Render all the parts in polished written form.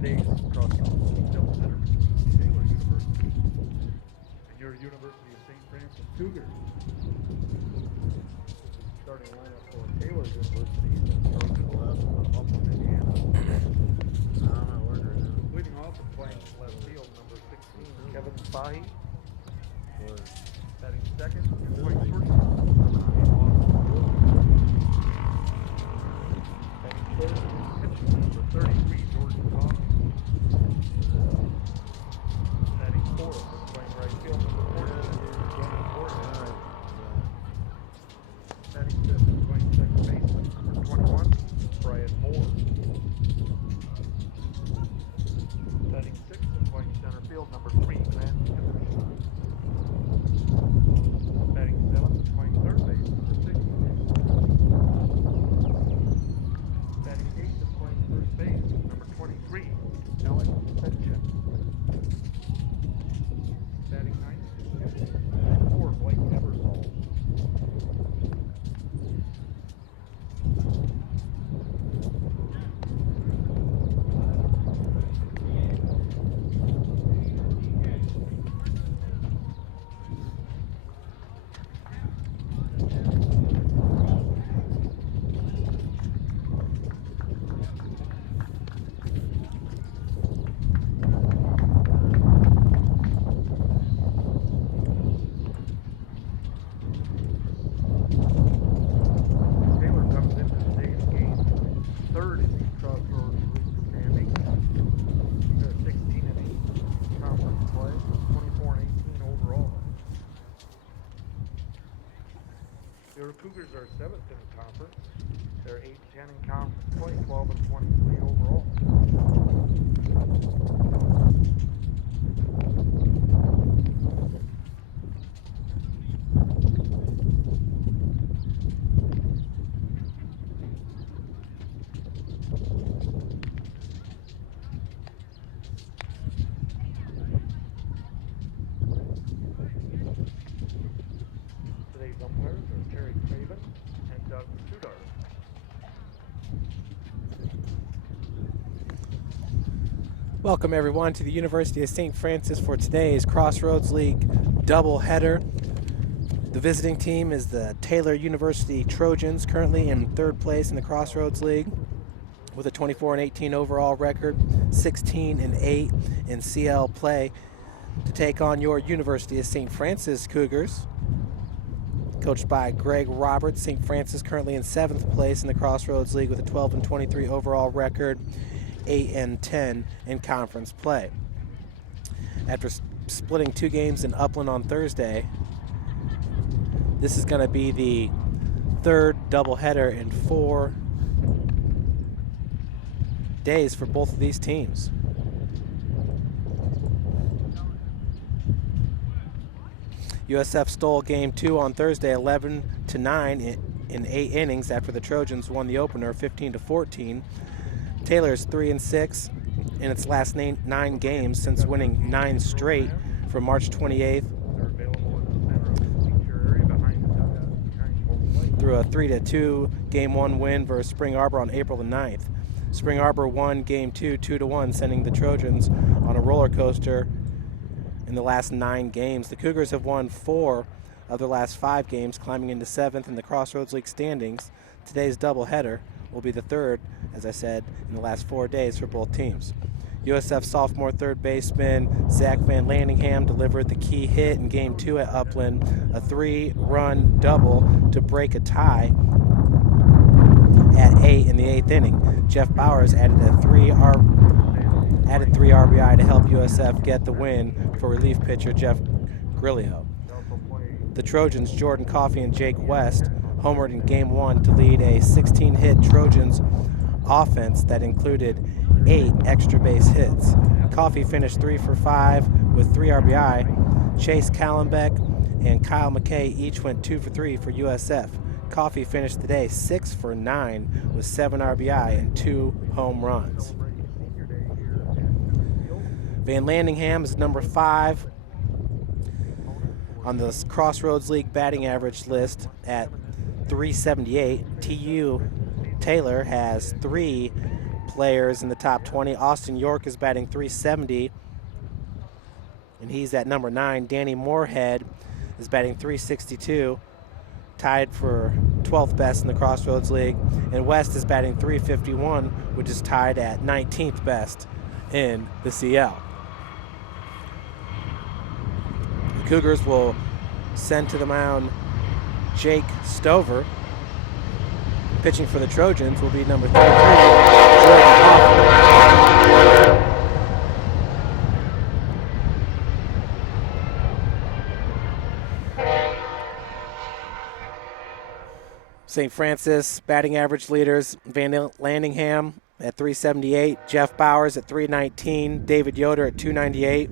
today's Crossroads League doubleheader between Taylor University and your University of St. Francis Cougars. This is the starting lineup for Taylor University, the Trojans of Upland, Indiana. Leading off and playing left field, number 16, Kevin Fahy. Batting second, and playing first, batting third, pitching number 33, Jordan Coffey. Batting fourth, and playing right field, number 14, Danny Gordon. Batting fifth, and playing second baseman, number 21, Brian Moore. Batting sixth and playing center field, number 3, Grant Henderson. Batting seventh and playing third base, number 6. Batting eighth and playing first base, number 23, Alex Petchek. Batting ninth and fifth, number 4, Blake Ebersol. Taylor comes into today's game third in the Crossroads League standings. They're 16-8 conference play, 24-18 overall. Your Cougars are 7th in the conference. They're 8-10 in conference play, 12-23 overall. Today's umpires are Terry Craven and Doug Tudor. Welcome everyone to the University of St. Francis for today's Crossroads League doubleheader. The visiting team is the Taylor University Trojans, currently in third place in the Crossroads League with a 24-18 overall record, 16-8 in CL play, to take on your University of St. Francis Cougars, coached by Greg Roberts. St. Francis currently in 7th place in the Crossroads League with a 12-23 overall record, 8-10 in conference play. After splitting 2 games in Upland on Thursday, this is going to be the third doubleheader in 4 days for both of these teams. USF stole game 2 on Thursday 11-9 in 8 innings after the Trojans won the opener 15-14. Taylor's 3-6 in its last 9 games since winning 9 straight from March 28th through a 3-2 game 1 win versus Spring Arbor on April the 9th. Spring Arbor won game 2 2-1, sending the Trojans on a roller coaster in the last 9 games. The Cougars have won 4 of their last 5 games, climbing into 7th in the Crossroads League standings. Today's doubleheader will be the third, as I said, in the last 4 days for both teams. USF sophomore third baseman Zach Van Landingham delivered the key hit in Game 2 at Upland, a 3-run double to break a tie at 8 in the 8th inning. Jeff Bowers added 3 RBI to help USF get the win for relief pitcher Jeff Grillo. The Trojans, Jordan Coffey and Jake West, homered in Game 1 to lead a 16-hit Trojans offense that included 8 extra base hits. Coffey finished 3 for 5 with 3 RBI. Chase Callenbeck and Kyle McKay each went 2 for 3 for USF. Coffey finished the day 6 for 9 with 7 RBI and 2 home runs. Van Landingham is number 5 on the Crossroads League batting average list at 378. TU Taylor has 3 players in the top 20. Austin York is batting .370, and he's at number 9. Danny Moorhead is batting .362, tied for 12th best in the Crossroads League. And West is batting .351, which is tied at 19th best in the CL. The Cougars will send to the mound Jake Stover. Pitching for the Trojans will be number 33, Jordan Hoffman. St. Francis batting average leaders: Van Landingham at .378, Jeff Bowers at .319, David Yoder at .298,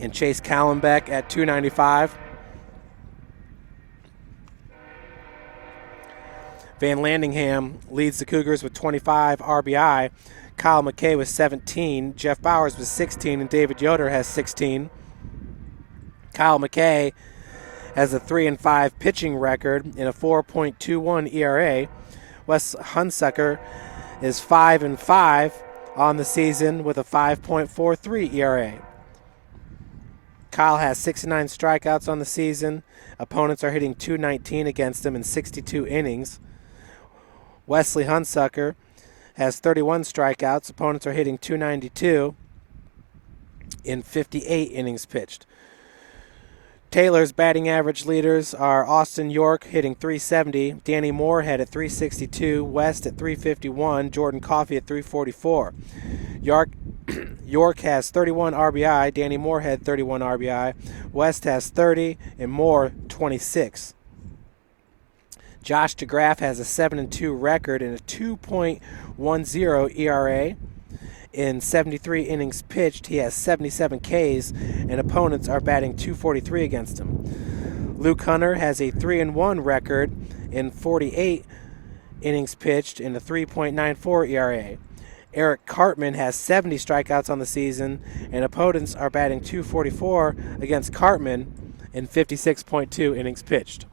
and Chase Callenbeck at .295. Van Landingham leads the Cougars with 25 RBI. Kyle McKay with 17, Jeff Bowers with 16, and David Yoder has 16. Kyle McKay has a 3-5 pitching record and a 4.21 ERA. Wes Hunsucker is 5-5 on the season with a 5.43 ERA. Kyle has 69 strikeouts on the season. Opponents are hitting .219 against him in 62 innings. Wesley Hunsucker has 31 strikeouts. Opponents are hitting .292 in 58 innings pitched. Taylor's batting average leaders are Austin York hitting .370, Danny Moorhead at .362, West at .351, Jordan Coffey at .344. York has 31 RBI, Danny Moorhead 31 RBI, West has 30, and Moore 26. Josh DeGraff has a 7-2 record and a 2.10 ERA. In 73 innings pitched, he has 77 Ks, and opponents are batting .243 against him. Luke Hunter has a 3-1 record in 48 innings pitched and a 3.94 ERA. Eric Cartman has 70 strikeouts on the season, and opponents are batting .244 against Cartman in 56.2 innings pitched.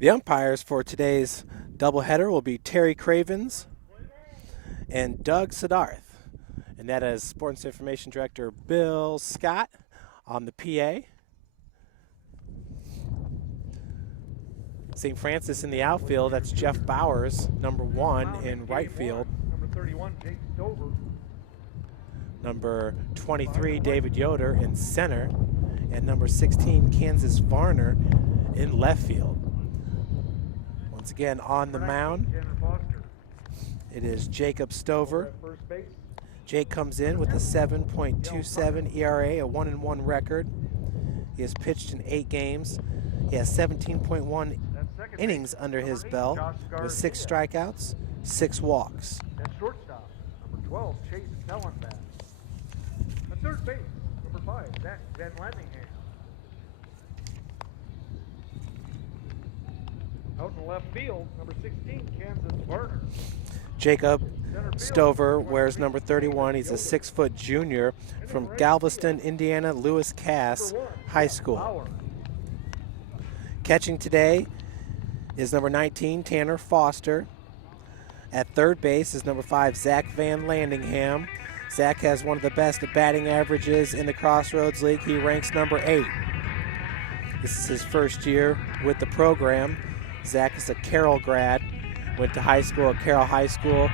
The umpires for today's doubleheader will be Terry Cravens and Doug Sidarth. And that is Sports Information Director Bill Scott on the PA. St. Francis in the outfield, that's Jeff Bowers, number 1 in right field. Number 31, Jake Stover. Number 23, David Yoder in center. And number 16, Kansas Varner in left field. Once again, on the mound, it is Jacob Stover, Jake comes in with a 7.27 ERA, a 1-1 record. He has pitched in 8 games. He has 17.1 innings under his belt with 6 strikeouts, 6 walks. At shortstop, number 12, Chase Kellenbach. At third base, number 5, Zach Van Lemmingham. Out in left field, number 16, Kansas Varner. Jacob Stover wears number 31. He's a 6-foot junior from Galveston, Indiana, Lewis Cass High School. Catching today is number 19, Tanner Foster. At third base is number 5, Zach Van Landingham. Zach has one of the best batting averages in the Crossroads League. He ranks number 8. This is his first year with the program. Zach is a Carroll grad. Went to high school at Carroll High School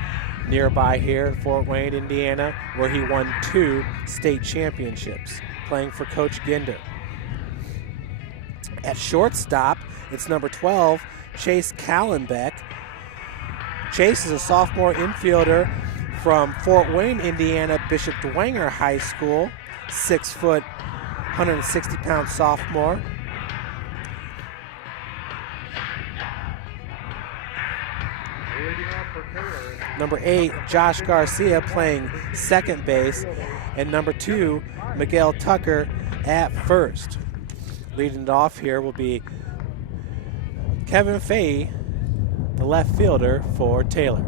nearby here in Fort Wayne, Indiana, where he won 2 state championships playing for Coach Ginder. At shortstop, it's number 12, Chase Kallenbeck. Chase is a sophomore infielder from Fort Wayne, Indiana, Bishop Dwenger High School, 6-foot, 160-pound sophomore. Number 8, Josh Garcia playing second base, and number 2, Miguel Tucker at first. Leading it off here will be Kevin Fay, the left fielder for Taylor.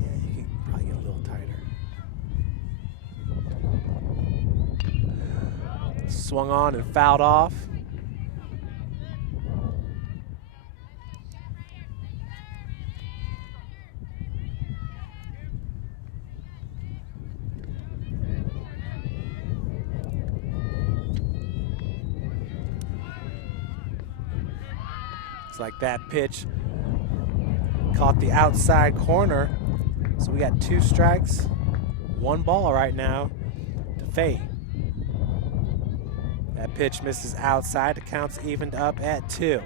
Yeah, you can probably get a little tighter. Swung on and fouled off. Like that pitch caught the outside corner. So we got 2 strikes, 1 ball right now to Fay. That pitch misses outside. The count's evened up at 2.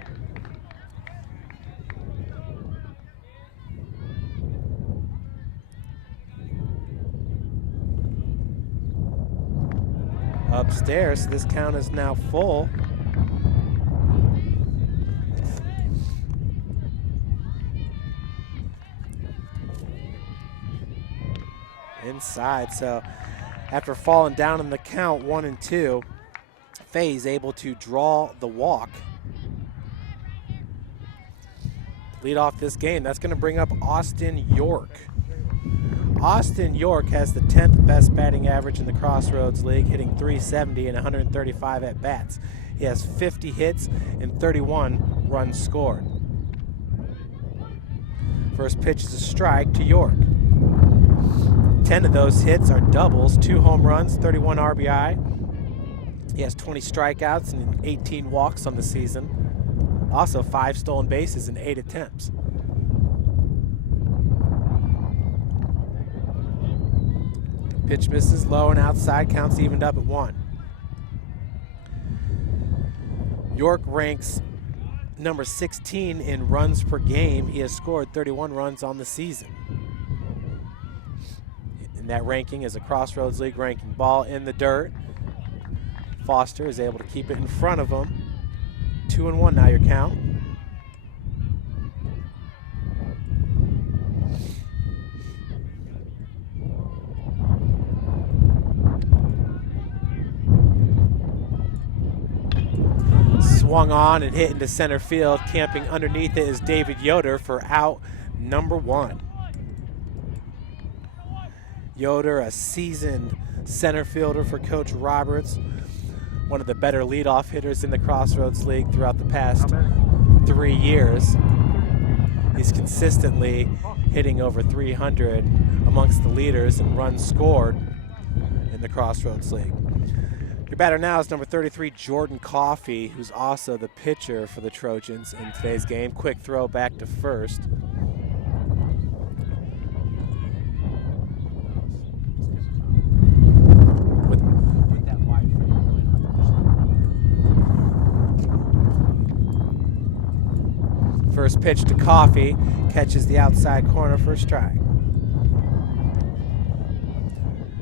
Upstairs, this count is now full. Inside, so after falling down in the count 1 and 2, Fay's able to draw the walk. Lead off this game, that's going to bring up Austin York. Austin York has the 10th best batting average in the Crossroads League, hitting .370 and 135 at-bats. He has 50 hits and 31 runs scored. First pitch is a strike to York. 10 of those hits are doubles, 2 home runs, 31 RBI. He has 20 strikeouts and 18 walks on the season. Also 5 stolen bases in 8 attempts. Pitch misses low and outside, counts evened up at 1. York ranks number 16 in runs per game. He has scored 31 runs on the season. And that ranking is a Crossroads League ranking. Ball in the dirt. Foster is able to keep it in front of him. 2-1 now your count. Swung on and hit into center field. Camping underneath it is David Yoder for out number 1. Yoder, a seasoned center fielder for Coach Roberts, one of the better leadoff hitters in the Crossroads League throughout the past 3 years. He's consistently hitting over 300 amongst the leaders in runs scored in the Crossroads League. Your batter now is number 33, Jordan Coffey, who's also the pitcher for the Trojans in today's game. Quick throw back to first. First pitch to Coffee, catches the outside corner for a strike.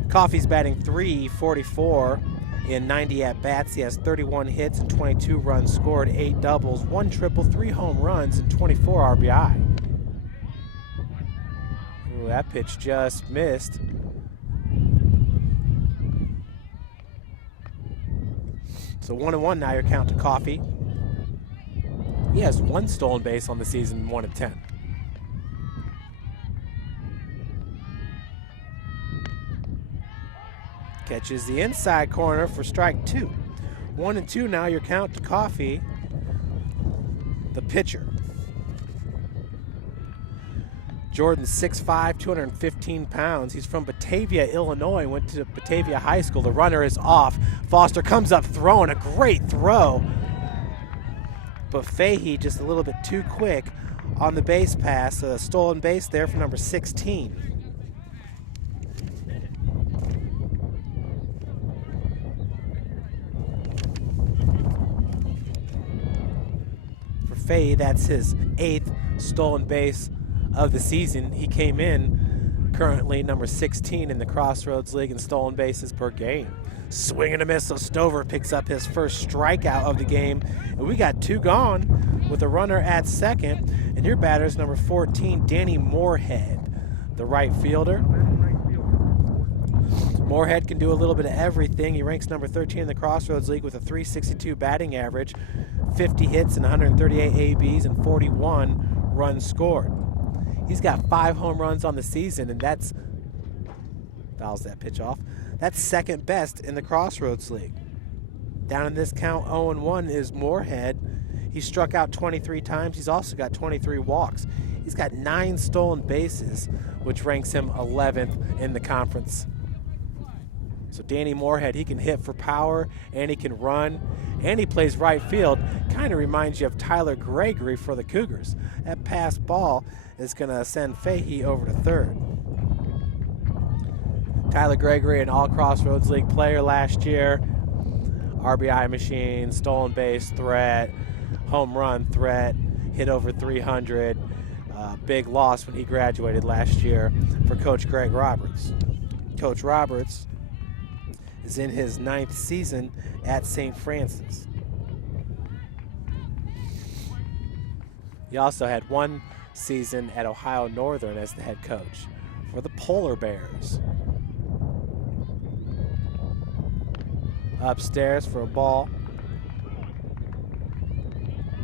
Coffee's batting .344 in 90 at-bats. He has 31 hits and 22 runs scored, 8 doubles, 1 triple, 3 home runs, and 24 RBI. Ooh, that pitch just missed. So 1-1 now your count to Coffee. He has 1 stolen base on the season, 1 of 10. Catches the inside corner for strike 2. 1-2 now your count to Coffee, the pitcher. Jordan's 6'5", 215 pounds. He's from Batavia, Illinois, went to Batavia High School. The runner is off. Foster comes up throwing, a great throw. But Fahey just a little bit too quick on the base pass. A stolen base there for number 16. For Fahey, that's his 8th stolen base of the season. He came in currently number 16 in the Crossroads League in stolen bases per game. Swing and a miss, so Stover picks up his first strikeout of the game. And we got 2 gone with a runner at second. And your batter is number 14, Danny Moorhead, the right fielder. Moorhead can do a little bit of everything. He ranks number 13 in the Crossroads League with a .362 batting average, 50 hits and 138 ABs, and 41 runs scored. He's got 5 home runs on the season, and that's, fouls that pitch off, that's second best in the Crossroads League. Down in this count, 0-1 is Moorhead. He struck out 23 times. He's also got 23 walks. He's got 9 stolen bases, which ranks him 11th in the conference. So Danny Moorhead, he can hit for power, and he can run, and he plays right field. Kind of reminds you of Tyler Gregory for the Cougars. That pass ball is going to send Fahey over to third. Tyler Gregory, an All-Crossroads League player last year. RBI machine, stolen base threat, home run threat, hit over 300. Big loss when he graduated last year for Coach Greg Roberts. Coach Roberts is in his 9th season at St. Francis. He also had 1 season at Ohio Northern as the head coach for the Polar Bears. Upstairs for a ball.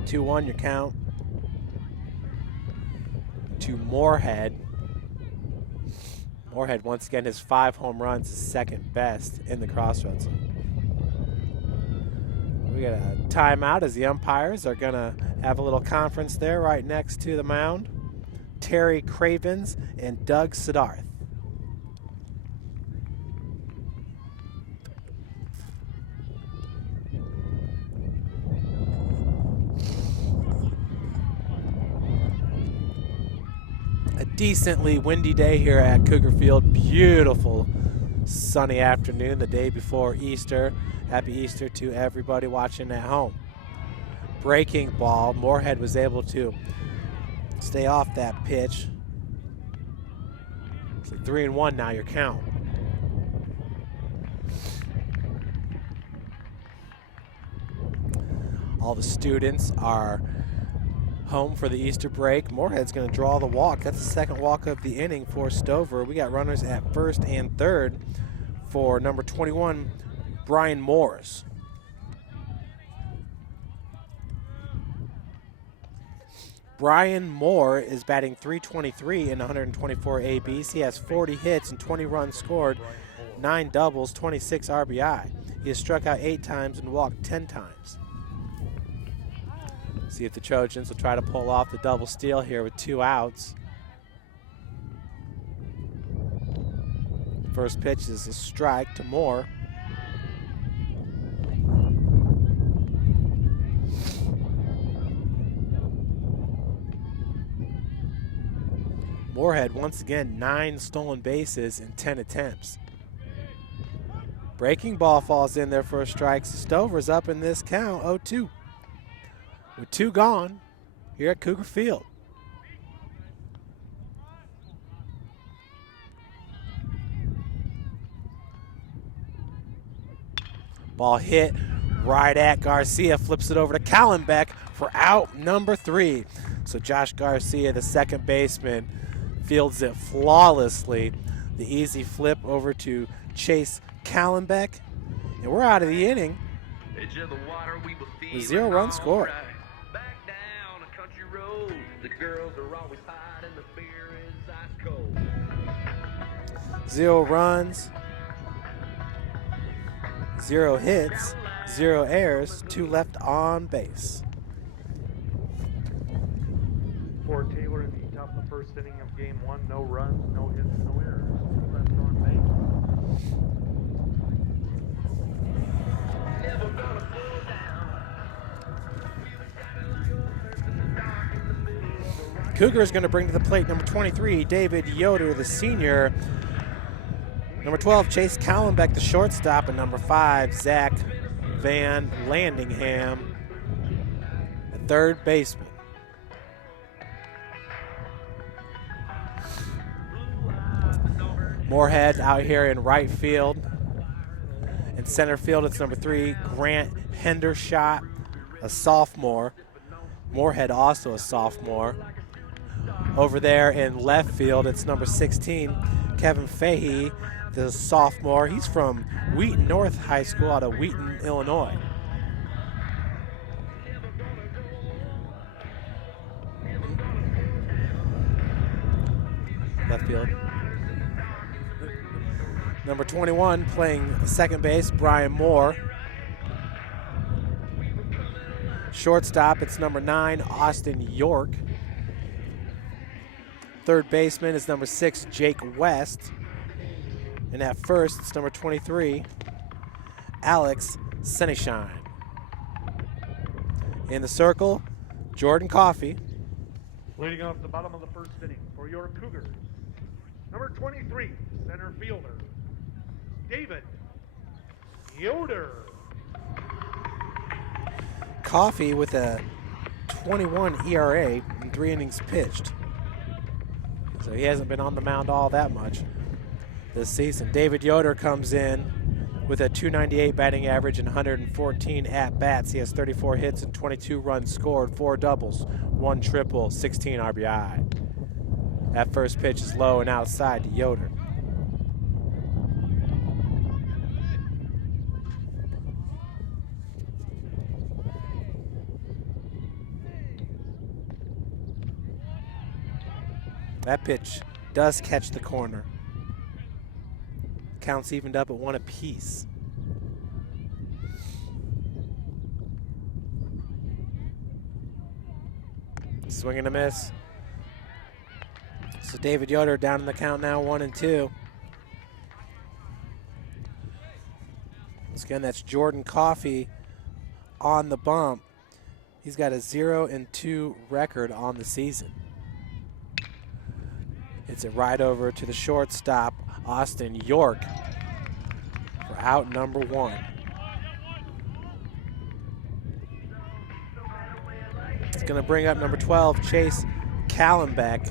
2-1 your count to Moorhead. Moorhead, once again, his 5 home runs, is second best in the Crossroads League. We got a timeout as the umpires are going to have a little conference there right next to the mound. Terry Cravens and Doug Sidarth. A decently windy day here at Cougar Field. Beautiful sunny afternoon the day before Easter. Happy Easter to everybody watching at home. Breaking ball. Moorhead was able to stay off that pitch. So 3-1 now your count. All the students are home for the Easter break. Moorhead's going to draw the walk. That's the second walk of the inning for Stover. We got runners at first and third for number 21, Brian Morris. Brian Moore is batting .323 in 124 ABs. He has 40 hits and 20 runs scored, 9 doubles, 26 RBI. He has struck out 8 times and walked 10 times. See if the Trojans will try to pull off the double steal here with 2 outs. First pitch is a strike to Moore. Moorhead, once again, 9 stolen bases in 10 attempts. Breaking ball falls in there for a strike. Stover's up in this count, 0-2. With 2 gone, here at Cougar Field. Ball hit right at Garcia, flips it over to Callenbeck for out number 3. So Josh Garcia, the second baseman, fields it flawlessly. The easy flip over to Chase Callenbeck. And we're out of the inning with 0 runs scored. Back down a country road. The girls are always hot and the beer is ice cold. 0 runs, 0 hits, 0 errors, 2 left on base. For Taylor in the top of the first inning of game 1, no runs, no hits, no errors. 2 left on base. Never gonna slow down. Cougar is going to bring to the plate number 23, David Yoder, the senior. Number 12, Chase Callenbeck, the shortstop. And number 5, Zach Van Landingham, the third baseman. Moorhead out here in right field. In center field, it's number 3, Grant Hendershot, a sophomore. Moorhead also a sophomore. Over there in left field, it's number 16, Kevin Fahey, the sophomore. He's from Wheaton North High School out of Wheaton, Illinois. Left field. Number 21 playing second base, Brian Moore. Shortstop, it's number 9, Austin York. Third baseman is number 6, Jake West. And at first, it's number 23, Alex Sunnyshine. In the circle, Jordan Coffey. Leading off the bottom of the first inning for your Cougars, number 23, center fielder, David Yoder. Coffey with a 21 ERA in 3 innings pitched. So he hasn't been on the mound all that much this season. David Yoder comes in with a 298 batting average and 114 at-bats. He has 34 hits and 22 runs scored, 4 doubles, 1 triple, 16 RBI. That first pitch is low and outside to Yoder. That pitch does catch the corner. Counts evened up at 1 apiece. Swing and a miss. So David Yoder down in the count now, 1-2. Once again, that's Jordan Coffey on the bump. He's got a 0-2 record on the season. It's a right over to the shortstop, Austin York, for out number 1. It's going to bring up number 12, Chase Callenbeck.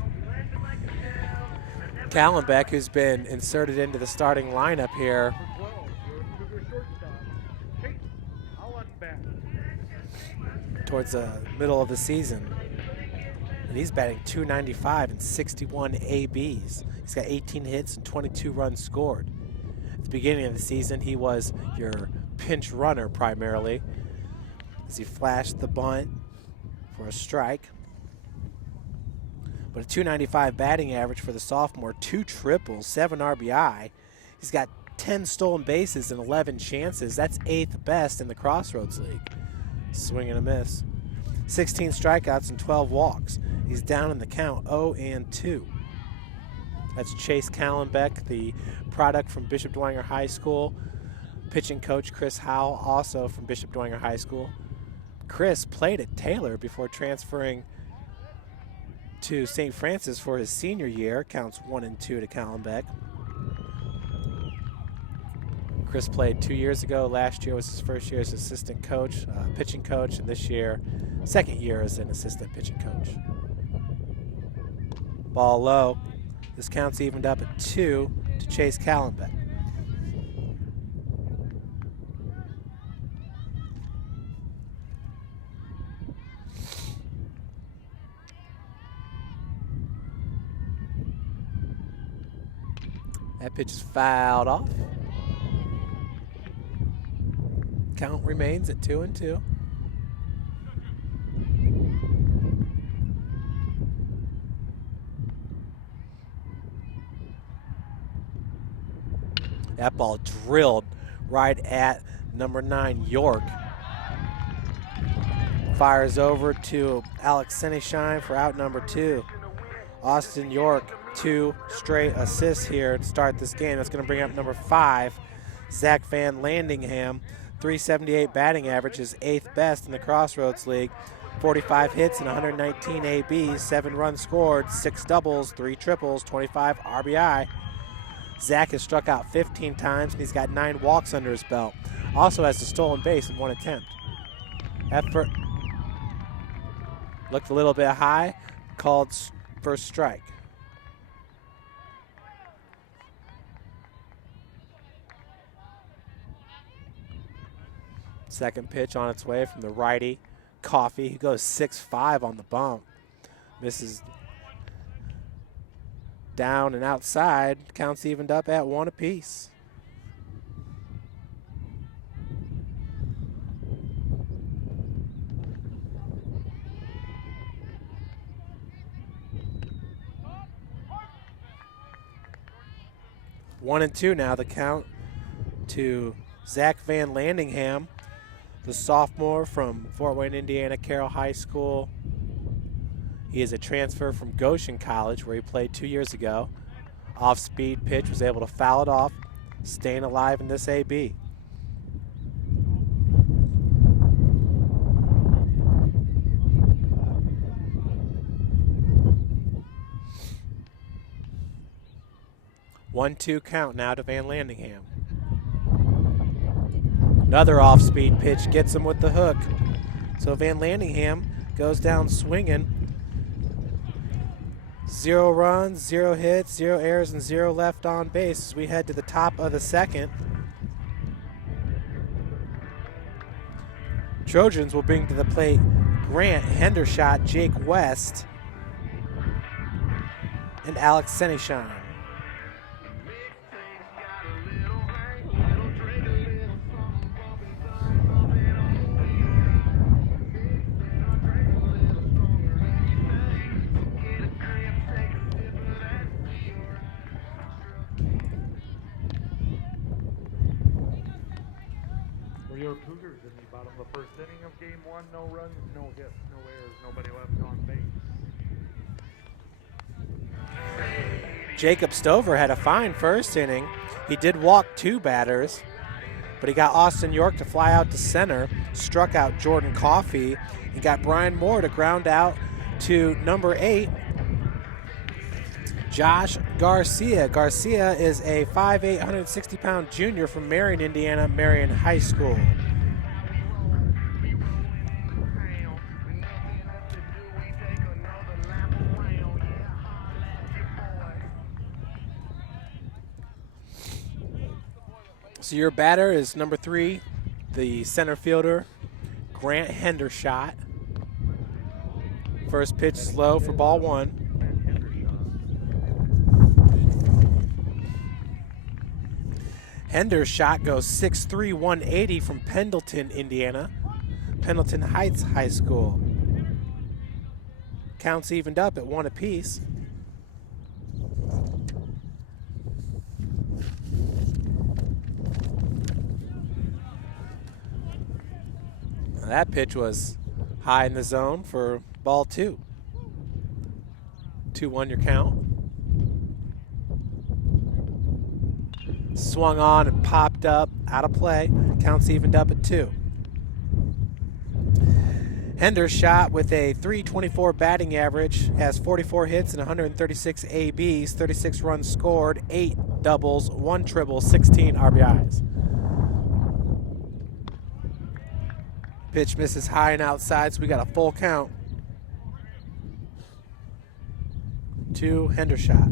Callenbeck, who's been inserted into the starting lineup here. Number 12, your Cougar shortstop, Chase Callenbeck. Towards the middle of the season. And he's batting .295 and 61 ABs. He's got 18 hits and 22 runs scored. At the beginning of the season, he was your pinch runner primarily, as he flashed the bunt for a strike. But a .295 batting average for the sophomore, 2 triples, 7 RBI. He's got 10 stolen bases and 11 chances. That's 8th best in the Crossroads League. Swing and a miss. 16 strikeouts and 12 walks. He's down in the count, 0-2. That's Chase Callenbeck, the product from Bishop Dwenger High School. Pitching coach Chris Howell, also from Bishop Dwenger High School. Chris played at Taylor before transferring to St. Francis for his senior year. Counts 1-2 to Callenbeck. Chris played 2 years ago. Last year was his first year as assistant coach, pitching coach, and this year, second year as an assistant pitching coach. Ball low. This count's evened up at 2 to Chase Callenbeck. That pitch is fouled off. Count remains at 2-2. That ball drilled right at number 9, York. Fires over to Alex Seneshine for out number 2. Austin York, 2 straight assists here to start this game. That's going to bring up number 5, Zach Van Landingham. 378 batting average is 8th best in the Crossroads League. 45 hits and 119 ABs, 7 runs scored, 6 doubles, 3 triples, 25 RBI. Zach has struck out 15 times, and he's got 9 walks under his belt. Also has a stolen base in 1 attempt. Effort looked a little bit high, called first strike. Second pitch on its way from the righty, Coffey. He goes 6-5 on the bump. Misses down and outside. Counts evened up at 1 apiece. One and 2 now, the count to Zach Van Landingham, the sophomore from Fort Wayne, Indiana, Carroll High School. He is a transfer from Goshen College, where he played 2 years ago. Off-speed pitch, was able to foul it off, staying alive in this AB. One-two count now to Van Landingham. Another off-speed pitch gets him with the hook. So Van Landingham goes down swinging. 0 runs, 0 hits, 0 errors, and 0 left on base as we head to the top of the second. Trojans will bring to the plate Grant Hendershot, Jake West, and Alex Seneshine. Rio Cougars in the bottom of the first inning of game 1. No runs, no hits, no errors, nobody left on base. Jacob Stover had a fine first inning. He did walk 2 batters, but he got Austin York to fly out to center, struck out Jordan Coffey, and got Brian Moore to ground out to number 8, Josh Garcia. Garcia is a 5'8", 160-pound junior from Marion, Indiana, Marion High School. So your batter is number 3, the center fielder, Grant Hendershot. First pitch is low for ball 1. Hendershot goes 6'3", 180 from Pendleton, Indiana. Pendleton Heights High School. Counts evened up at 1 apiece. That pitch was high in the zone for ball 2. 2-1 your count. Swung on and popped up, out of play. Counts evened up at 2. Hendershot with a .324 batting average, has 44 hits and 136 ABs, 36 runs scored, 8 doubles, 1 triple, 16 RBIs. Pitch misses high and outside, so we got a full count. 2 Hendershot.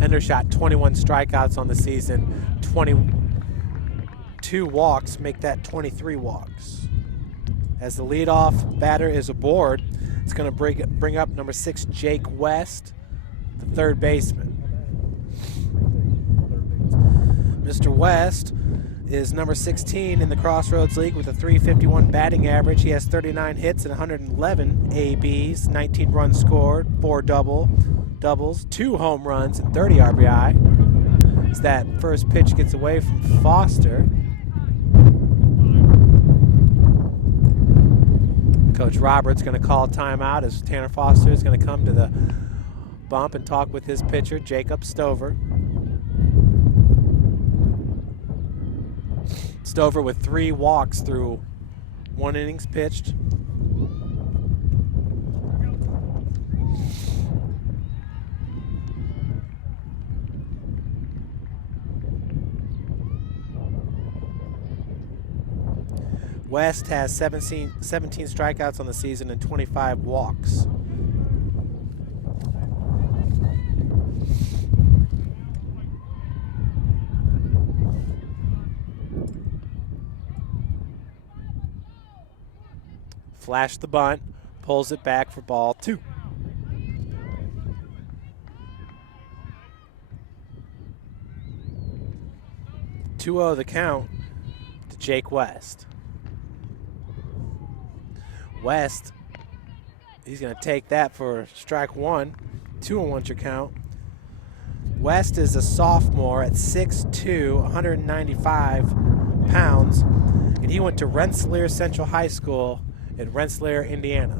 Hendershot 21 strikeouts on the season, 22 walks, make that 23 walks. As the leadoff batter is aboard, it's going to bring up number 6, Jake West, the third baseman. Mr. West is number 16 in the Crossroads League with a .351 batting average. He has 39 hits and 111 ABs, 19 runs scored, 4 doubles, 2 home runs, and 30 RBI. As that first pitch gets away from Foster. Coach Roberts going to call timeout as Tanner Foster is going to come to the bump and talk with his pitcher, Jacob Stover. Stover with 3 walks through 1 innings pitched. West has 17 strikeouts on the season and 25 walks. Flash the bunt, pulls it back for ball 2. (2-0) the count to Jake West. West, he's going to take that for strike 1. 2-1 your count. West is a sophomore at 6'2", 195 pounds, and he went to Rensselaer Central High School in Rensselaer, Indiana.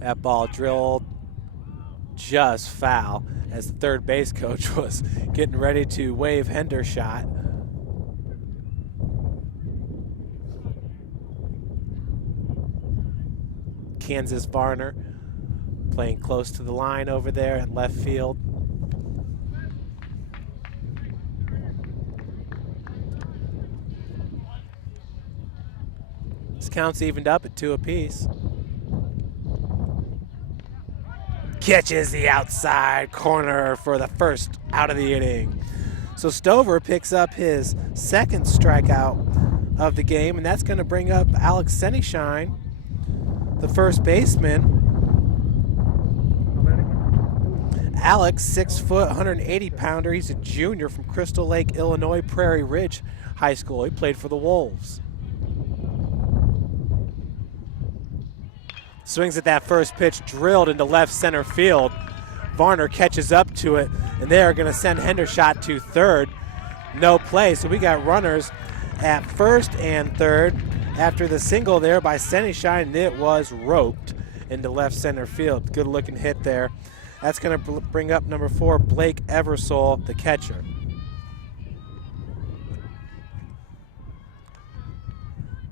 That ball drilled just foul as the third base coach was getting ready to wave Hendershot. Kansas Varner playing close to the line over there in left field. This count's evened up at 2 apiece. Catches the outside corner for the first out of the inning. So Stover picks up his 2nd strikeout of the game, and that's going to bring up Alex Senishine, the first baseman. Alex, 6 foot, 180 pounder. He's a junior from Crystal Lake, Illinois, Prairie Ridge High School. He played for the Wolves. Swings at that first pitch, drilled into left center field. Varner catches up to it, and they are going to send Hendershot to third. No play, so we got runners at first and third. After the single there by Senishine, it was roped into left center field. Good looking hit there. That's going to bring up number 4, Blake Eversole, the catcher.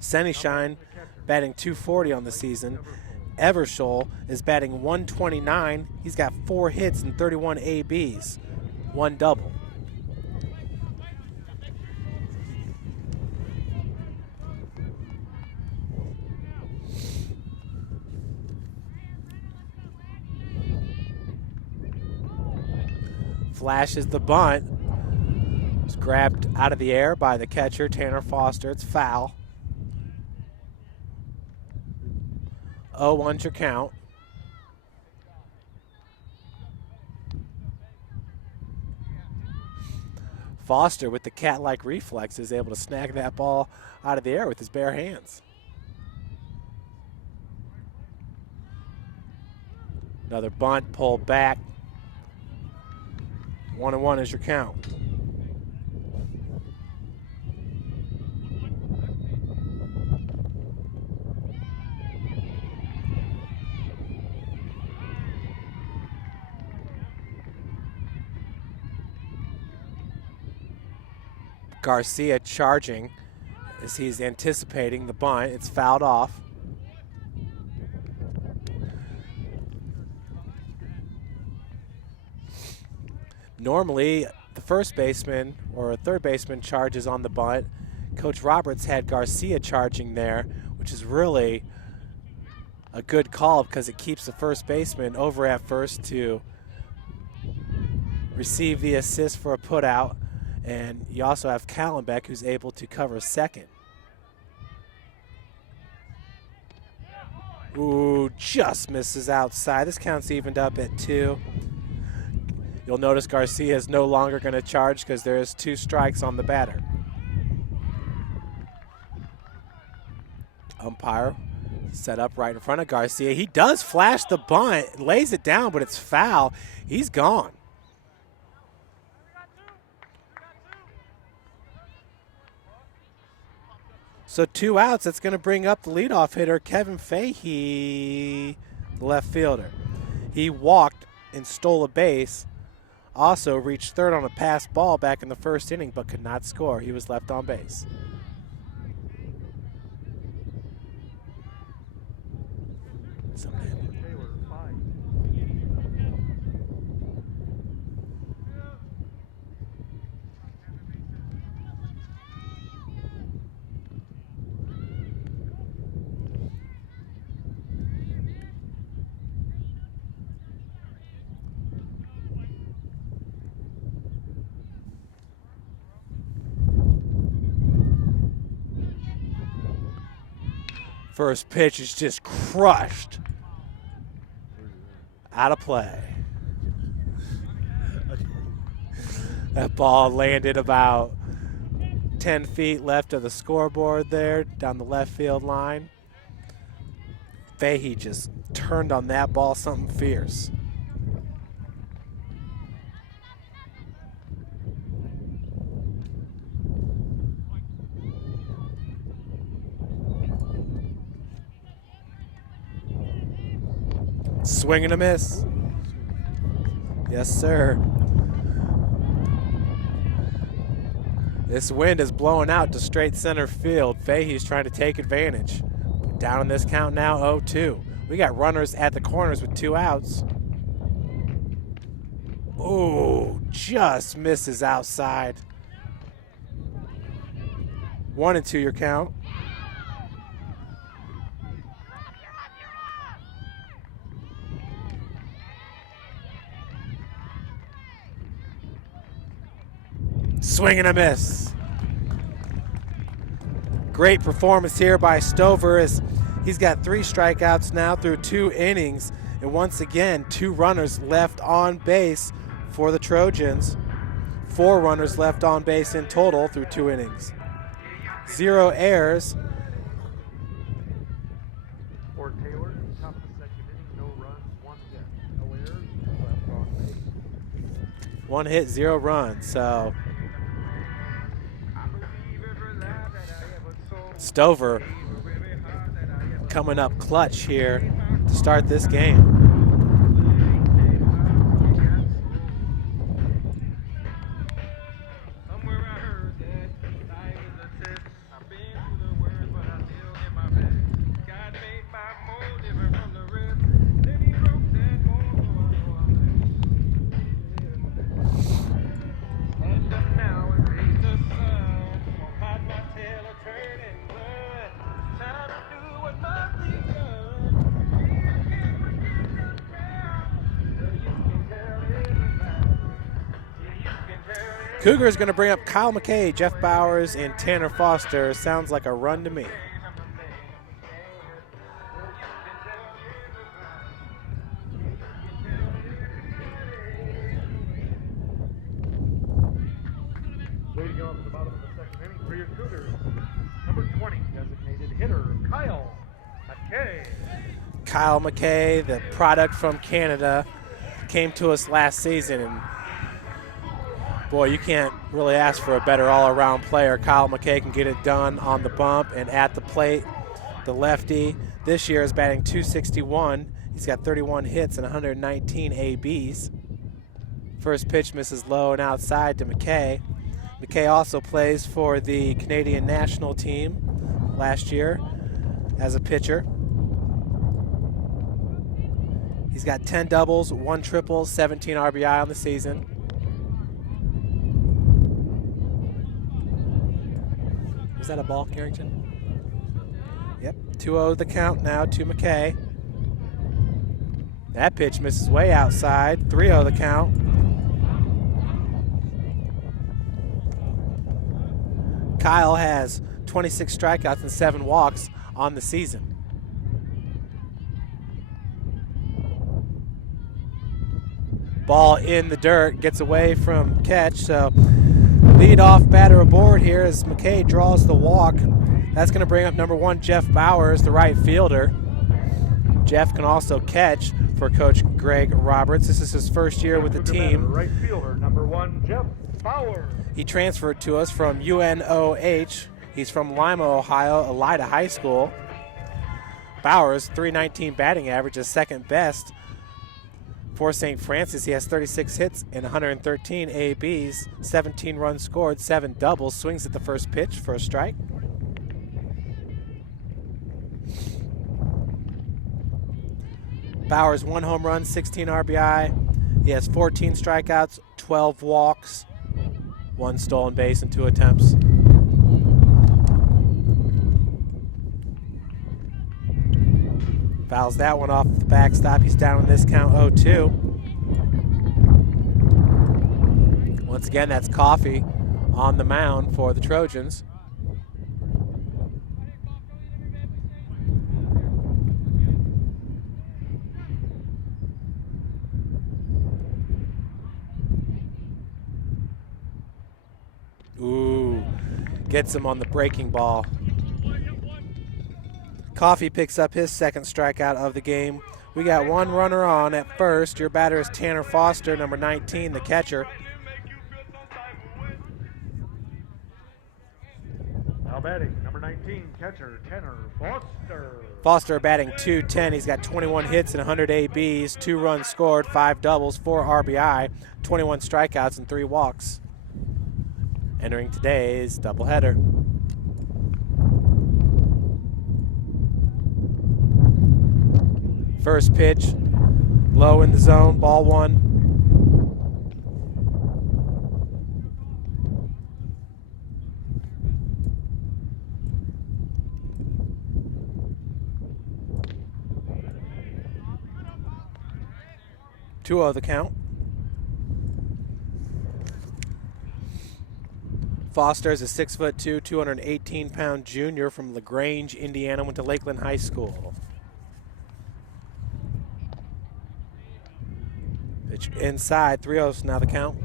Senishine batting .240 on the season. Eversole is batting .129. He's got 4 hits and 31 ABs, 1 double. Flashes the bunt. It's grabbed out of the air by the catcher, Tanner Foster. It's foul. 0-1 your count. Foster, with the cat-like reflex, is able to snag that ball out of the air with his bare hands. Another bunt, pulled back. 1-1 is your count. Garcia charging as he's anticipating the bunt. It's fouled off. Normally, the first baseman or third baseman charges on the bunt. Coach Roberts had Garcia charging there, which is really a good call because it keeps the first baseman over at first to receive the assist for a putout. And you also have Callenbeck, who's able to cover second. Ooh, just misses outside. This count's evened up at 2. You'll notice Garcia is no longer going to charge because there is 2 strikes on the batter. Umpire set up right in front of Garcia. He does flash the bunt, lays it down, but it's foul. He's gone. So 2 outs. That's going to bring up the leadoff hitter, Kevin Fahey, the left fielder. He walked and stole a base. Also reached third on a pass ball back in the first inning, but could not score. He was left on base. First pitch is just crushed. Out of play. That ball landed about 10 feet left of the scoreboard there, down the left field line. Fahey just turned on that ball something fierce. Swing and a miss. Yes, sir. This wind is blowing out to straight center field. Fahey's trying to take advantage. Down in this count now, 0-2. We got runners at the corners with 2 outs. Oh, just misses outside. 1-2 your count. Swing and a miss. Great performance here by Stover as he's got 3 strikeouts now through 2 innings. And once again, 2 runners left on base for the Trojans. 4 runners left on base in total through 2 innings. 0 errors. For Taylor, top of the second inning, no runs, 1 hit. No errors, left on base. 1 hit, 0 runs. So Stover coming up clutch here to start this game. Cougar is going to bring up Kyle McKay, Jeff Bowers, and Tanner Foster. Sounds like a run to me. Leading off at the bottom of the second inning for your Cougars, number 20, designated hitter, Kyle McKay. Kyle McKay, the product from Canada, came to us last season, and boy, you can't really ask for a better all-around player. Kyle McKay can get it done on the bump and at the plate. The lefty this year is batting .261. He's got 31 hits and 119 ABs. First pitch misses low and outside to McKay. McKay also plays for the Canadian national team last year as a pitcher. He's got 10 doubles, 1 triple, 17 RBI on the season. Is that a ball, Carrington? Yep, 2-0 the count now to McKay. That pitch misses way outside, 3-0 the count. Kyle has 26 strikeouts and 7 walks on the season. Ball in the dirt, gets away from catch, so lead-off batter aboard here as McKay draws the walk. That's going to bring up number 1, Jeff Bowers, the right fielder. Jeff can also catch for Coach Greg Roberts. This is his first year with the team. Right fielder, number 1, Jeff Bowers. He transferred to us from UNOH. He's from Lima, Ohio, Elida High School. Bowers, .319 batting average, is second best for St. Francis. He has 36 hits and 113 ABs, 17 runs scored, 7 doubles. Swings at the first pitch for a strike. Bowers, 1 home run, 16 RBI. He has 14 strikeouts, 12 walks, 1 stolen base, and 2 attempts. Fouls that one off the backstop. He's down in this count 0-2. Once again, that's Coffey on the mound for the Trojans. Ooh, gets him on the breaking ball. Coffey picks up his second strikeout of the game. We got 1 runner on at first. Your batter is Tanner Foster, number 19, the catcher. Now batting, number 19, catcher Tanner Foster. Foster batting .210. He's got 21 hits and 100 ABs, 2 runs scored, 5 doubles, 4 RBI, 21 strikeouts, and 3 walks. Entering today's doubleheader. First pitch, low in the zone, ball 1. Two of the count. Foster is a 6'2", 218-pound junior from LaGrange, Indiana. Went to Lakeland High School. Pitch inside, 3-0 now the count.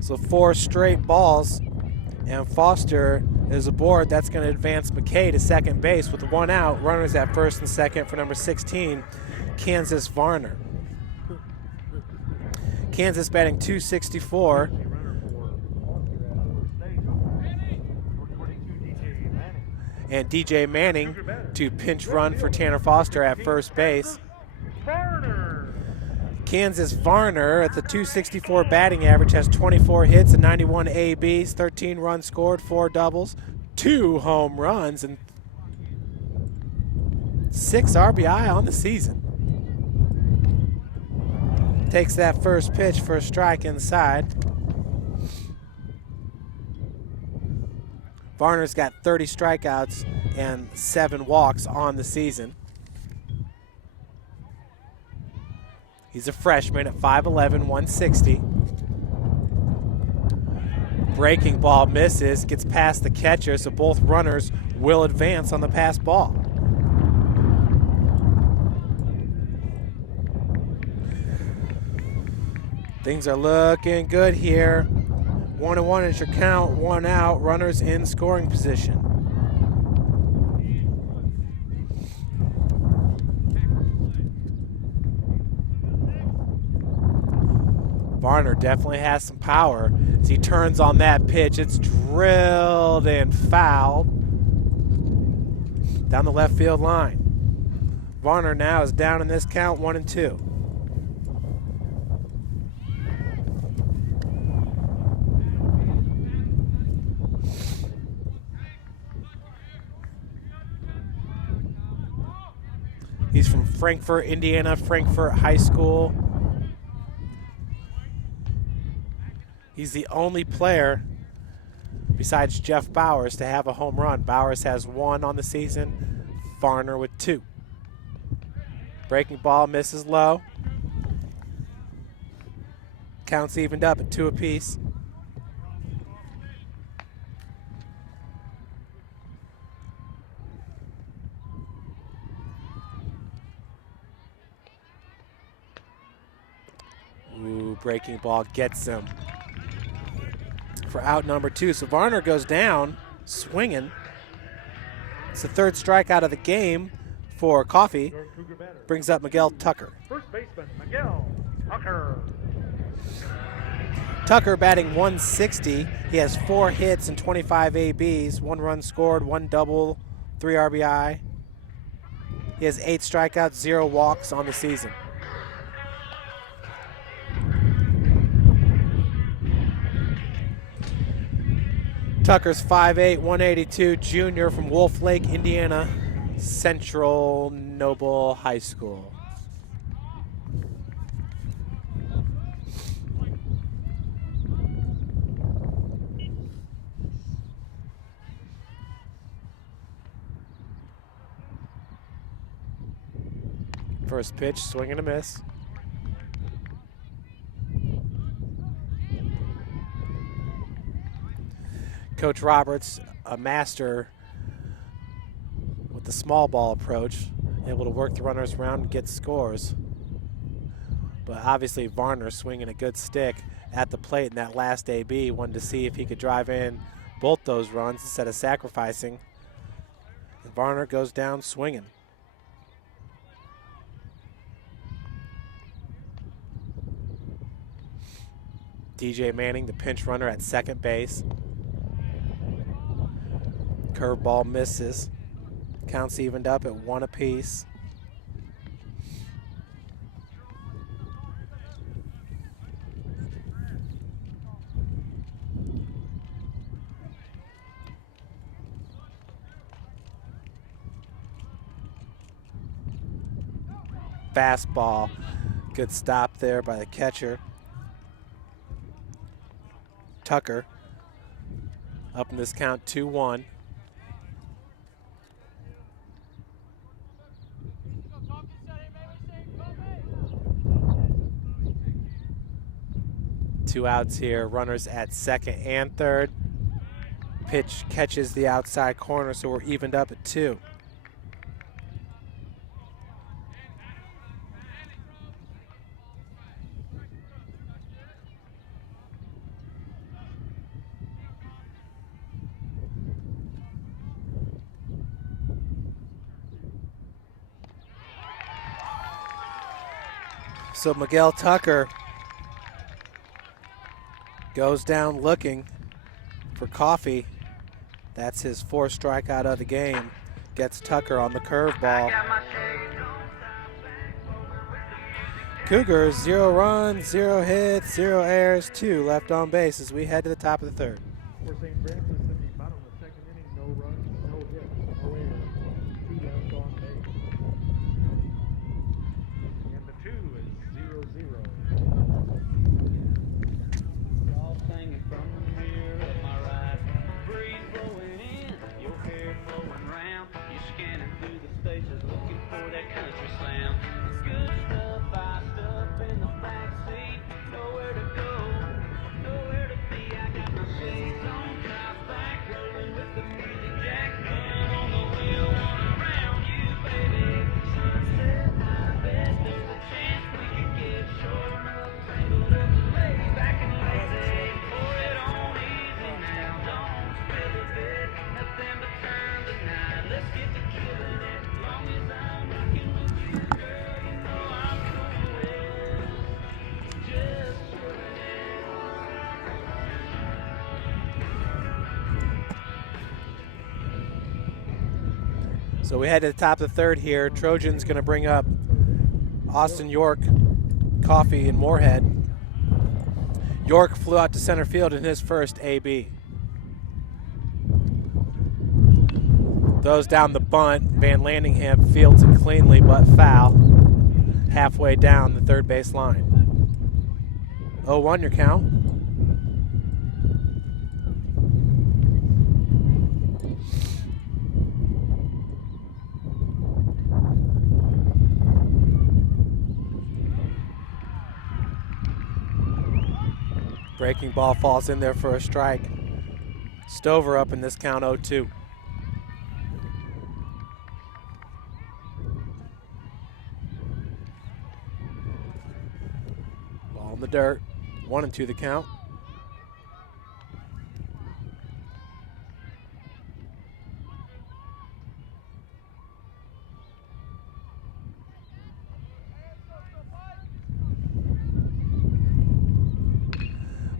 So 4 straight balls, and Foster is aboard. That's going to advance McKay to second base with 1 out. Runners at first and second for number 16, Kansas Varner. Kansas batting .264. And DJ Manning to pinch run for Tanner Foster at first base. Kansas Varner at the .264 batting average has 24 hits and 91 ABs, 13 runs scored, 4 doubles, 2 home runs, and 6 RBI on the season. Takes that first pitch for a strike inside. Varner's got 30 strikeouts and 7 walks on the season. He's a freshman at 5'11", 160. Breaking ball misses, gets past the catcher, so both runners will advance on the pass ball. Things are looking good here. 1-1 is your count, 1 out, runners in scoring position. Varner definitely has some power as he turns on that pitch. It's drilled and fouled down the left field line. Varner now is down in this count, 1-2. He's from Frankfort, Indiana, Frankfort High School. He's the only player besides Jeff Bowers to have a home run. Bowers has 1 on the season, Varner with 2. Breaking ball misses low. Counts evened up at 2 apiece. Ooh, breaking ball gets him for out number 2. So Varner goes down, swinging. It's the 3rd strikeout of the game for Coffee. Brings up Miguel Tucker. First baseman, Miguel Tucker. Tucker batting 160. He has 4 hits and 25 ABs, 1 run scored, 1 double, 3 RBI. He has 8 strikeouts, 0 walks on the season. Tucker's 5'8", 182, junior from Wolf Lake, Indiana, Central Noble High School. First pitch, swing and a miss. Coach Roberts, a master with the small ball approach, able to work the runners around and get scores. But obviously Varner swinging a good stick at the plate in that last AB, wanted to see if he could drive in both those runs instead of sacrificing. And Varner goes down swinging. DJ Manning, the pinch runner at second base. Curveball misses. Counts evened up at 1 apiece. Fastball. Good stop there by the catcher. Tucker up in this count 2-1. Two outs here, runners at second and third. Pitch catches the outside corner, so we're evened up at 2. So Miguel Tucker goes down looking for Coffee. That's his 4th strikeout of the game. Gets Tucker on the curveball. Cougars, 0 runs, 0 hits, 0 errors, 2 left on base as we head to the top of the 3rd. For St. Francis in the bottom of the 2nd inning, no runs, no hits, no errors, 2 left on base. And the 2 is 0-0. All singing from the mirror of my right. Breeze blowing in, your hair flowing round. You're scanning through the stations looking for that country sound. It's good stuff, I stuff in the backseat. Nowhere to go, nowhere to be. I got my shades on, drive back, rolling with the music jack. Gun on the wheel, one around you, baby. Sunset, I bet there's a chance we could get short enough, tangled up, lay back and lazy. Pour it on easy now, don't spill a bit. Nothing but time tonight, let's get to killing it. Long as I'm rocking with you, girl, you know I'm cool with just swerving it. So we head to the top of the 3rd here. Trojans going to bring up Austin York, Coffee, and Moorhead. York flew out to center field in his first AB. Throws down the bunt. Van Landingham fields it cleanly, but foul. Halfway down the third base line. 0-1 your count. Breaking ball falls in there for a strike. Stover up in this count, 0-2. Ball in the dirt, 1-2 the count.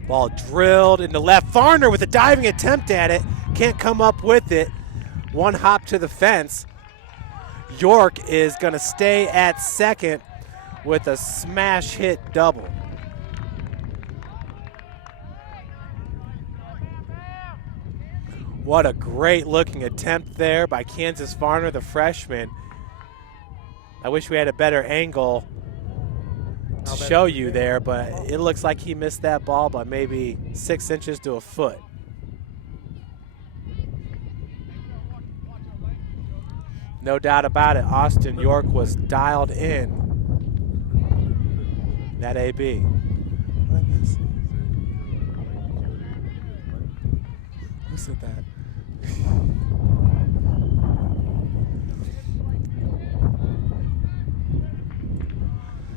Ball drilled into left. Varner with a diving attempt at it. Can't come up with it. One hop to the fence. York is going to stay at second with a smash hit double. What a great looking attempt there by Kansas Varner, the freshman. I wish we had a better angle to show you there, but it looks like he missed that ball by maybe 6 inches to a foot. No doubt about it, Austin York was dialed in. That AB. What is this? Who said that?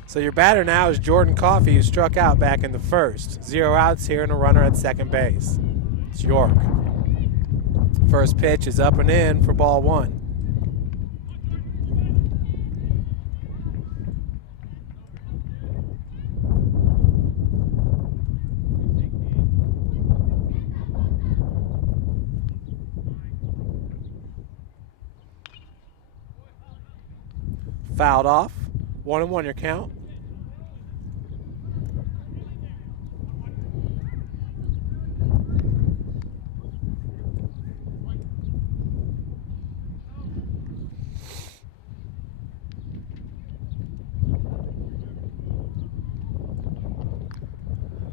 So your batter now is Jordan Coffey, who struck out back in the first. 0 outs here and a runner at second base. It's York. First pitch is up and in for ball 1. Fouled off. 1-1 your count.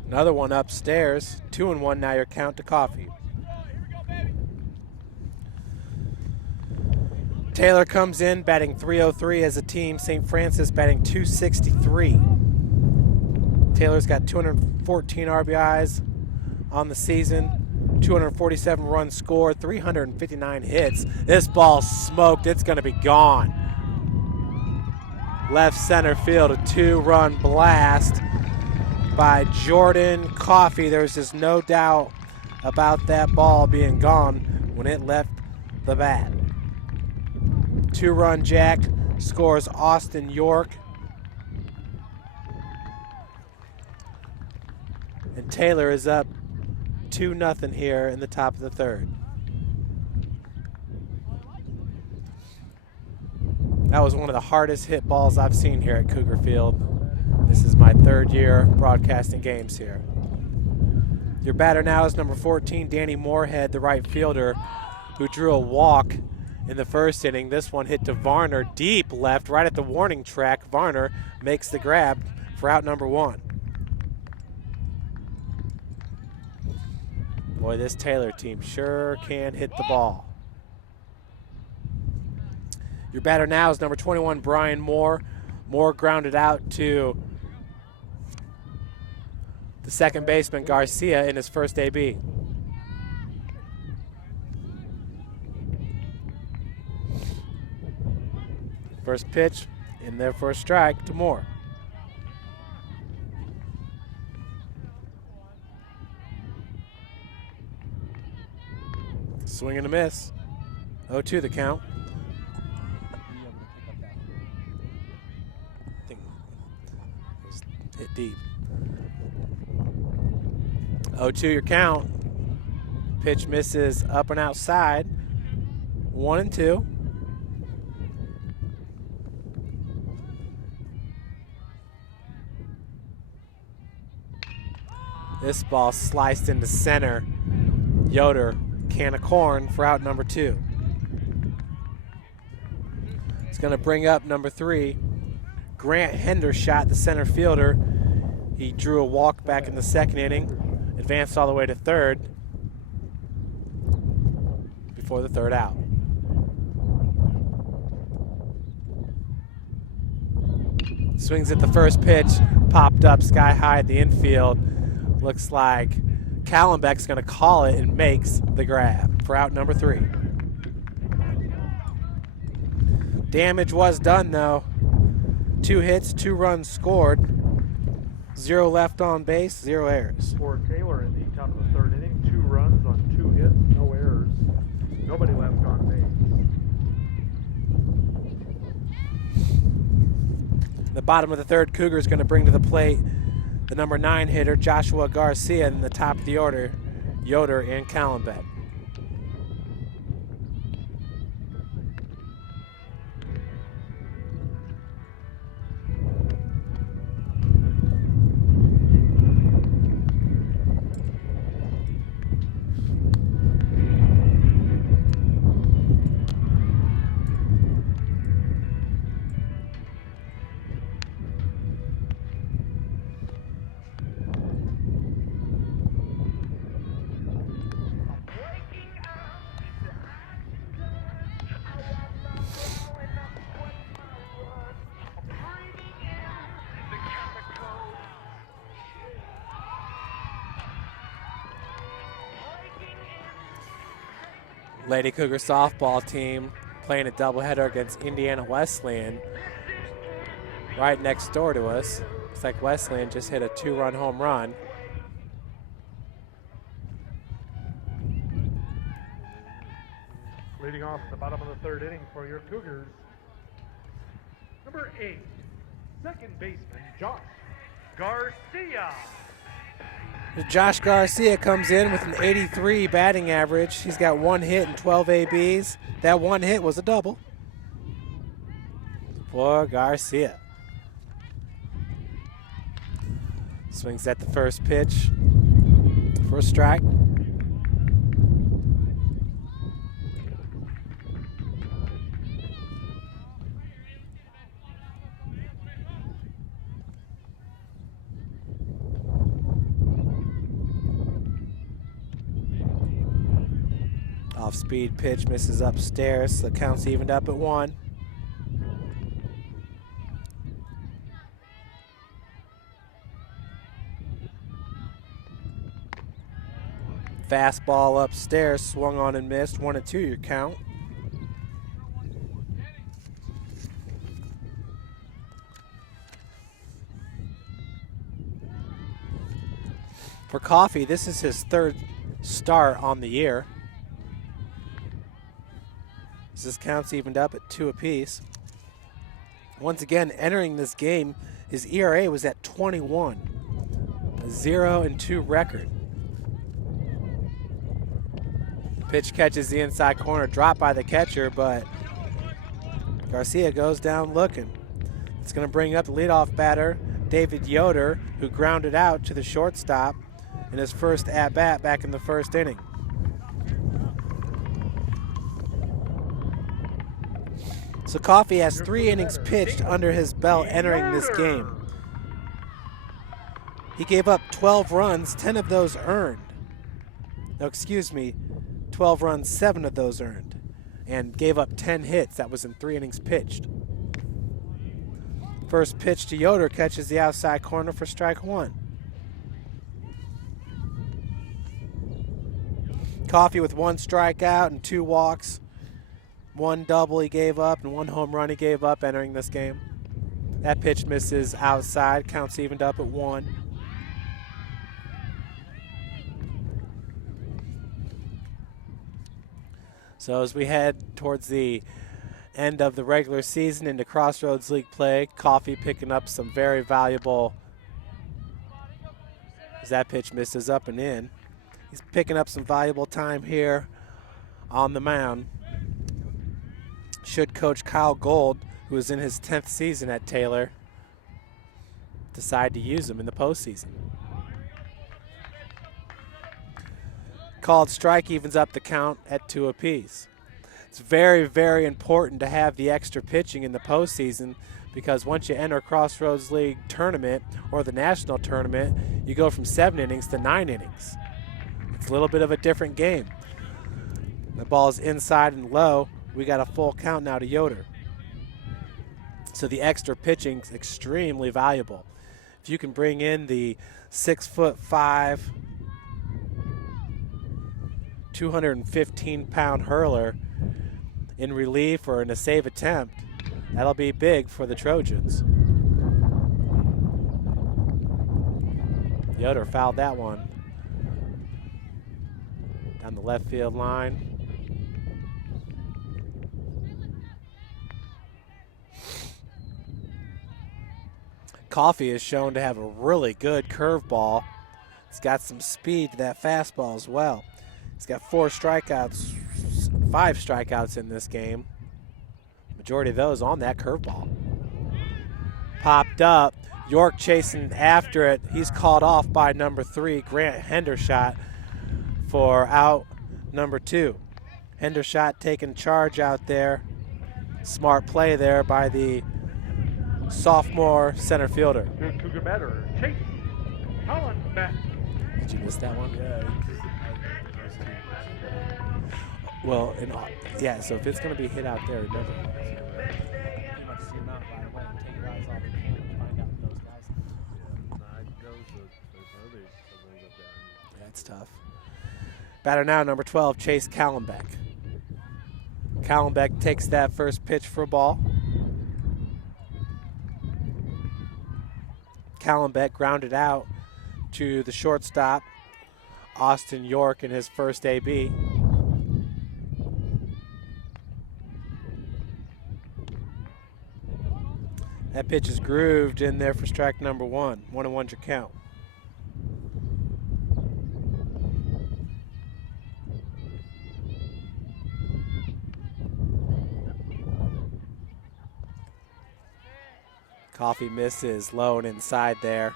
Another one upstairs. 2-1 now your count to Coffey. Taylor comes in batting .303 as a team. St. Francis batting .263. Taylor's got 214 RBIs on the season, 247 runs scored, 359 hits. This ball's smoked. It's going to be gone. Left center field, a 2-run blast by Jordan Coffey. There's just no doubt about that ball being gone when it left the bat. 2-run jack scores Austin York. And Taylor is up 2-0 here in the top of the third. That was one of the hardest hit balls I've seen here at Cougar Field. This is my third year broadcasting games here. Your batter now is number 14, Danny Moorhead, the right fielder, who drew a walk in the first inning. This one hit to Varner, deep left, right at the warning track. Varner makes the grab for out number 1. Boy, this Taylor team sure can hit the ball. Your batter now is number 21, Brian Moore. Moore grounded out to the second baseman, Garcia, in his first AB. First pitch in there for a strike to Moore. Swing and a miss. 0-2 the count. I think it was hit deep. 0-2 your count. Pitch misses up and outside. 1-2. This ball sliced into center. Yoder, can of corn for out number 2. It's going to bring up number 3. Grant Hendershot, the center fielder. He drew a walk back in the second inning, advanced all the way to third before the third out. Swings at the first pitch, popped up sky high at the infield. Looks like Callenbeck's going to call it and makes the grab for out number 3. Damage was done though. 2 hits, 2 runs scored. 0 left on base, 0 errors. For Taylor in the top of the third inning, 2 runs on 2 hits, no errors. Nobody left on base. The bottom of the third, Cougars going to bring to the plate the number 9 hitter, Joshua Garcia, in the top of the order, Yoder and Callenbeck. Lady Cougar softball team playing a doubleheader against Indiana Wesleyan right next door to us. Looks like Wesleyan just hit a 2-run home run. Leading off at the bottom of the third inning for your Cougars, number 8, second baseman Josh Garcia. Josh Garcia comes in with an 83 batting average. He's got 1 hit and 12 ABs. That 1 hit was a double for Garcia. Swings at the first pitch for a strike. Off-speed pitch misses upstairs. The count's evened up at 1. Fastball upstairs, swung on and missed. 1-2 your count. For Coffey, this is his 3rd start on the year. This count's evened up at 2 apiece. Once again, entering this game, his ERA was at 21, a 0-2 record. Pitch catches the inside corner, dropped by the catcher, but Garcia goes down looking. It's going to bring up the leadoff batter, David Yoder, who grounded out to the shortstop in his first at-bat back in the first inning. So Coffey has 3 innings pitched under his belt entering this game. He gave up 12 runs, 10 of those earned. No, excuse me, 12 runs, 7 of those earned. And gave up 10 hits. That was in 3 innings pitched. First pitch to Yoder catches the outside corner for strike 1. Coffey with 1 strikeout and 2 walks. 1 double he gave up and 1 home run he gave up entering this game. That pitch misses outside, counts evened up at 1. So as we head towards the end of the regular season into Crossroads League play, Coffey picking up some very valuable, as that pitch misses up and in. He's picking up some valuable time here on the mound. Should Coach Kyle Gold, who is in his 10th season at Taylor, decide to use him in the postseason. Called strike evens up the count at 2 apiece. It's very, very important to have the extra pitching in the postseason, because once you enter Crossroads League tournament or the national tournament, you go from 7 innings to 9 innings. It's a little bit of a different game. The ball's inside and low. We got a full count now to Yoder. So the extra pitching's extremely valuable. If you can bring in the 6'5", 215-pound hurler in relief or in a save attempt, that'll be big for the Trojans. Yoder fouled that one down the left field line. Coffee is shown to have a really good curveball. He's got some speed to that fastball as well. He's got 5 strikeouts in this game. Majority of those on that curveball. Popped up. York chasing after it. He's called off by number 3, Grant Hendershot, for out number 2. Hendershot taking charge out there. Smart play there by the sophomore center fielder. Good Cougar batter, Chase Hollenbeck. Did you miss that one? Yeah. Well, yeah, so if it's going to be hit out there, remember. Pretty much see him out right away and take your eyes off the camera and find out what those guys think. That's tough. Batter now, number 12, Chase Callenbeck. Callenbeck takes that first pitch for a ball. Callenbeck grounded out to the shortstop, Austin York, in his first AB. That pitch is grooved in there for strike number 1. 1-1's your count. Coffee misses low and inside there.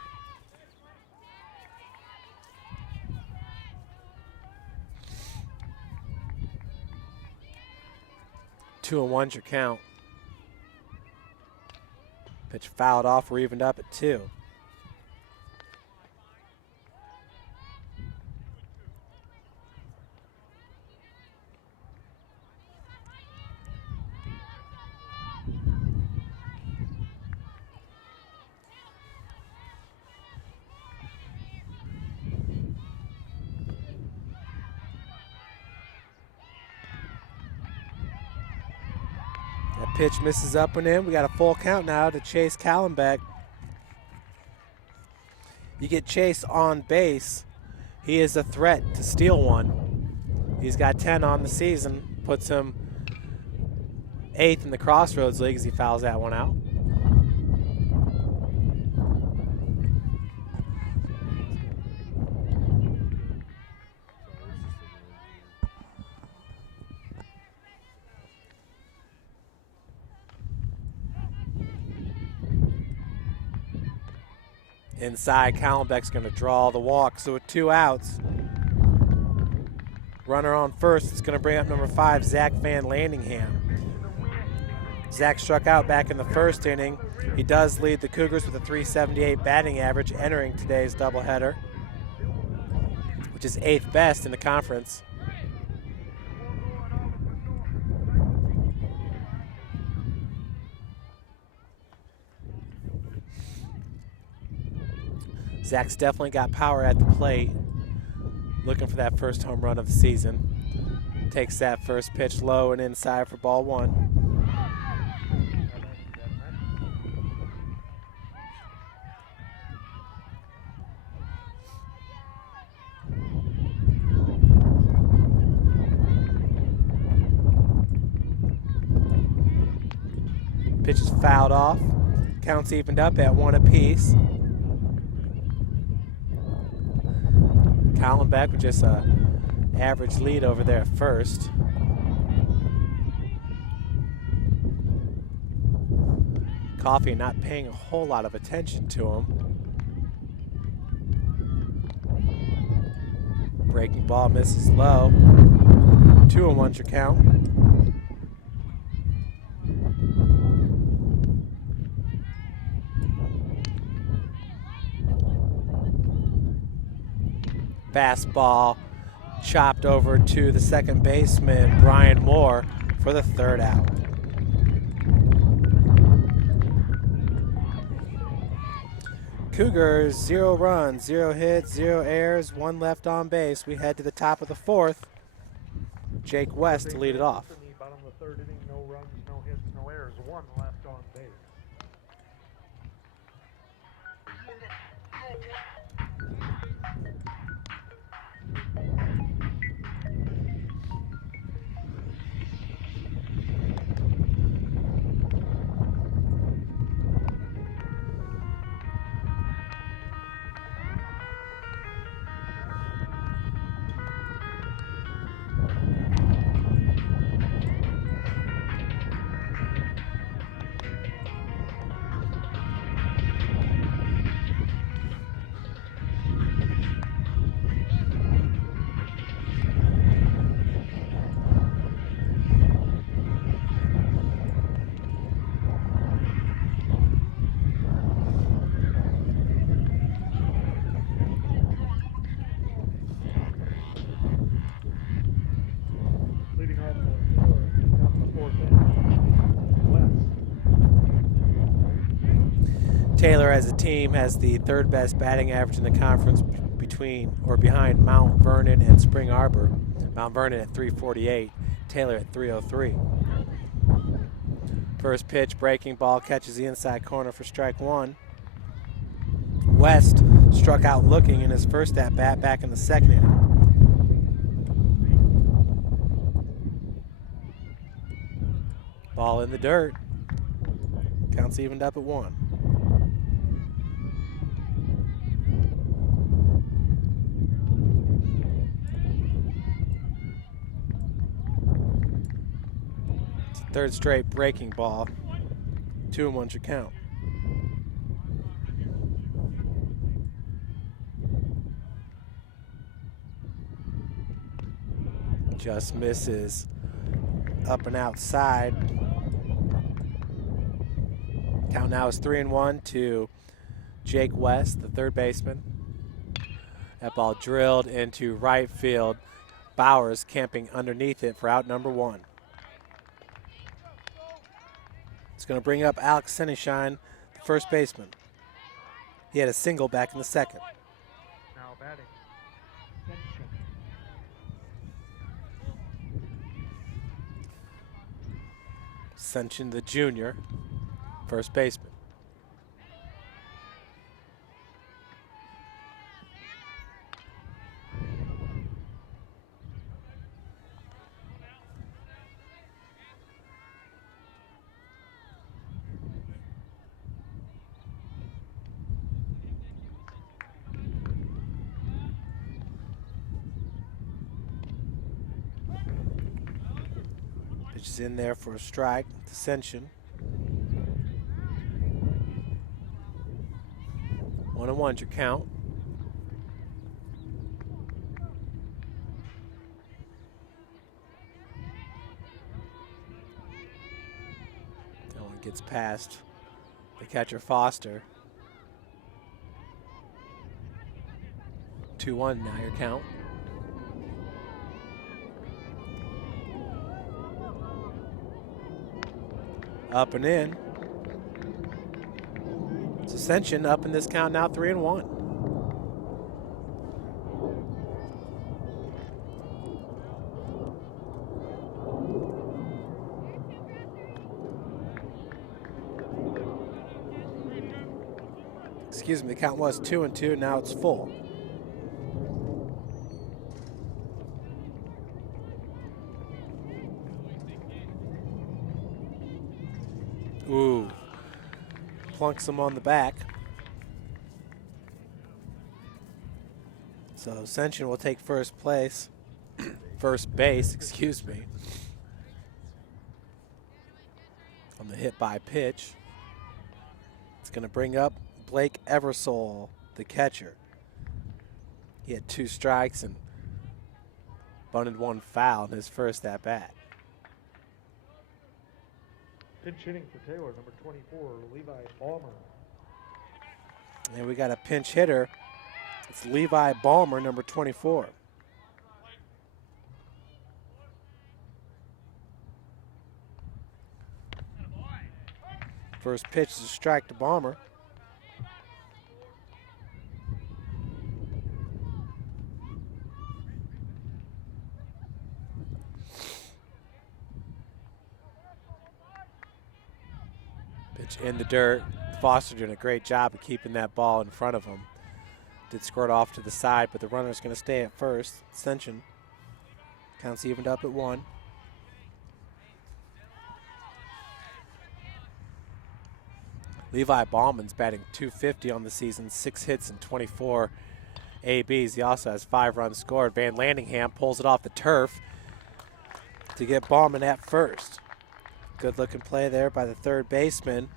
Two and one's your count. Pitch fouled off. We're evened up at 2. That pitch misses up and in. We got a full count now to Chase Callenbeck. You get Chase on base, he is a threat to steal one. He's got 10 on the season, puts him 8th in the Crossroads League as he fouls that one out. Inside, Callenbeck's going to draw the walk. So with 2 outs, runner on first, it's going to bring up number 5, Zach Van Landingham. Zach struck out back in the first inning. He does lead the Cougars with a .378 batting average entering today's doubleheader, which is 8th best in the conference. Zach's definitely got power at the plate. Looking for that first home run of the season. Takes that first pitch low and inside for ball 1. Pitch is fouled off. Counts evened up at 1 apiece. Callenbeck with just a average lead over there at first. Coffee not paying a whole lot of attention to him. Breaking ball misses low. 2-1's your count. Fastball chopped over to the second baseman, Brian Moore, for the third out. Cougars, 0 runs, 0 hits, 0 errors, 1 left on base. We head to the top of the fourth. Jake West to lead it off. In the bottom of the third inning, no runs, no hits, no errors, 1 left on base. Leading off the top of the fourth inning, West. Taylor as a team has the third best batting average in the conference behind Mount Vernon and Spring Arbor. Mount Vernon at 348, Taylor at 303. First pitch, breaking ball, catches the inside corner for strike 1. West struck out looking in his first at-bat back in the second inning. Ball in the dirt. Counts evened up at 1. It's a third straight breaking ball. 2-1 should count. Just misses up and outside. Count now is 3-1 to Jake West, the third baseman. That ball drilled into right field. Bowers camping underneath it for out number 1. It's going to bring up Alex Senishine, the first baseman. He had a single back in the second. Now batting. Sension, the junior, first baseman. Pitch is in there for a strike to Sension. 1-1 your count. That one gets past the catcher Foster. 2-1 now your count. Up and in. It's Ascension up in this count now, 3-1. Excuse me, the count was 2-2, now it's full. Ooh, plunks him on the back. So Ascension will take first base, excuse me, on the hit by pitch. It's going to bring up Blake Eversole, the catcher. He had 2 strikes and bunted 1 foul in his first at bat. Pinch hitting for Taylor, number 24, Levi Ballmer. And we got a pinch hitter It's Levi Ballmer, number 24. First pitch is a strike to Ballmer. Pitch in the dirt. Foster doing a great job of keeping that ball in front of him. Did squirt off to the side, but the runner's going to stay at first. Ascension. Counts evened up at 1. Levi Ballman's batting .250 on the season, 6 hits and 24 ABs. He also has 5 runs scored. Van Landingham pulls it off the turf to get Ballman at first. Good looking play there by the third baseman.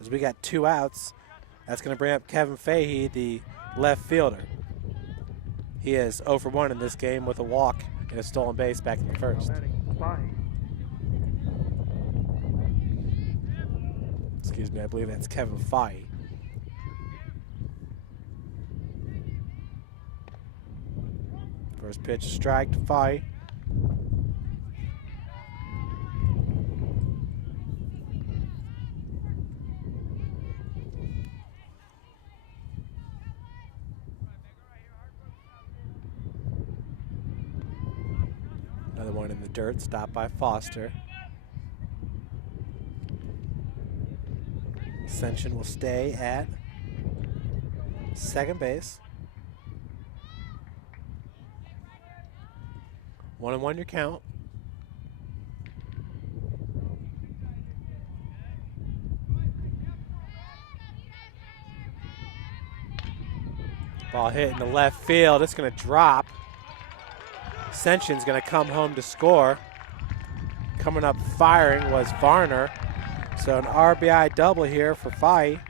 As we got 2 outs, that's going to bring up Kevin Fahey, the left fielder. He is 0 for 1 in this game with a walk and a stolen base back in the first. Excuse me, I believe that's Kevin Fahey. First pitch, strike to Fahey. Another one in the dirt, stopped by Foster. Ascension will stay at second base. 1-1 your count. Ball hit in the left field. It's going to drop. Ascension's going to come home to score. Coming up firing was Varner. So an RBI double here for Fahey.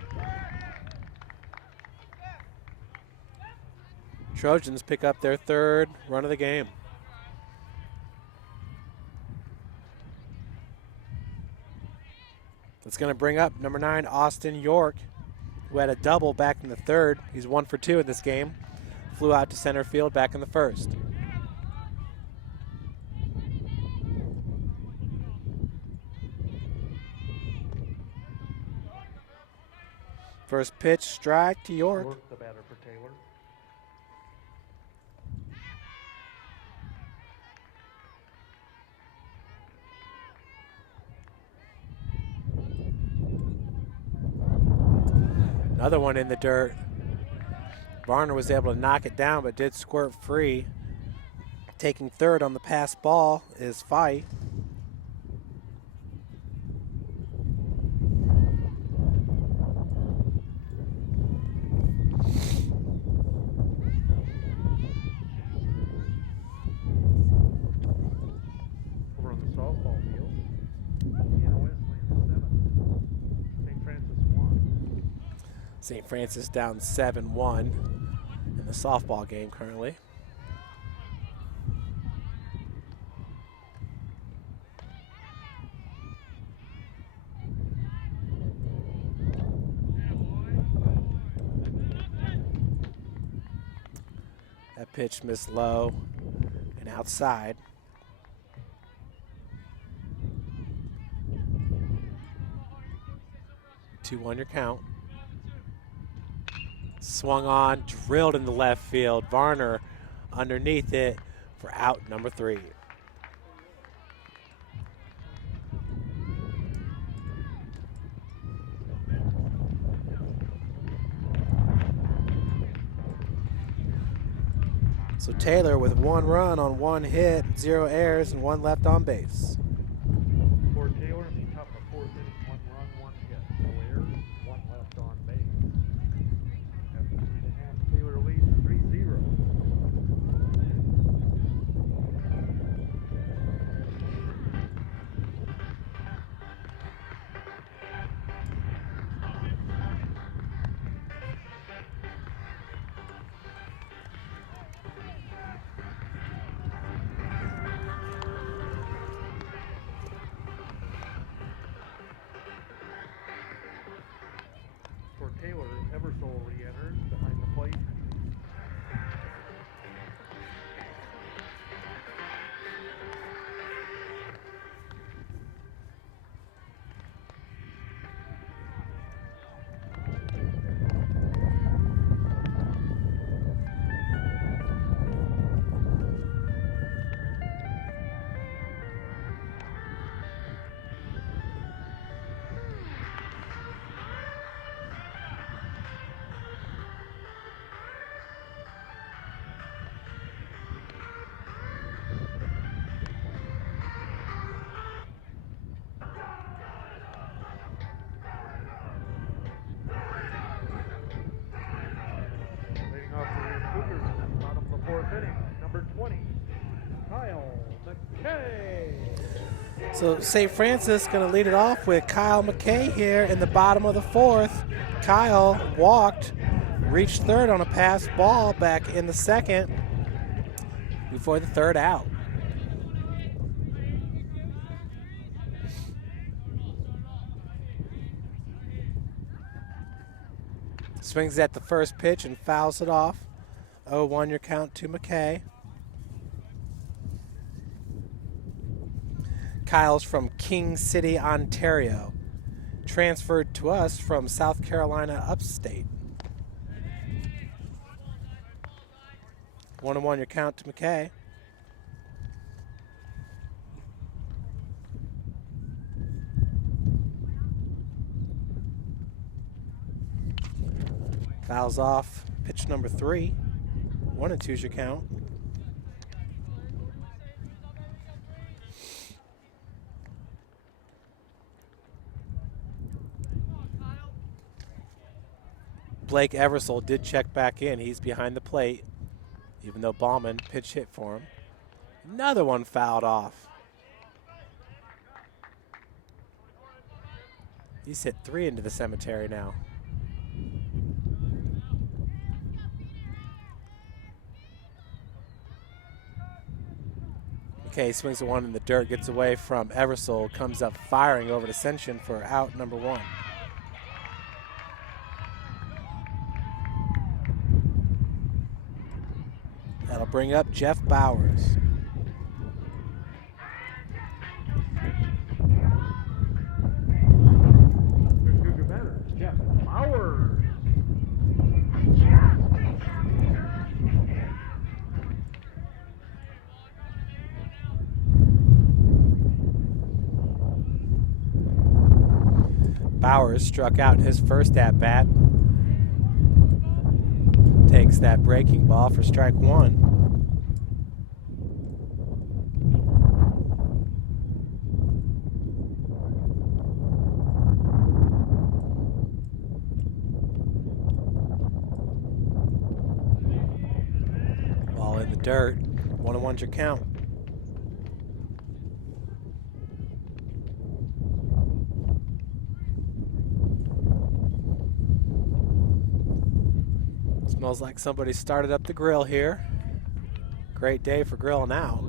Trojans pick up their 3rd run of the game. It's going to bring up number 9, Austin York, who had a double back in the 3rd. He's 1 for 2 in this game. Flew out to center field back in the 1st. First pitch, strike to York. York, the batter for Taylor. Another one in the dirt. Varner was able to knock it down, but did squirt free. Taking 3rd on the pass ball is Fahey. Over on the softball field. Indiana Wesleyan 7. St. Francis 1. St. Francis down 7-1 in the softball game currently. That pitch missed low and outside. Two-1 your count. Swung on, drilled in the left field. Varner underneath it for out number 3. So Taylor with 1 run on 1 hit, 0 errors, and 1 left on base. For Taylor, in the top of 4th inning, 1 run, 1 hit, no errors, 1 left on base. After 3.5, Taylor leads 3-0. For Taylor, Eversole re-enters behind number plate. Leading off for your Cougars, bottom of the fourth inning, number 20, Kyle McKay. So St. Francis going to lead it off with Kyle McKay here in the bottom of the fourth. Kyle walked, reached third on a pass ball back in the second before the third out. Swings at the first pitch and fouls it off. 0-1 your count to McKay. Kyle's from King City, Ontario. Transferred to us from South Carolina upstate. 1-1 your count to McKay. Fouls off pitch number 3. 1-2's your count. Blake Eversole did check back in. He's behind the plate, even though Ballman pitch hit for him. Another one fouled off. He's hit 3 into the cemetery now. McKay swings the one in the dirt, gets away from Eversole, comes up firing over to Ascension for out number 1. That'll bring up Jeff Bowers. Cougar batter, Jeff Bowers. Bowers struck out in his first at-bat. Takes that breaking ball for strike 1. Ball in the dirt. 1-1's your count. Smells like somebody started up the grill here. Great day for grilling out.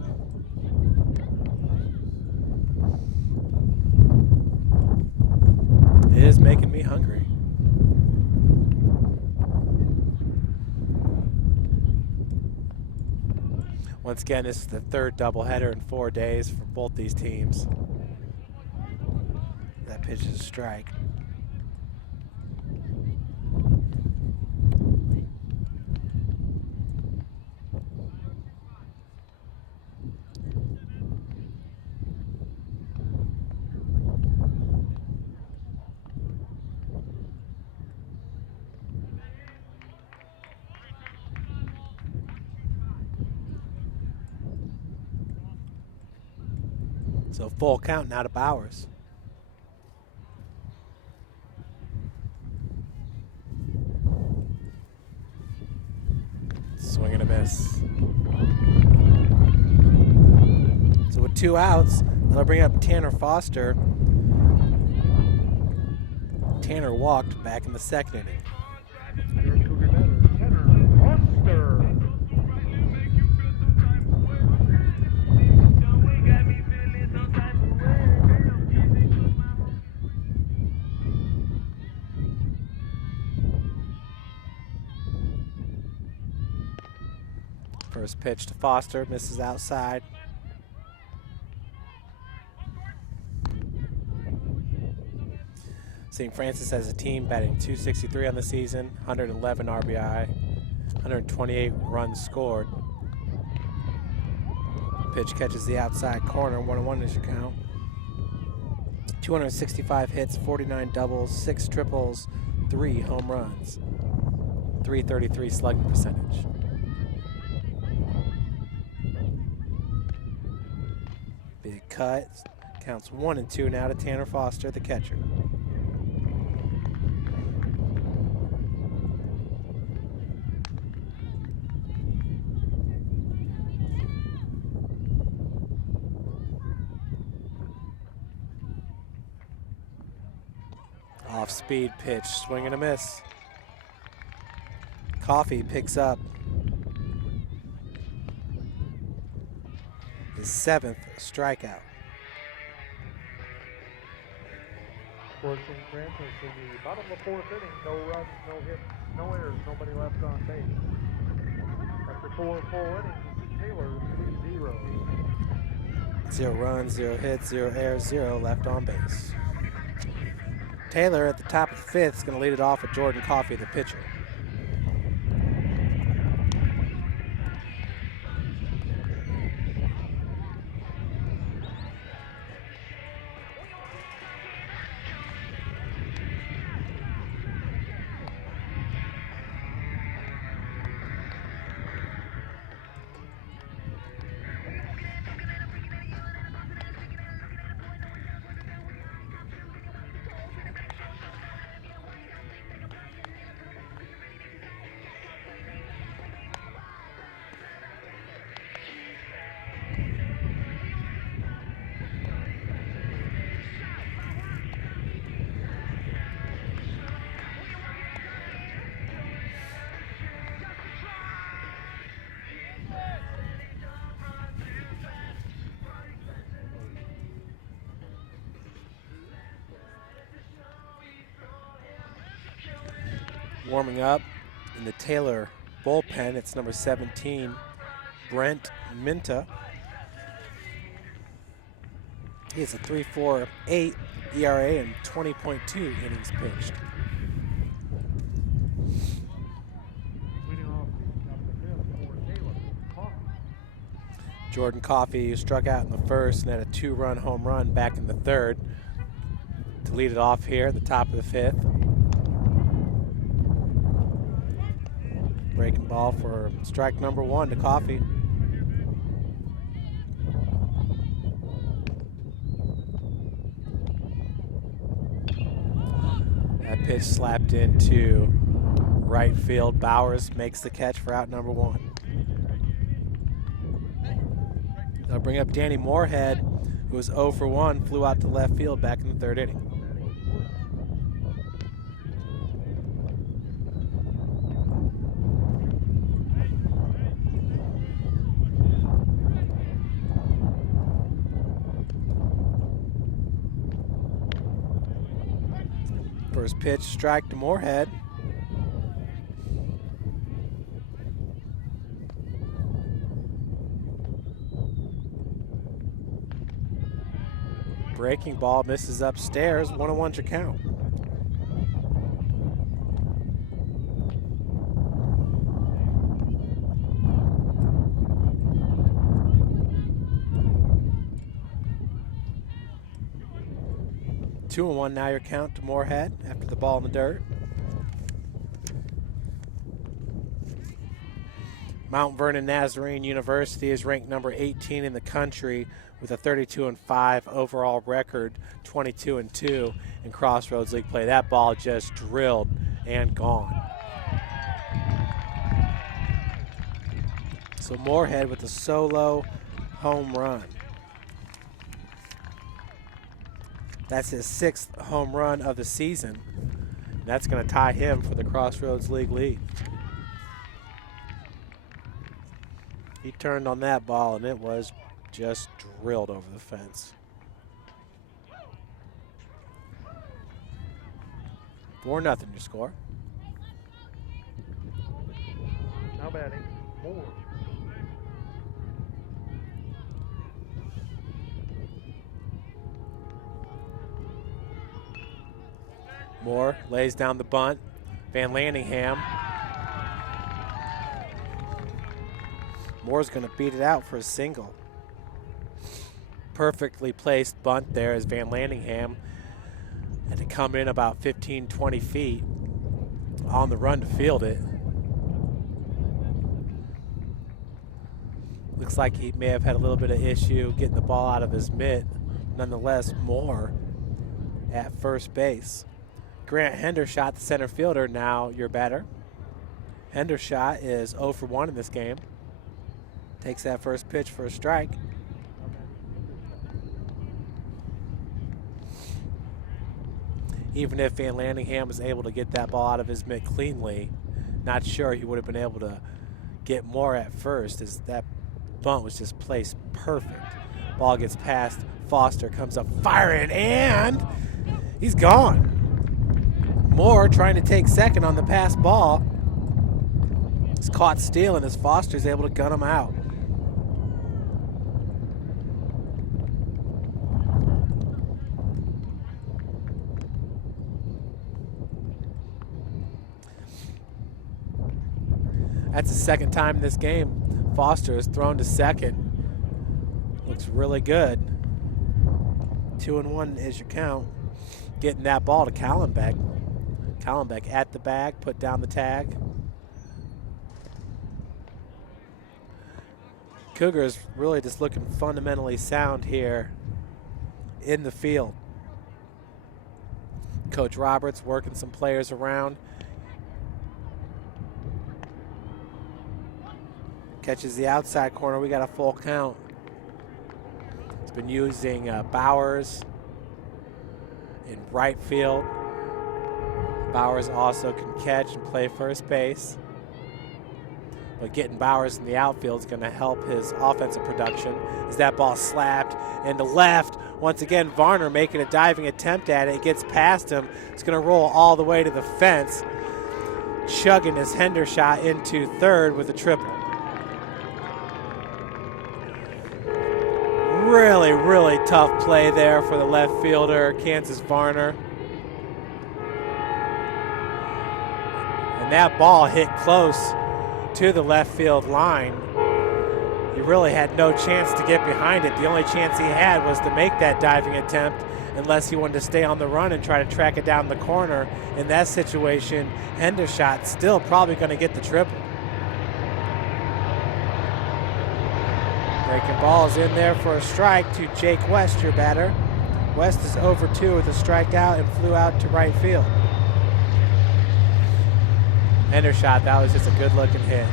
It is making me hungry. Once again, this is the third doubleheader in 4 days for both these teams. That pitch is a strike. So full count now to Bowers. Swing and a miss. So with 2 outs, that'll bring up Tanner Foster. Tanner walked back in the second inning. Your Cougar batter, Tanner Foster. First pitch to Foster, misses outside. St. Francis as a team batting .263 on the season, 111 RBI, 128 runs scored. Pitch catches the outside corner, 1-1 is your count. 265 hits, 49 doubles, 6 triples, 3 home runs, .333 slugging percentage. Big cut, counts 1-2 now to Tanner Foster, the catcher. Off-speed pitch, swing and a miss. Coffee picks up his 7th strikeout. For St. Francis in the bottom of the 4th inning, no runs, no hits, no errors, nobody left on base. After 4 full innings, Taylor 3-0. 0 runs, 0 hits, 0 errors, 0 left on base. Taylor at the top of the 5th is going to lead it off with Jordan Coffey, the pitcher. Warming up in the Taylor bullpen, it's number 17, Brent Minta. He has a 3.48 ERA and 20.2 innings pitched. Leading off the 5th for Taylor, Coffey. Jordan Coffey struck out in the 1st and had a 2-run home run back in the 3rd to lead it off here at the top of the 5th. Breaking ball for strike number 1 to Coffey. That pitch slapped into right field. Bowers makes the catch for out number 1. They'll bring up Danny Moorhead, who was 0 for 1, flew out to left field back in the 3rd inning. First pitch, strike to Moorhead. Breaking ball misses upstairs, 1-1 your count. Two and one now your count to Moorhead after the ball in the dirt. Mount Vernon Nazarene University is ranked number 18 in the country with a 32-5 overall record, 22-2 in Crossroads League play. That ball just drilled and gone. So Moorhead with a solo home run. That's his 6th home run of the season. That's going to tie him for the Crossroads League lead. He turned on that ball and it was just drilled over the fence. 4-0 your score. Now batting, Moore. Moore lays down the bunt. Van Landingham. Moore's going to beat it out for a single. Perfectly placed bunt there as Van Landingham had to come in about 15, 20 feet on the run to field it. Looks like he may have had a little bit of issue getting the ball out of his mitt. Nonetheless, Moore at first base. Grant Hendershot, the center fielder, now your batter. Hendershot is 0 for 1 in this game. Takes that first pitch for a strike. Even if Van Landingham was able to get that ball out of his mitt cleanly, not sure he would have been able to get more at first, as that bunt was just placed perfect. Ball gets past Foster, comes up firing, and he's gone. Moore trying to take second on the pass ball. He's caught stealing as Foster's able to gun him out. That's the second time in this game Foster has thrown to second. Looks really good. 2-1 is your count. Getting that ball to Callenbeck. Callenbeck at the bag, put down the tag. Cougars really just looking fundamentally sound here in the field. Coach Roberts working some players around. Catches the outside corner. We got a full count. He's been using Bowers in right field. Bowers also can catch and play first base. But getting Bowers in the outfield is going to help his offensive production. As that ball slapped into left. Once again, Varner making a diving attempt at it. It gets past him. It's going to roll all the way to the fence. Chugging his Hendershot into third with a triple. Really, really tough play there for the left fielder, Kansas Varner. And that ball hit close to the left field line. He really had no chance to get behind it. The only chance he had was to make that diving attempt, unless he wanted to stay on the run and try to track it down the corner. In that situation, Hendershot still probably going to get the triple. Breaking balls in there for a strike to Jake West, your batter. West is over 2 with a strikeout and flew out to right field. Hendershot, that was just a good looking hit.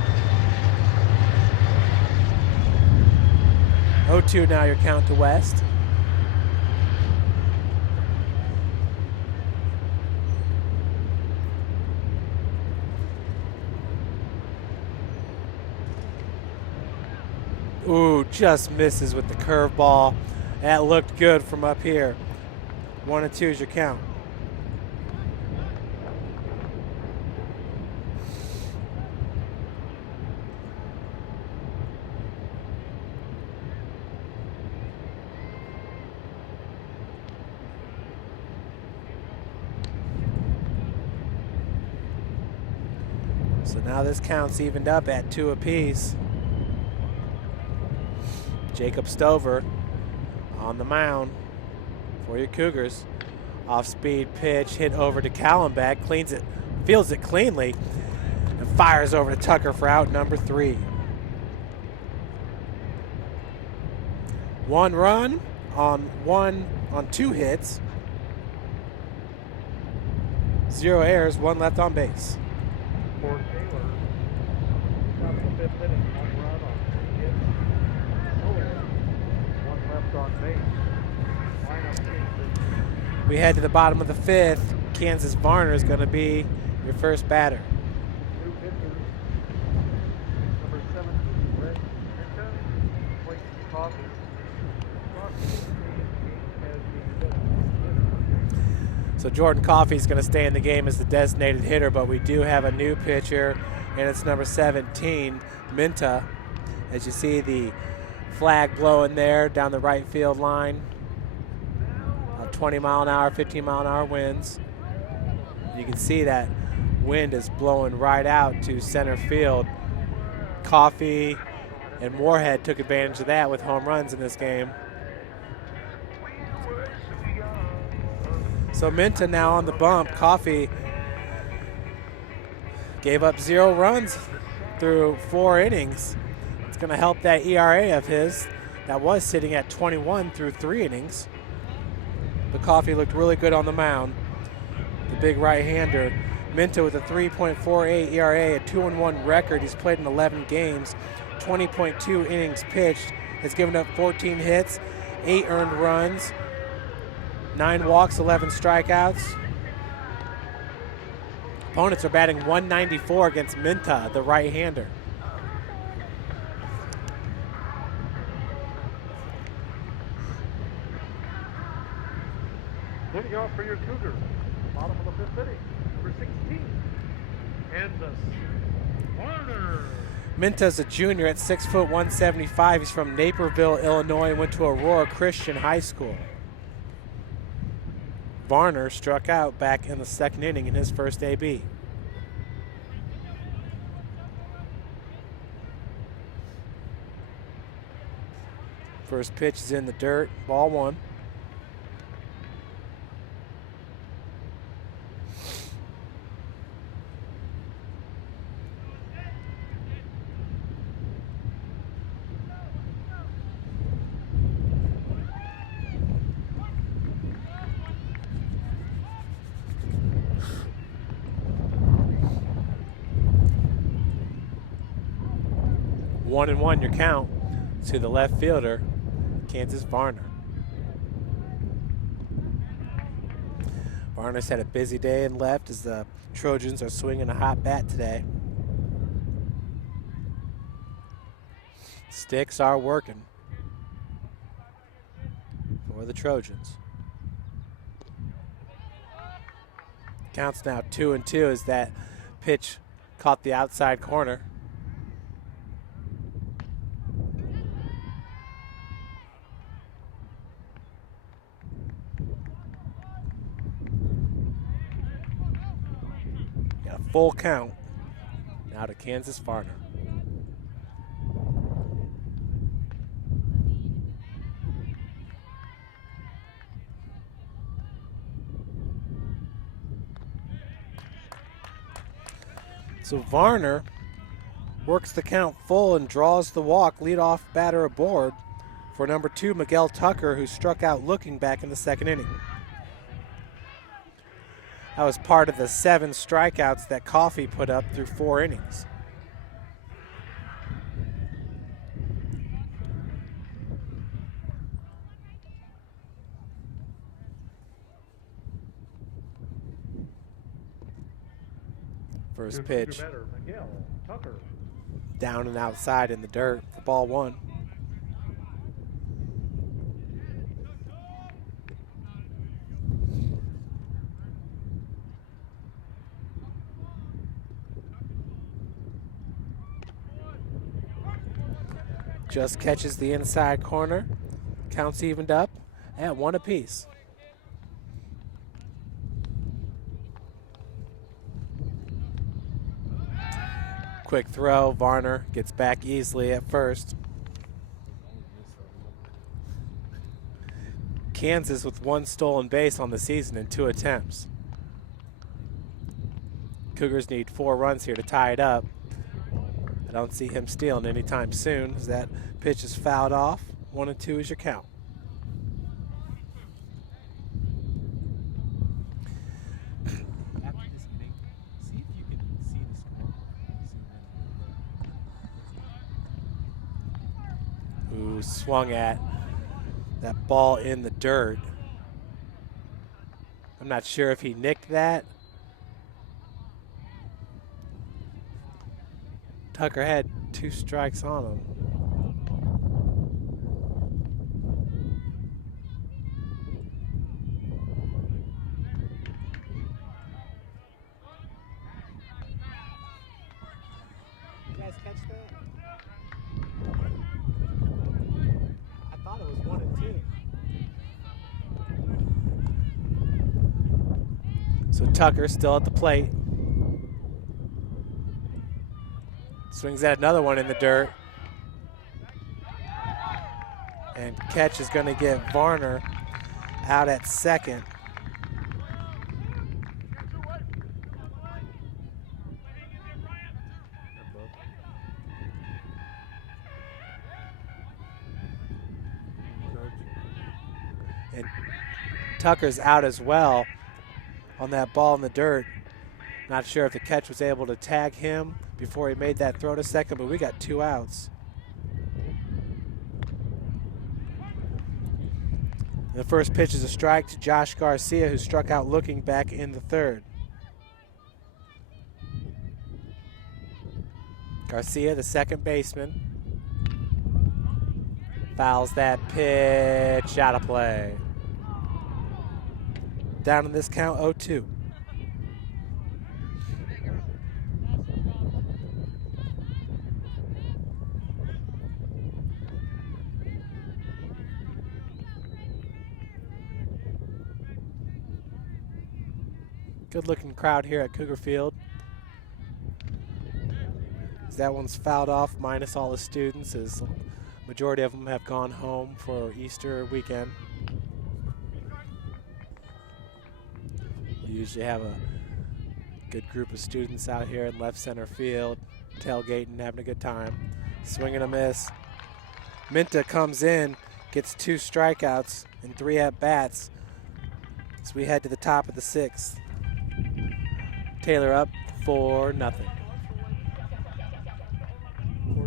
0-2 now your count to West. Ooh, just misses with the curveball. That looked good from up here. 1-2 is your count. So now this count's evened up at 2 apiece. Jacob Stover on the mound for your Cougars. Off-speed pitch hit over to Callenbeck, cleans it, fields it cleanly, and fires over to Tucker for out number 3. 1 run on 2 hits, 0 errors, 1 left on base. For Taylor, top of the 5th inning, 1 run on 3 hits, no errors, 1 left on base. Lineup changes. We head to the bottom of the 5th. Kansas Varner is going to be your first batter. New pitchers, number 17, Brett Minka, Blake Coffey. So Jordan Coffey is going to stay in the game as the designated hitter, but we do have a new pitcher, and it's number 17, Minta. As you see the flag blowing there down the right field line. 20 mile an hour, 15 mile an hour winds. You can see that wind is blowing right out to center field. Coffee and Moorhead took advantage of that with home runs in this game. So Minta now on the bump. Coffee gave up 0 runs through 4 innings. It's going to help that ERA of his that was sitting at 21 through 3 innings. But Coffee looked really good on the mound. The big right-hander. Minta with a 3.48 ERA, a 2-1 record. He's played in 11 games, 20.2 innings pitched. Has given up 14 hits, 8 earned runs, 9 walks, 11 strikeouts. Opponents are batting .194 against Minta, the right-hander. Leading off for your Cougars, bottom of the 5th inning, number 16, Kansas Warner. Minta's a junior at 6 foot 175. He's from Naperville, Illinois, and went to Aurora Christian High School. Varner struck out back in the 2nd inning in his first AB. First pitch is in the dirt, ball 1. One and one your count to the left fielder, Kansas Varner. Varner's had a busy day in left as the Trojans are swinging a hot bat today. Sticks are working for the Trojans. Counts now 2-2 as that pitch caught the outside corner. Full count now to Kansas Varner. So Varner works the count full and draws the walk, leadoff batter aboard for number 2, Miguel Tucker, who struck out looking back in the 2nd inning. That was part of the 7 strikeouts that Coffee put up through 4 innings. First pitch, Miguel Tucker. down and outside in the dirt for ball 1. Just catches the inside corner. Counts evened up at 1 apiece. Quick throw. Varner gets back easily at first. Kansas with 1 stolen base on the season in 2 attempts. Cougars need 4 runs here to tie it up. I don't see him stealing anytime soon as that pitch is fouled off. 1-2 is your count. After this inning, see if you can see the score. Zoom in. Who swung at that ball in the dirt. I'm not sure if he nicked that. Tucker had 2 strikes on him. You guys catch that? I thought it was 1-2. So Tucker still at the plate. Swings at another one in the dirt. And catch is going to get Varner out at second. And Tucker's out as well on that ball in the dirt. Not sure if the catch was able to tag him before he made that throw to second, but we got 2 outs. The first pitch is a strike to Josh Garcia, who struck out looking back in the third. Garcia, the second baseman, fouls that pitch out of play. Down in this count, 0-2. Good looking crowd here at Cougar Field. That one's fouled off minus all the students, as majority of them have gone home for Easter weekend. We usually have a good group of students out here in left center field, tailgating, having a good time. Swing and a miss. Minta comes in, gets 2 strikeouts and 3 at-bats as we head to the top of the 6th. Taylor up 4-0. For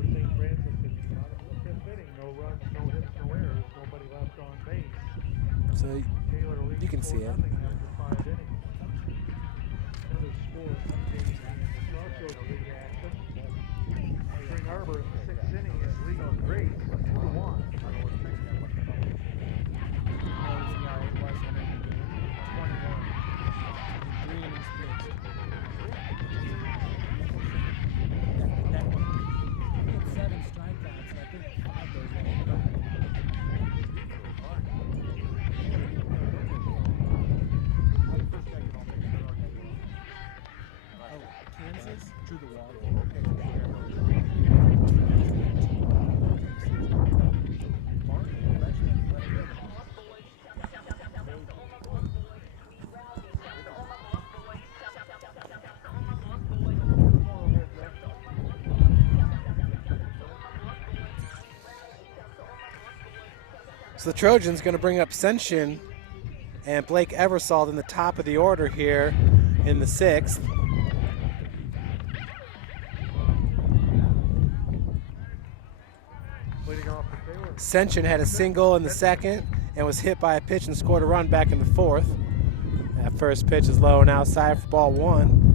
St. Francis in the fifth inning, no runs, no hits, no errors, nobody left on base. So Taylor leads you can see it. 4-0 after 5 innings. Another score update in the Crossroads League action. Spring Arbor in the 6th inning is leading Grace 2-1. So the Trojans going to bring up Senshin and Blake Eversole in the top of the order here in the 6th. Senshin had a single in the 2nd and was hit by a pitch and scored a run back in the 4th. That first pitch is low and outside for ball 1.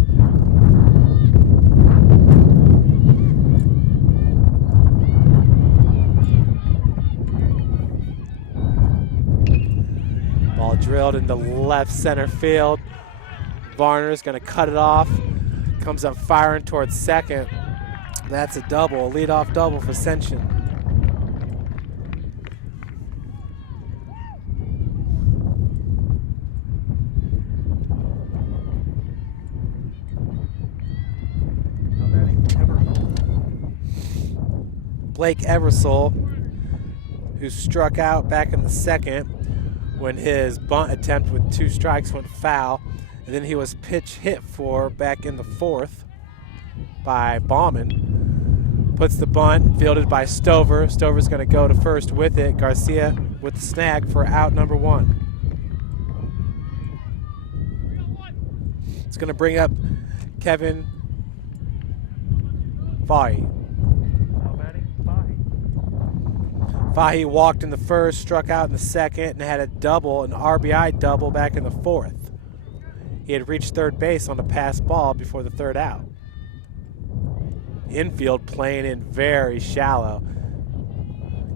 Ball drilled into left center field. Varner's going to cut it off. Comes up firing towards second. That's a double, a leadoff double for Senshin. Blake Eversole, who struck out back in the 2nd when his bunt attempt with 2 strikes went foul. And then he was pitch hit for back in the 4th by Bauman. Puts the bunt, fielded by Stover. Stover's going to go to first with it. Garcia with the snag for out number 1. It's going to bring up Kevin Fahy. Fahy walked in the 1st, struck out in the 2nd, and had a double, an RBI double back in the 4th. He had reached third base on a passed ball before the 3rd out. Infield playing in very shallow.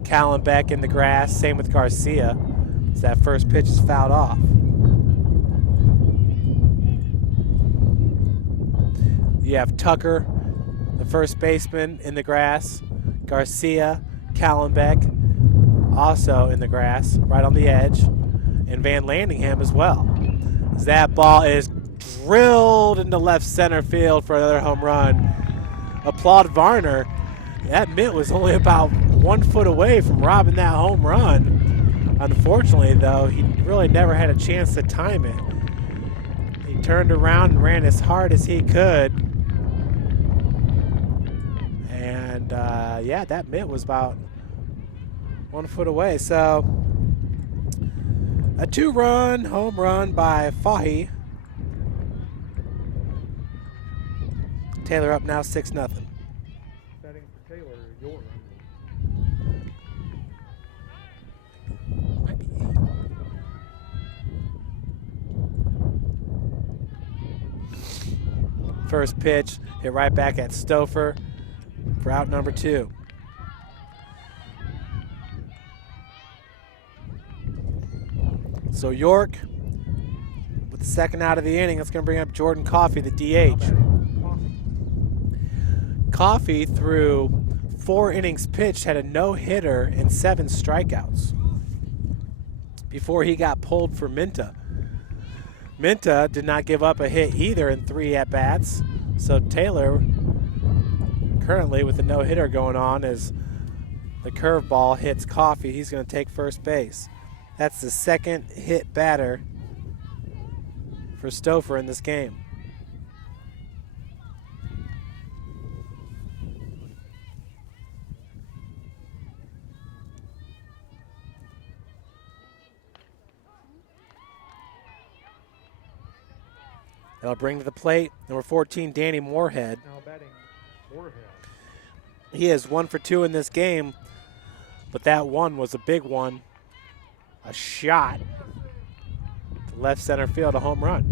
Callenbeck in the grass, same with Garcia, as that first pitch is fouled off. You have Tucker, the first baseman, in the grass. Garcia, Callenbeck, also in the grass, right on the edge. And Van Landingham as well. As that ball is drilled into left center field for another home run. Applaud Varner. That mitt was only about 1 foot away from robbing that home run. Unfortunately, though, he really never had a chance to time it. He turned around and ran as hard as he could. And, yeah, that mitt was about 1 foot away. So, a 2-run home run by Fahy. Taylor up now 6-0. Batting for Taylor, York. Might be 8. First pitch, hit right back at Stouffer for out number 2. So York, with the second out of the inning, that's going to bring up Jordan Coffey, the DH. Coffey, through 4 innings pitched, had a no-hitter and 7 strikeouts before he got pulled for Minta. Minta did not give up a hit either in 3 at-bats. So Taylor, currently with a no-hitter going on, as the curveball hits Coffey, he's going to take first base. That's the second hit batter for Stouffer in this game. They'll bring to the plate number 14, Danny Moorhead. Now batting Moorhead. He is 1 for 2 in this game, but that one was a big one. A shot to left center field, a home run.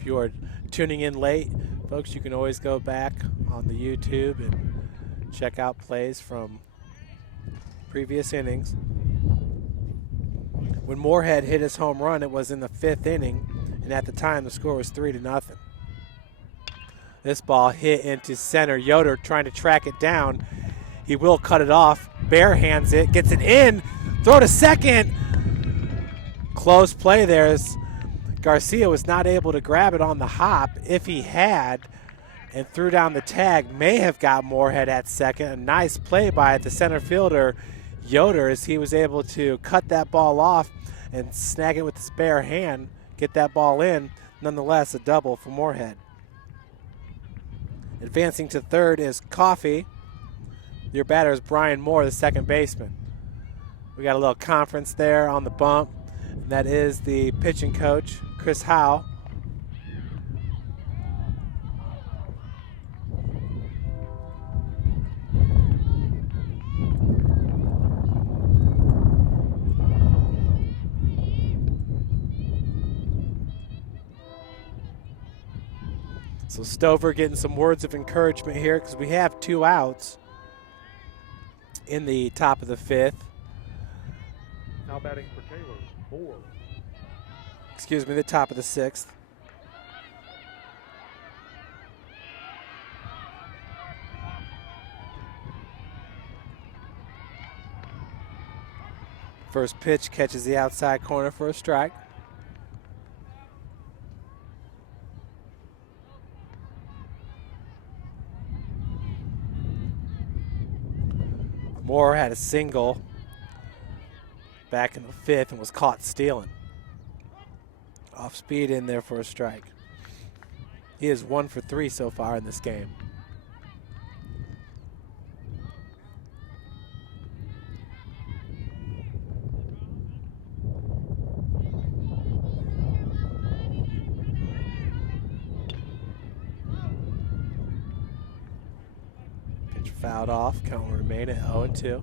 If you are tuning in late, folks, you can always go back on the YouTube and check out plays from previous innings. When Moorhead hit his home run, it was in the 5th inning, and at the time the score was 3-0. This ball hit into center. Yoder trying to track it down. He will cut it off. Bare hands it, gets it in, throw to second. Close play there as Garcia was not able to grab it on the hop. If he had and threw down the tag, may have got Moorhead at second. A nice play by the center fielder, Yoder, as he was able to cut that ball off and snag it with his bare hand, get that ball in. Nonetheless, a double for Moorhead. Advancing to third is Coffey. Your batter is Brian Moore, the second baseman. We got a little conference there on the bump, and that is the pitching coach, Chris Howe. So Stover getting some words of encouragement here because we have 2 outs in the top of the 5th. Now batting for Taylor, Moore. Excuse me, the top of the 6th. First pitch catches the outside corner for a strike. Moore had a single back in the 5th and was caught stealing. Off speed in there for a strike. He is 1 for 3 so far in this game. Pitch fouled off. Count will remain at 0-2.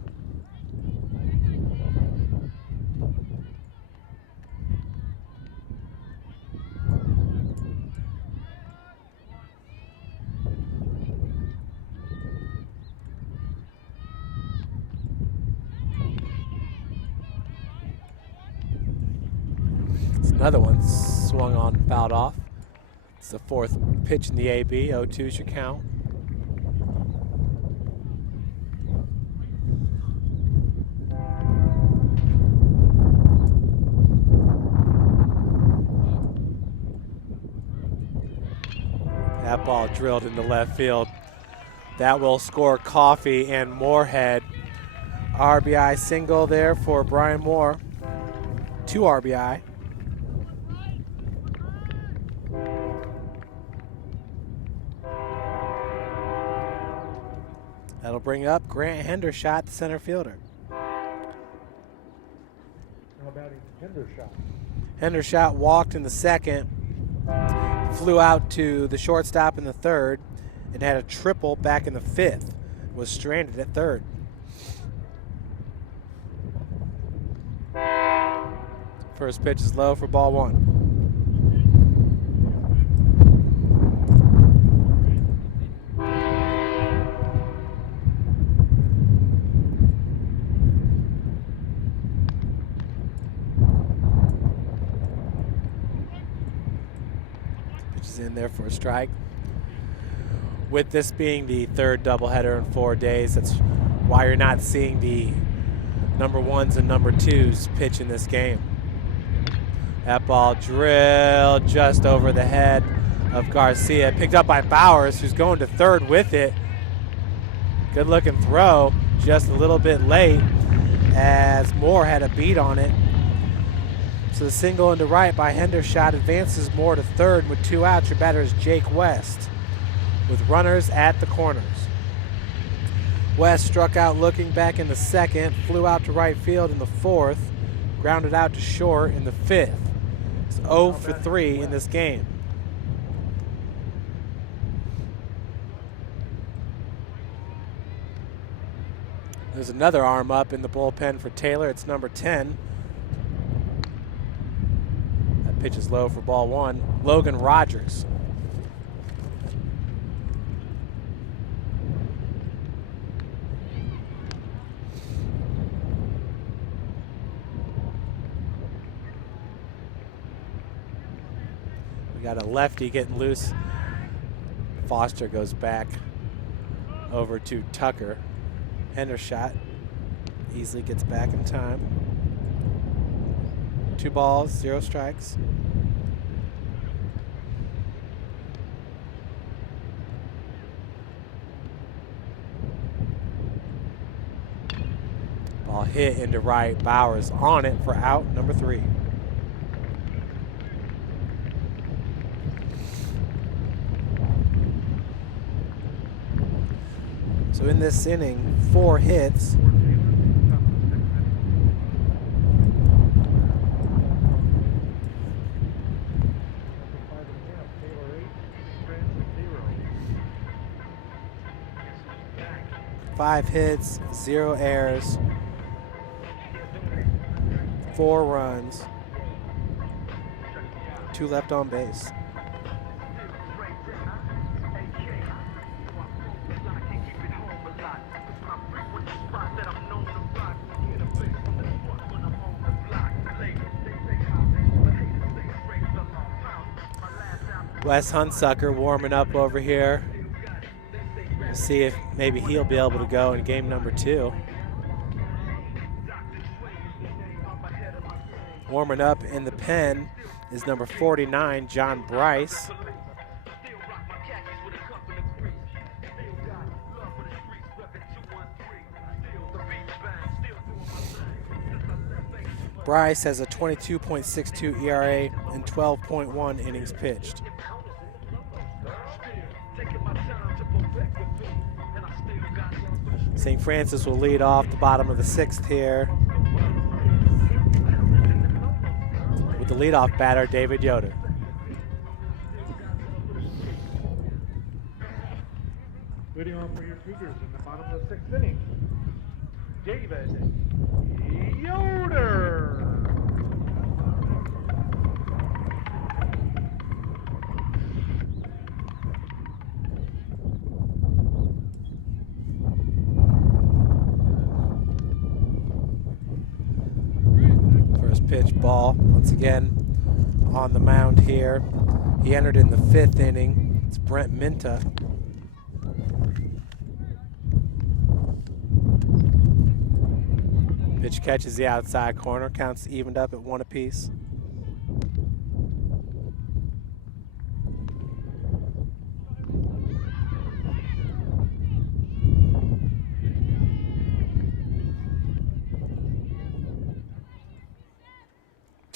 Another one swung on and fouled off. It's the 4th pitch in the AB. 0-2 is your count. That ball drilled into left field. That will score Coffee and Moorhead. RBI single there for Brian Moore. 2 RBI. That'll bring up Grant Hendershot, the center fielder. How about Hendershot? Hendershot walked in the second, flew out to the shortstop in the third, and had a triple back in the fifth. Was stranded at third. First pitch is low for ball 1. In there for a strike. With this being the third doubleheader in 4 days, that's why you're not seeing the number 1s and number 2s pitch in this game. That ball drilled just over the head of Garcia, picked up by Bowers, who's going to third with it. Good looking throw, just a little bit late as Moore had a beat on it. So the single into right by Hendershot advances Moore to third with 2 outs. Your batter is Jake West with runners at the corners. West struck out looking back in the second, flew out to right field in the fourth, grounded out to short in the fifth. It's 0 for 3 in this game. There's another arm up in the bullpen for Taylor. It's number 10. Pitch is low for ball 1. Logan Rogers. We got a lefty getting loose. Foster goes back over to Tucker. Hendershot easily gets back in time. 2 balls, 0 strikes. Ball hit into right. Bowers on it for out number 3. So in this inning, 4 hits. Five hits, 0 errors, 4 runs, 2 left on base. Wes Hunsucker warming up over here. We'll see if maybe he'll be able to go in game number 2. Warming up in the pen is number 49, John Bryce. Bryce has a 22.62 ERA and 12.1 innings pitched. St. Francis will lead off the bottom of the 6th here with the leadoff batter, David Yoder. Leading on for your Cougars in the bottom of the 6th inning, David Yoder. Pitch ball once again on the mound here. He entered in the 5th inning. It's Brent Minta. Pitch catches the outside corner, counts evened up at 1 apiece.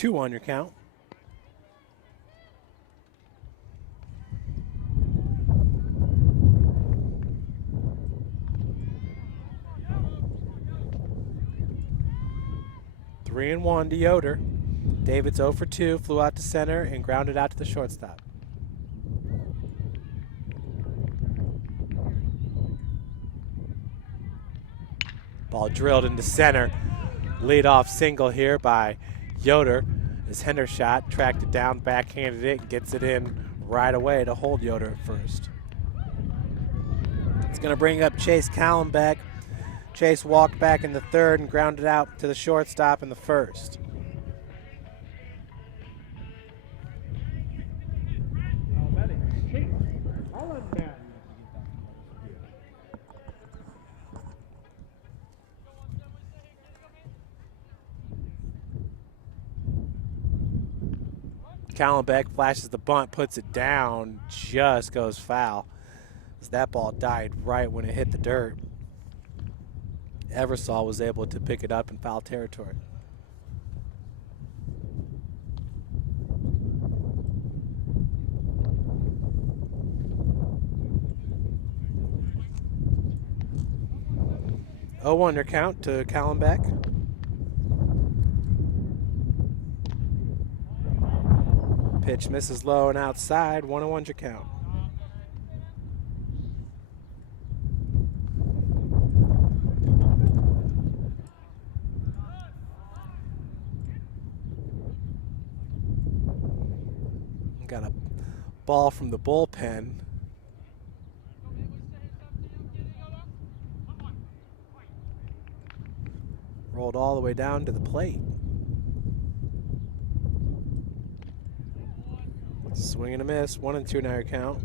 2-1 your count. Three and 1 to Yoder. David's 0 for 2, flew out to center and grounded out to the shortstop. Ball drilled into center. Leadoff single here by Yoder. As Hendershot tracked it down, backhanded it, and gets it in right away to hold Yoder at first. It's going to bring up Chase Callenbeck. Chase walked back in the third and grounded out to the shortstop in the first. Callenbeck flashes the bunt, puts it down, just goes foul. As that ball died right when it hit the dirt. Eversole was able to pick it up in foul territory. Oh, 1 your count to Callenbeck. Pitch misses low and outside. 1-1 your count. Got a ball from the bullpen. Rolled all the way down to the plate. Swing and a miss. 1-2 now your count.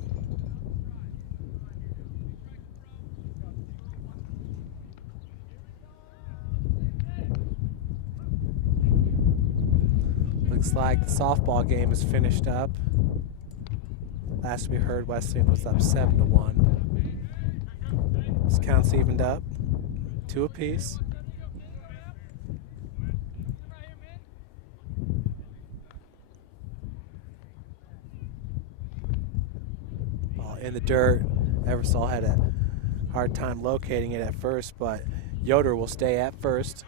Looks like the softball game is finished up. Last we heard, Wesleyan was up 7-1. This count's evened up. 2 apiece. Ball in the dirt. Eversole had a hard time locating it at first, but Yoder will stay at first.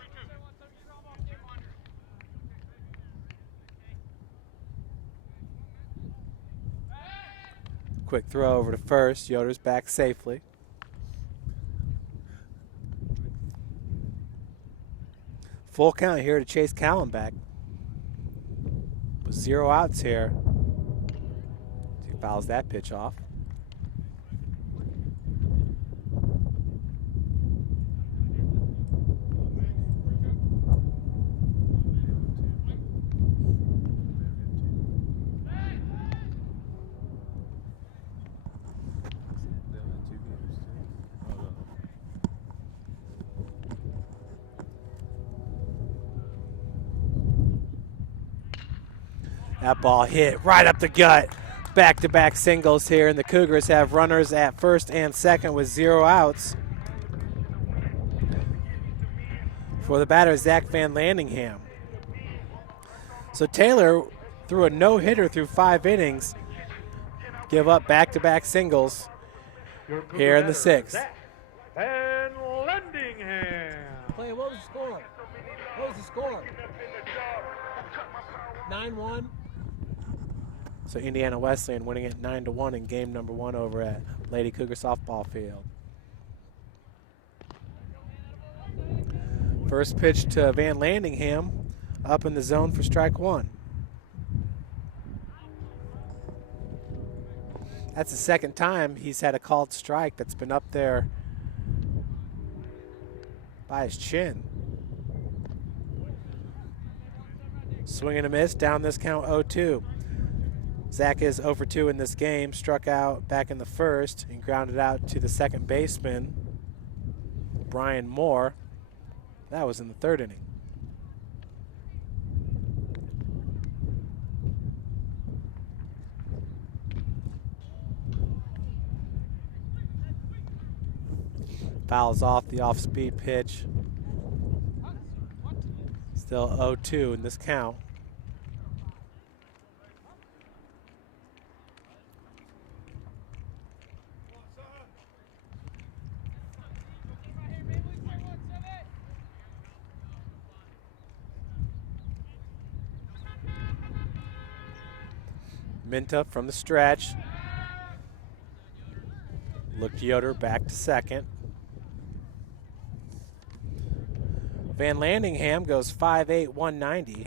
Quick throw over to first. Yoder's back safely. Full count here to Chase Callenbeck. With 0 outs here. He fouls that pitch off. That ball hit right up the gut. Back-to-back singles here, and the Cougars have runners at first and second with 0 outs. For the batter, Zach Van Landingham. So Taylor threw a no-hitter through 5 innings. Give up back-to-back singles here in the 6th. Zach Van Landingham. Clay, what was the score? What was the score? 9-1. So Indiana Wesleyan winning it 9-1 in game number 1 over at Lady Cougar Softball Field. First pitch to Van Landingham, up in the zone for strike 1. That's the second time he's had a called strike that's been up there by his chin. Swing and a miss, down this count 0-2. Zach is 0 for 2 in this game, struck out back in the first and grounded out to the second baseman, Brian Moore. That was in the 3rd inning. Fouls off the off-speed pitch. Still 0-2 in this count. Minta from the stretch. Looked Yoder back to second. Van Landingham goes 5'8", 190.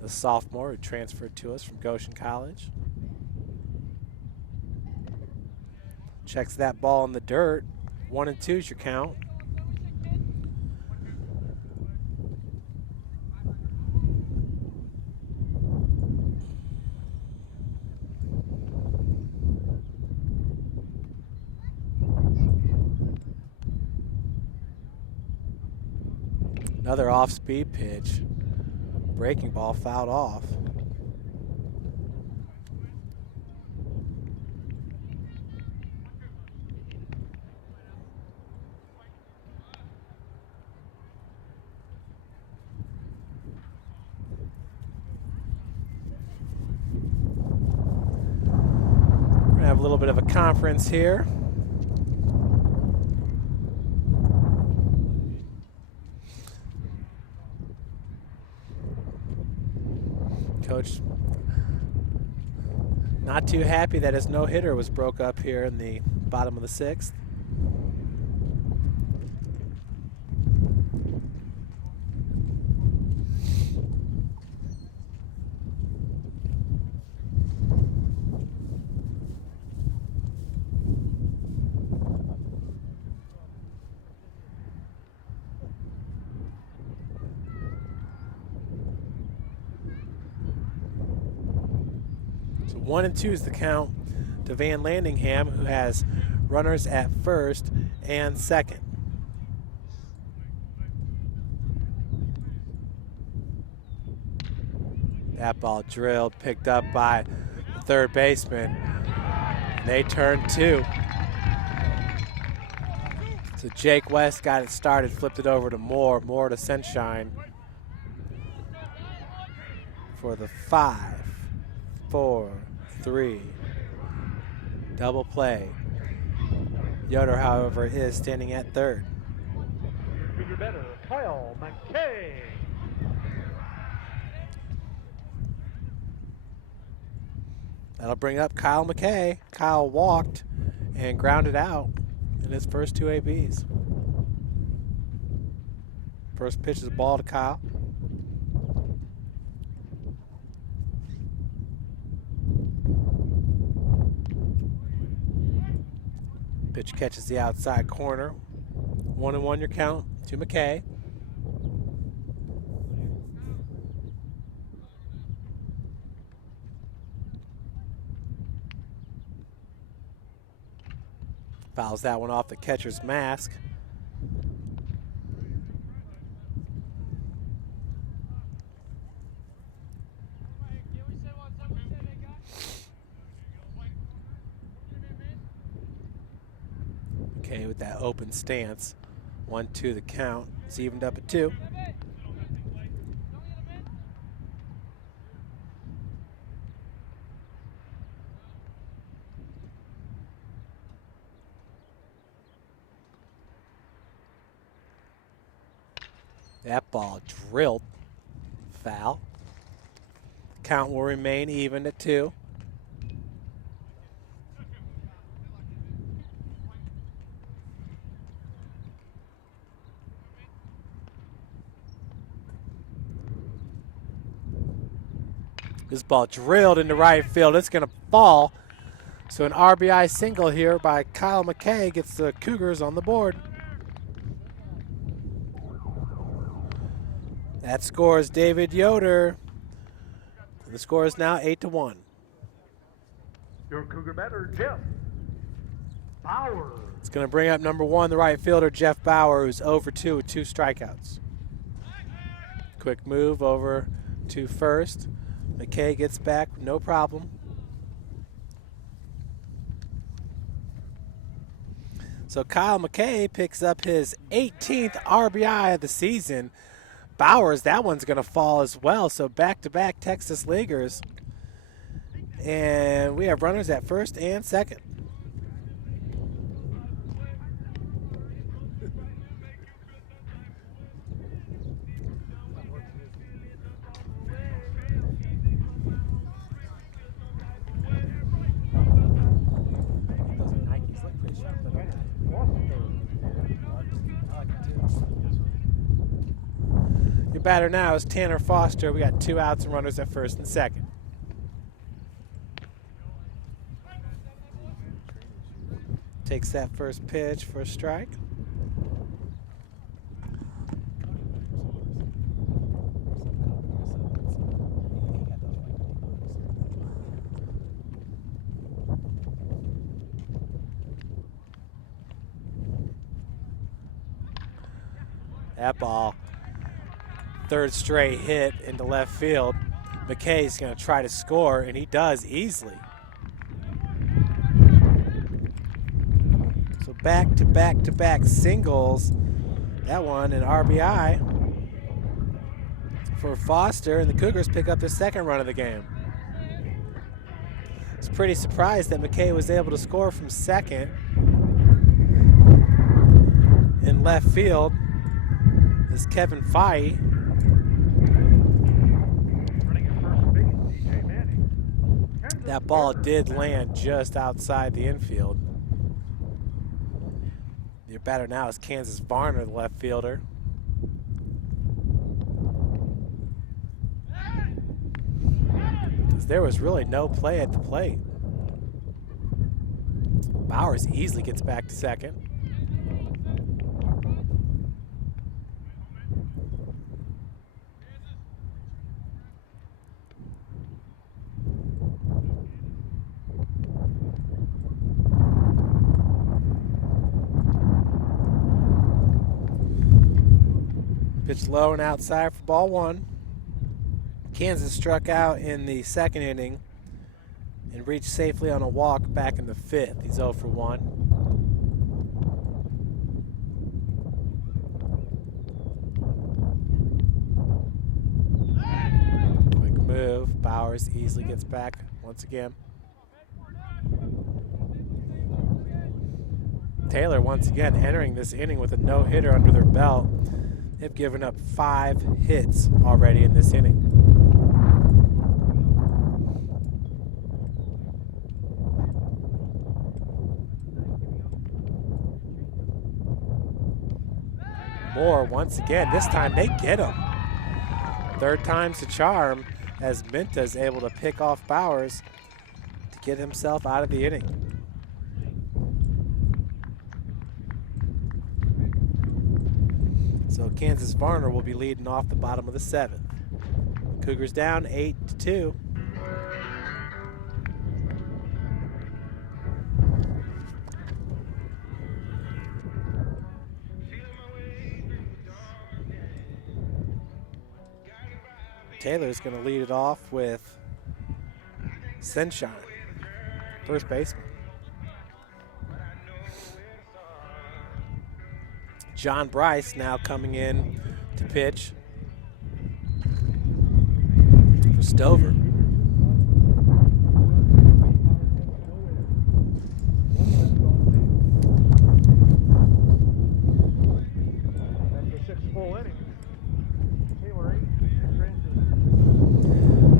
The sophomore who transferred to us from Goshen College. Checks that ball in the dirt. 1 and 2 is your count. Another off-speed pitch. Breaking ball fouled off. We're gonna have a little bit of a conference here. Coach not too happy that his no-hitter was broke up here in the bottom of the 6th. So 1 and 2 is the count to Van Landingham, who has runners at first and second. That ball drilled, picked up by the third baseman. And they turn 2. So Jake West got it started, flipped it over to Moore. Moore to Sunshine for the 5-4-3 double play. Yoder, however, is standing at third. Bigger, better, Kyle McKay. That'll bring up Kyle McKay. Kyle walked and grounded out in his first 2 ABs. First pitch is a ball to Kyle. Pitch catches the outside corner. 1-1 your count to McKay. Fouls that one off the catcher's mask. Okay, with that open stance. 1-2 the count. It's evened up at 2. That ball drilled. Foul. Count will remain even at 2. This ball drilled into right field. It's going to fall. So an RBI single here by Kyle McKay gets the Cougars on the board. That scores David Yoder. The score is now 8-1. Your Cougar batter, Jeff Bauer. It's going to bring up number 1, the right fielder, Jeff Bauer, who's 0 for 2 with 2 strikeouts. Quick move over to first. McKay gets back, no problem. So Kyle McKay picks up his 18th RBI of the season. Bowers, that one's going to fall as well. So back-to-back Texas Leaguers. And we have runners at first and second. batter now is Tanner Foster. We got 2 outs and runners at first and second. Takes that first pitch for a strike. That ball, third straight hit into left field. McKay's going to try to score, and he does easily. So back to back to back singles. That one an RBI for Foster, and the Cougars pick up their second run of the game. I was pretty surprised that McKay was able to score from second. In left field is Kevin Fye. That ball did land just outside the infield. Your batter now is Kansas Varner, the left fielder. Because there was really no play at the plate. Bowers easily gets back to second. Pitch low and outside for ball one. Kansas struck out in the second inning and reached safely on a walk back in the fifth. He's 0 for 1. Quick move. Bowers easily gets back once again. Taylor once again entering this inning with a no-hitter under their belt. They've given up 5 hits already in this inning. Moore once again. This time they get him. Third time's the charm as Minta is able to pick off Bowers to get himself out of the inning. So Kansas Varner will be leading off the bottom of the 7th. Cougars down 8-2. Taylor's going to lead it off with Sunshine, first baseman. John Bryce now coming in to pitch for Stover.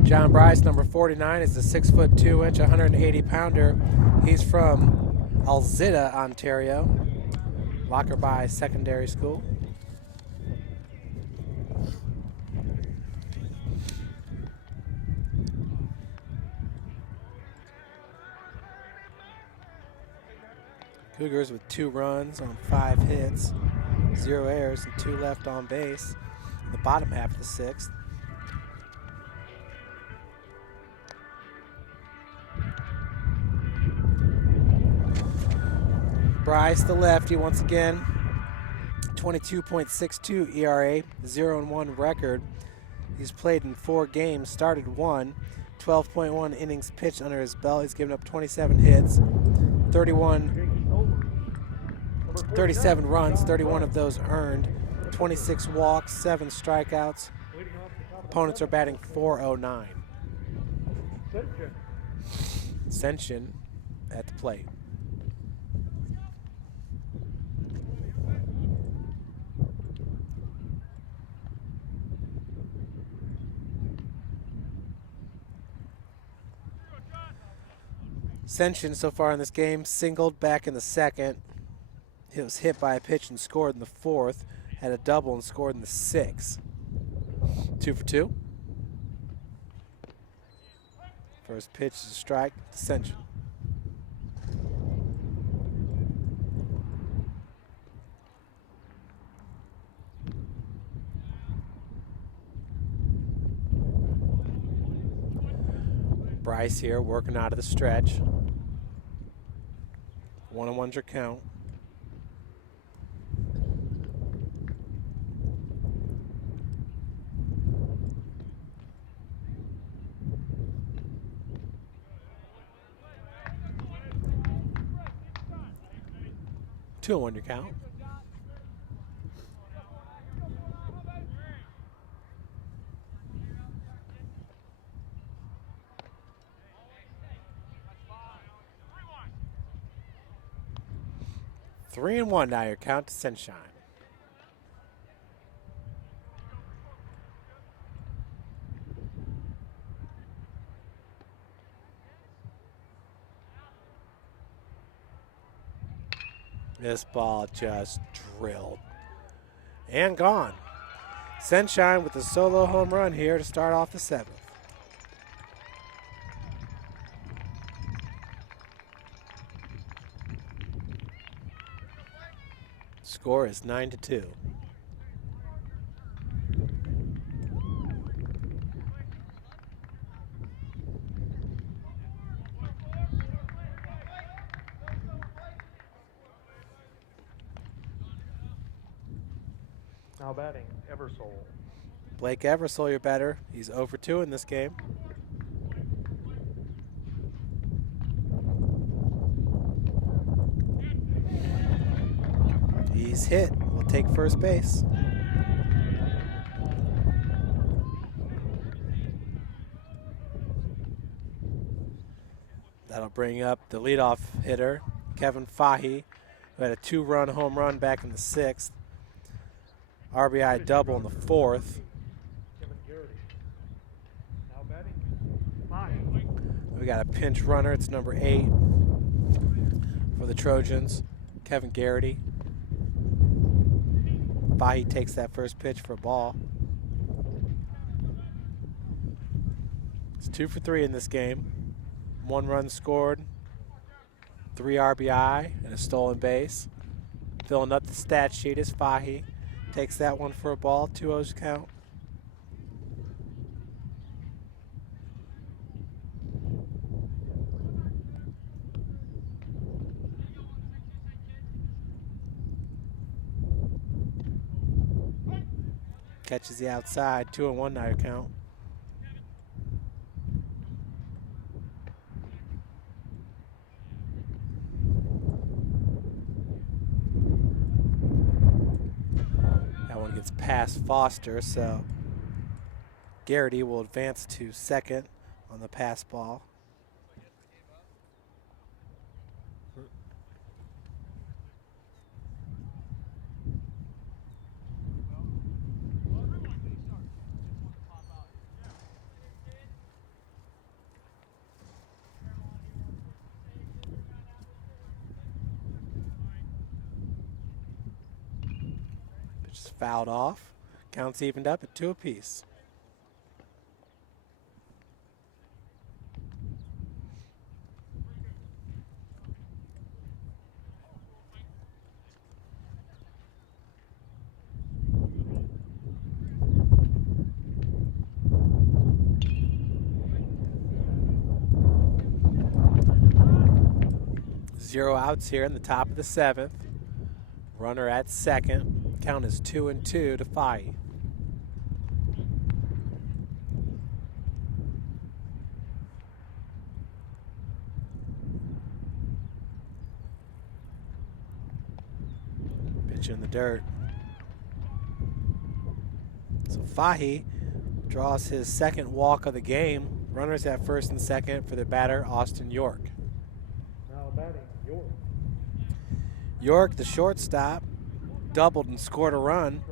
John Bryce, number 49, is a 6'2", 180-pounder. He's from Alzida, Ontario. Lockerbie Secondary School. Cougars with 2 runs on 5 hits, 0 errors, and 2 left on base in the bottom half of the 6th. Bryce, the lefty, once again, 22.62 ERA, 0-1 record. He's played in 4 games, started 1, 12.1 innings pitched under his belt. He's given up 27 hits, 37 runs, 31 of those earned, 26 walks, 7 strikeouts. Opponents are batting .409. Senshin at the plate. Senshin so far in this game singled back in the 2nd. He was hit by a pitch and scored in the 4th. Had a double and scored in the 6th. 2 for 2. First pitch is a strike, Ascension. Bryce here working out of the stretch. 1-1's your count. Two and 1 your count. Three and 1 now your count to Sunshine. This ball just drilled and gone. Sunshine with a solo home run here to start off the 7th. Score is 9-2. Now batting, Eversole. Blake Eversole, your batter. He's 0 for 2 in this game. He's hit. Will take first base. That'll bring up the leadoff hitter, Kevin Fahy, who had a 2-run home run back in the 6th. RBI double in the 4th. Kevin Garrity. Now batting, 5. We got a pinch runner. It's number 8 for the Trojans, Kevin Garrity. Fahy takes that first pitch for a ball. It's 2 for 3 in this game. 1 run scored, 3 RBI, and a stolen base. Filling up the stat sheet is Fahy. Takes that one for a ball, 2-0's count. Catches the outside, 2-1 now your count. That one gets past Foster, so Garrity will advance to second on the pass ball. Fouled off. Counts evened up at 2 apiece. Zero outs here in the top of the 7th. Runner at second. Count is 2-2 to Fahy. Pitch in the dirt. So Fahy draws his second walk of the game. Runners at first and second for the batter, Austin York. Now batting, York. York, the shortstop, doubled and scored a run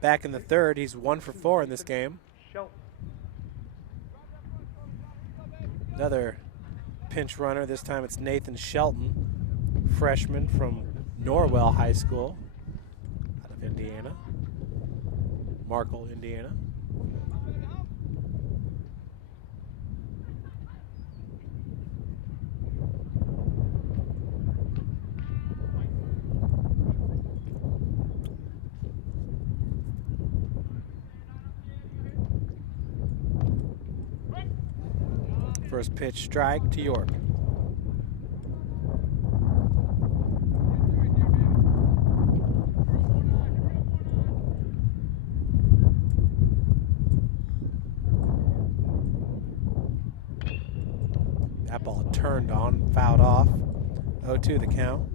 back in the 3rd. He's 1 for 4 in this game. Shelton. Another pinch runner. This time it's Nathan Shelton, freshman from Norwell High School out of Indiana, Markle, Indiana. First pitch strike to York. That ball turned on, fouled off. 0-2 the count.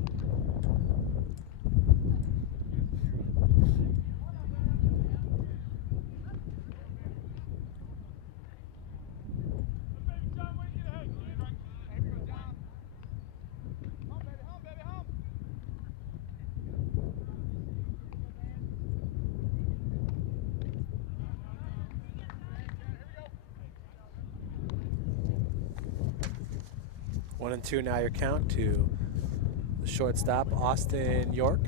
One and two now your count to the shortstop, Austin York.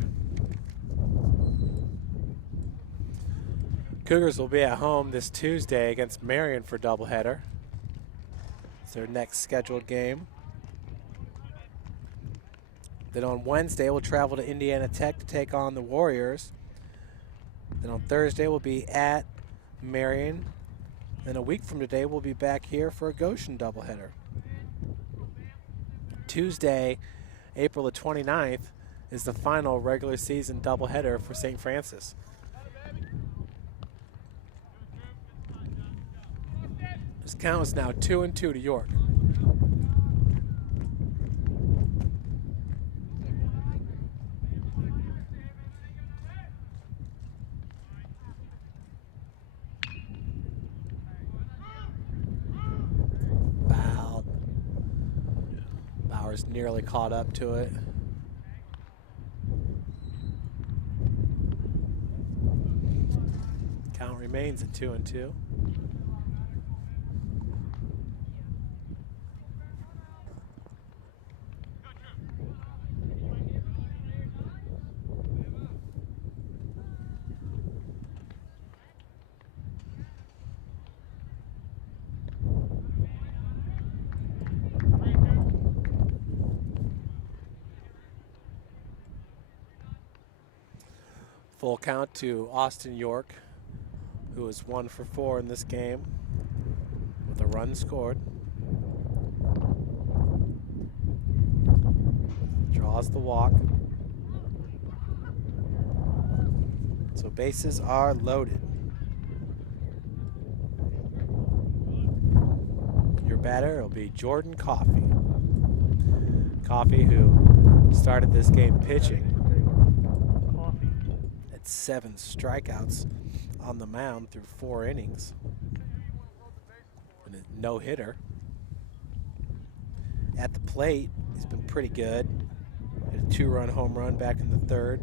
Cougars will be at home this Tuesday against Marion for doubleheader. It's their next scheduled game. Then on Wednesday, we'll travel to Indiana Tech to take on the Warriors. Then on Thursday, we'll be at Marion. Then a week from today, we'll be back here for a Goshen doubleheader. Tuesday, April the 29th, is the final regular season doubleheader for St. Francis. This count is now 2-2 to York. Fouled. Bowers nearly caught up to it. Count remains at 2-2. Full count to Austin York, who is 1 for 4 in this game with a run scored. Draws the walk. So bases are loaded. Your batter will be Jordan Coffey. Coffey, who started this game pitching, 7 strikeouts on the mound through 4 innings. And a no-hitter. At the plate, he's been pretty good. Hit a 2-run home run back in the 3rd.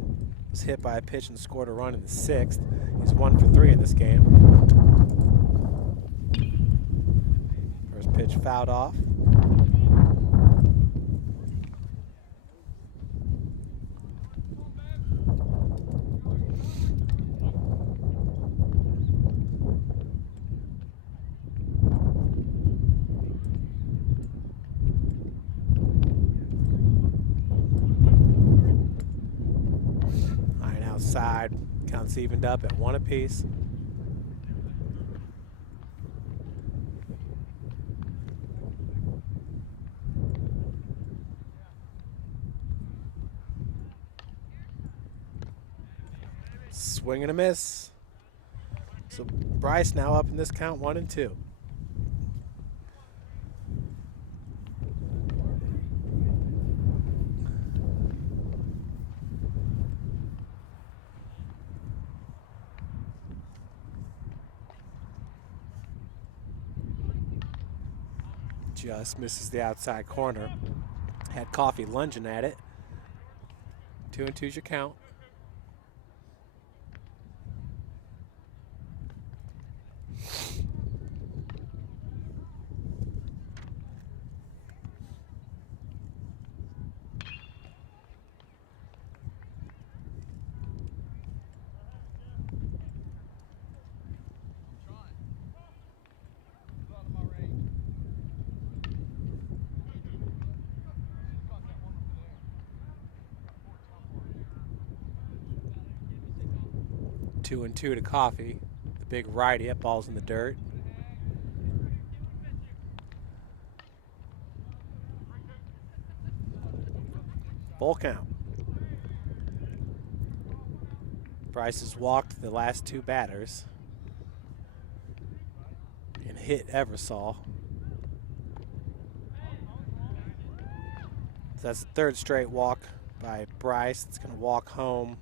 Was hit by a pitch and scored a run in the 6th. He's 1 for 3 in this game. First pitch fouled off. Side counts evened up at 1 apiece. Swing and a miss. So Bryce now up in this count 1-2. Just misses the outside corner. Had Coffey lunging at it. 2-2's your count. Two and two to Coffey. The big righty, that ball's in the dirt. Full count. Bryce has walked the last two batters and hit Eversole. So that's the third straight walk by Bryce. It's going to walk home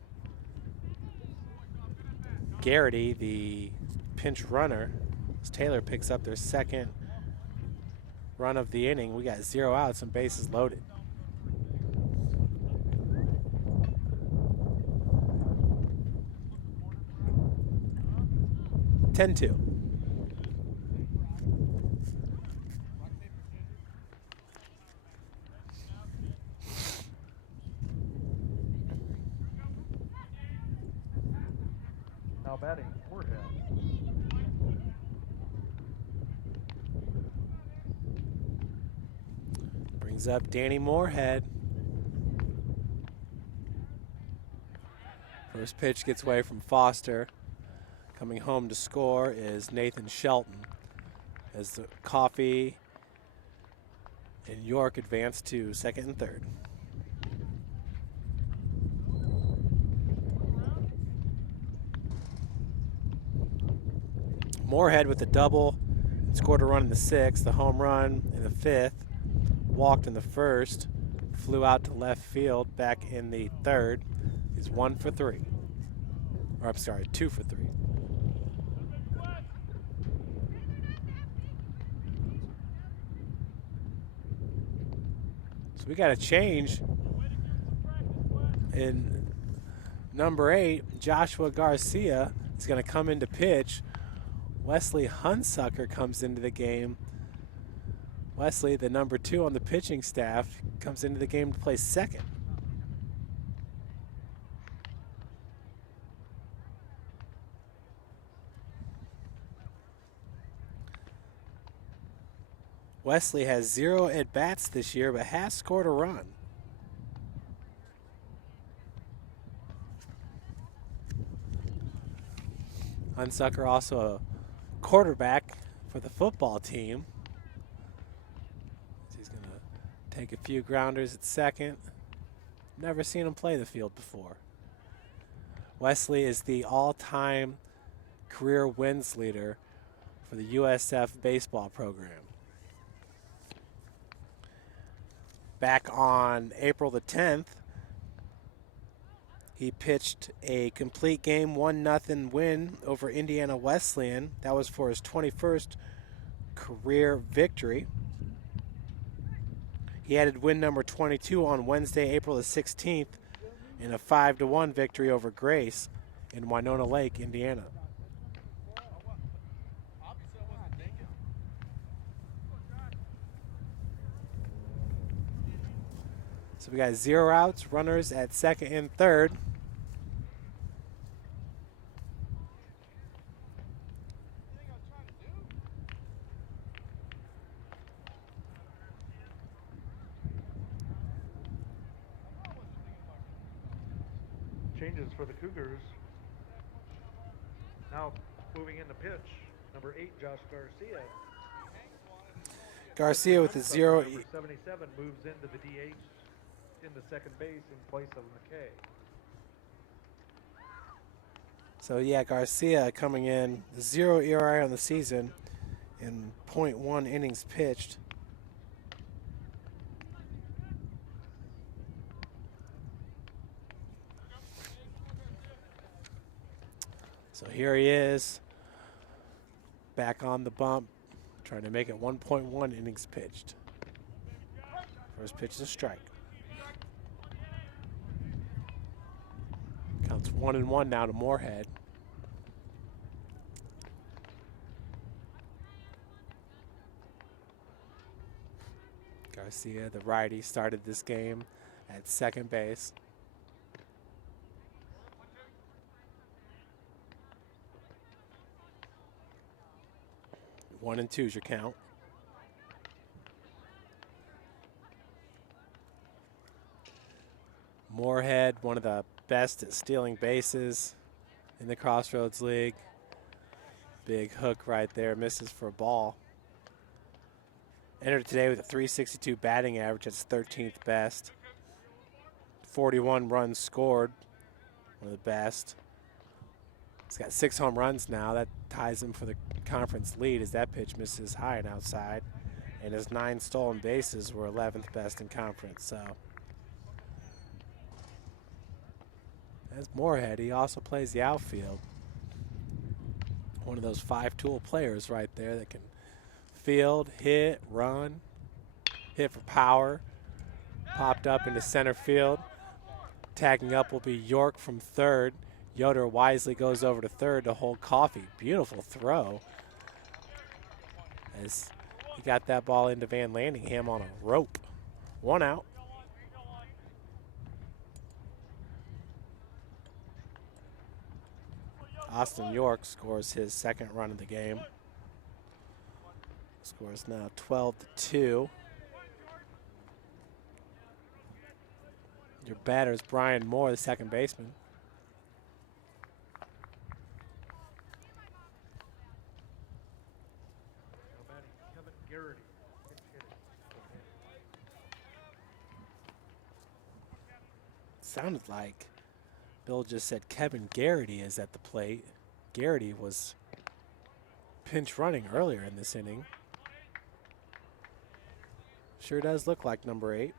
Garrity, the pinch runner, as Taylor picks up their second run of the inning. We got 0 outs and bases loaded. 10-2. Now batting, Moorhead. Brings up Danny Moorhead. First pitch gets away from Foster. Coming home to score is Nathan Shelton as the Coffee and York advance to second and third. Moorhead with a double, scored a run in the sixth, the home run in the fifth, walked in the first, flew out to left field back in the third. He's 1 for 3. Or I'm sorry, 2 for 3. So we got a change in number 8. Joshua Garcia is going to come in to pitch. Wesley Hunsucker comes into the game. Wesley, the number 2 on the pitching staff, comes into the game to play second. Wesley has 0 at-bats this year, but has scored a run. Hunsucker also a quarterback for the football team. He's going to take a few grounders at second. Never seen him play the field before. Wesley is the all-time career wins leader for the USF baseball program. Back on April the 10th, he pitched a complete game 1-0 win over Indiana Wesleyan. That was for his 21st career victory. He added win number 22 on Wednesday, April the 16th, in a 5-1 victory over Grace in Winona Lake, Indiana. So we got 0 outs, runners at second and third. Changes for the Cougars. Now moving in the pitch, number 8, Josh Garcia. Garcia with a 0. Number 77 moves into the DH in the second base in place of McKay. So yeah, Garcia coming in 0 ERA on the season and .1 innings pitched. So here he is, back on the bump, trying to make it 1.1 innings pitched. First pitch is a strike. Counts 1-1 now to Moorhead. Garcia, the righty, started this game at second base. 1-2 is your count. Moorhead, one of the best at stealing bases in the Crossroads League. Big hook right there, misses for a ball. Entered today with a .362 batting average, that's 13th best. 41 runs scored, one of the best. He's got 6 home runs now. That ties him for the conference lead as that pitch misses high and outside. And his 9 stolen bases were 11th best in conference. So as Moorhead, he also plays the outfield. One of those 5-tool players right there that can field, hit, run, hit for power. Popped up into center field. Tagging up will be York from third. Yoder wisely goes over to third to hold Coffee. Beautiful throw. As he got that ball into Van Landingham on a rope. 1 out. Austin York scores his 2nd run of the game. Scores now 12-2. Your batter is Brian Moore, the 2nd baseman. Kevin Garrity. Sounded like Bill just said Kevin Garrity is at the plate. Garrity was pinch running earlier in this inning. Sure does look like number 8.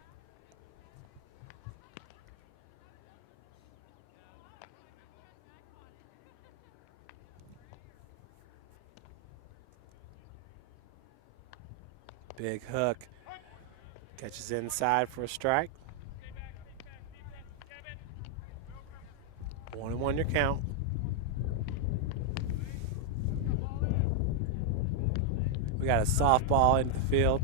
Big hook. Catches inside for a strike. 1-1 your count. We got a softball into the field.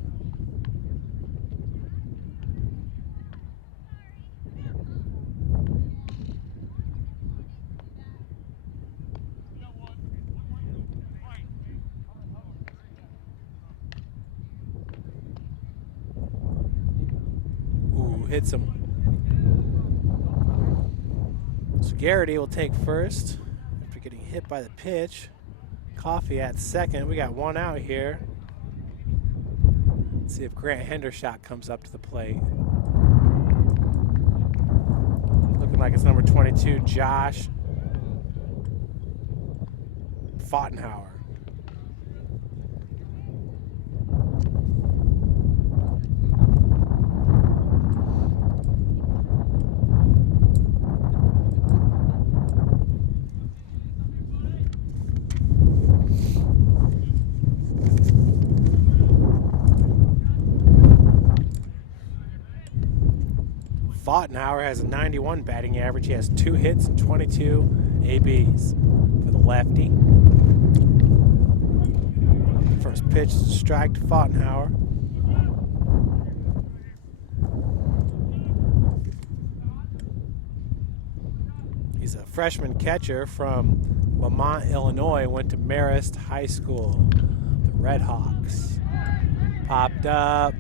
Ooh, hits him. So Garrity will take first after getting hit by the pitch. Coffee at second. We got 1 out here. Let's see if Grant Hendershot comes up to the plate. Looking like it's number 22, Josh Fottenhauer. Fottenhauer has a 91 batting average. He has 2 hits and 22 ABs for the lefty. First pitch is a strike to Fottenhauer. He's a freshman catcher from Lamont, Illinois. Went to Marist High School. The Red Hawks. Popped up.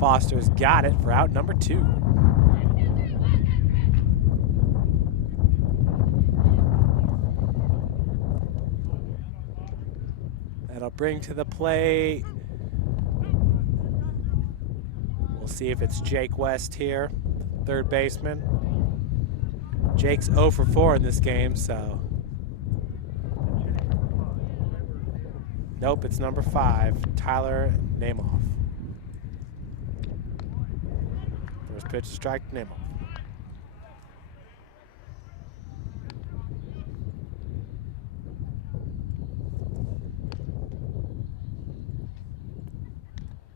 Foster's got it for out number 2. That'll bring to the plate. We'll see if it's Jake West here, 3rd baseman. Jake's 0 for 4 in this game, so. Nope, it's number 5, Tyler Namoff. First pitch, strike, Namoff.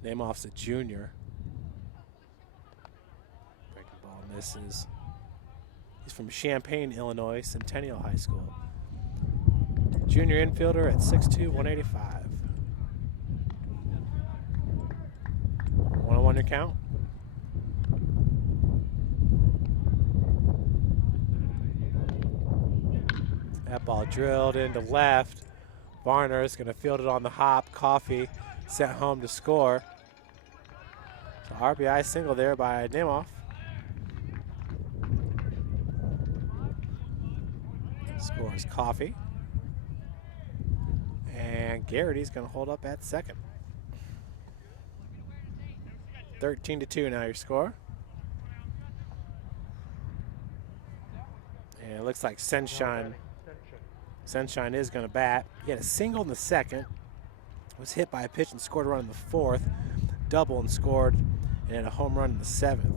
Namoff's a junior. Breaking ball misses. He's from Champaign, Illinois, Centennial High School. Junior infielder at 6'2", 185. 1-1 your count. That ball drilled into left. Varner is going to field it on the hop. Coffee sent home to score. So RBI single there by Namoff. Scores Coffee. And Garrity's going to hold up at second. 13-2 now your score. looks like Sunshine Extension. Sunshine is going to bat. He had a single in the second, was hit by a pitch and scored a run in the fourth, double and scored, and had a home run in the seventh.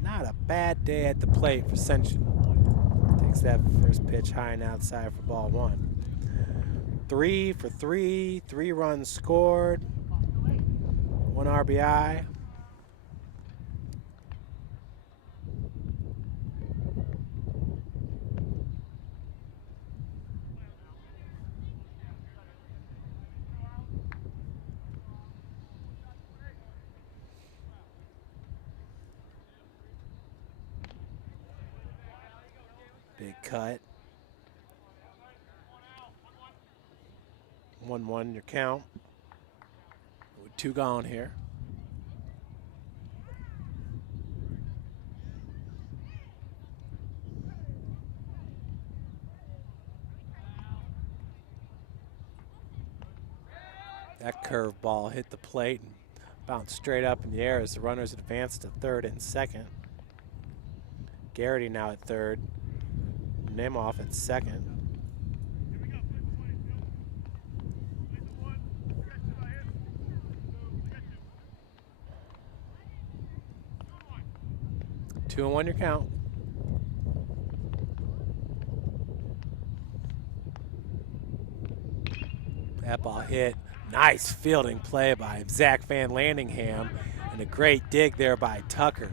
Not a bad day at the plate for Sunshine. Takes that first pitch high and outside for ball one. 3 for 3, 3 runs scored, 1 RBI. Big cut. 1-1 your count. With 2 gone here. That curveball hit the plate and bounced straight up in the air as the runners advanced to third and second. Garrity now at third. Nemoff at second. Two and one your count. That ball hit. Nice fielding play by Zach Van Landingham, and a great dig there by Tucker.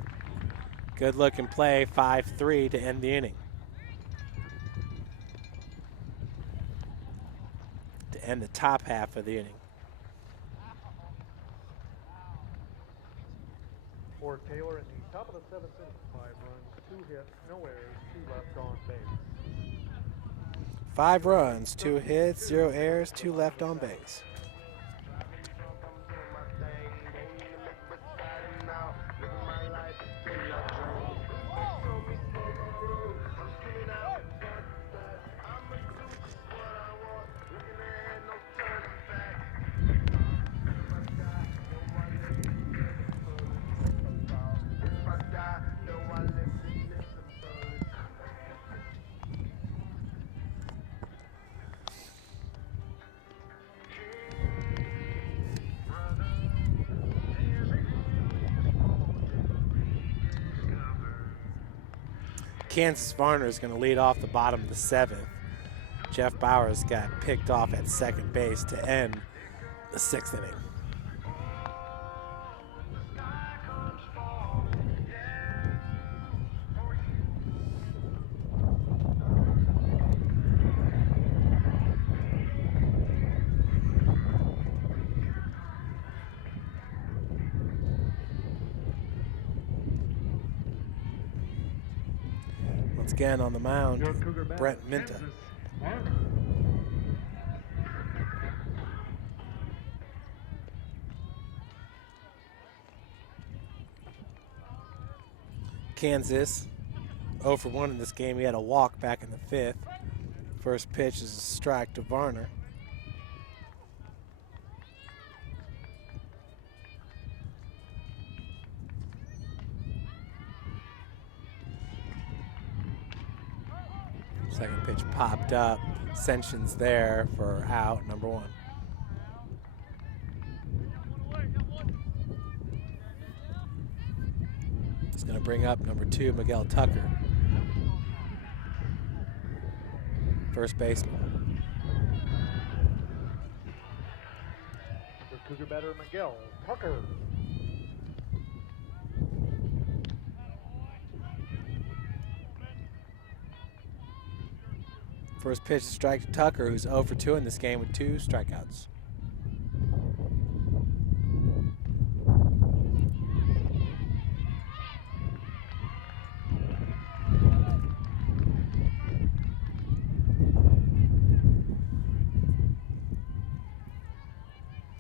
Good looking play, 5-3 to end the inning. To end the top half of the inning. For Taylor in the top of the 7th inning, 5 runs, 2 hits, no errors, 2 left on base. 5 runs, 2 hits, 0 errors, 2 left on base. Kansas Varner is going to lead off the bottom of the 7th. Jeff Bowers got picked off at second base to end the 6th inning. Again on the mound, Brent Minta. Kansas 0 for 1 in this game. He had a walk back in the 5th. First pitch is a strike to Varner. Second pitch popped up. Senshin's there for out number 1. It's going to bring up number 2, Miguel Tucker. First baseman. The Cougar batter, Miguel Tucker. First pitch to strike to Tucker, who's 0 for 2 in this game with 2 strikeouts.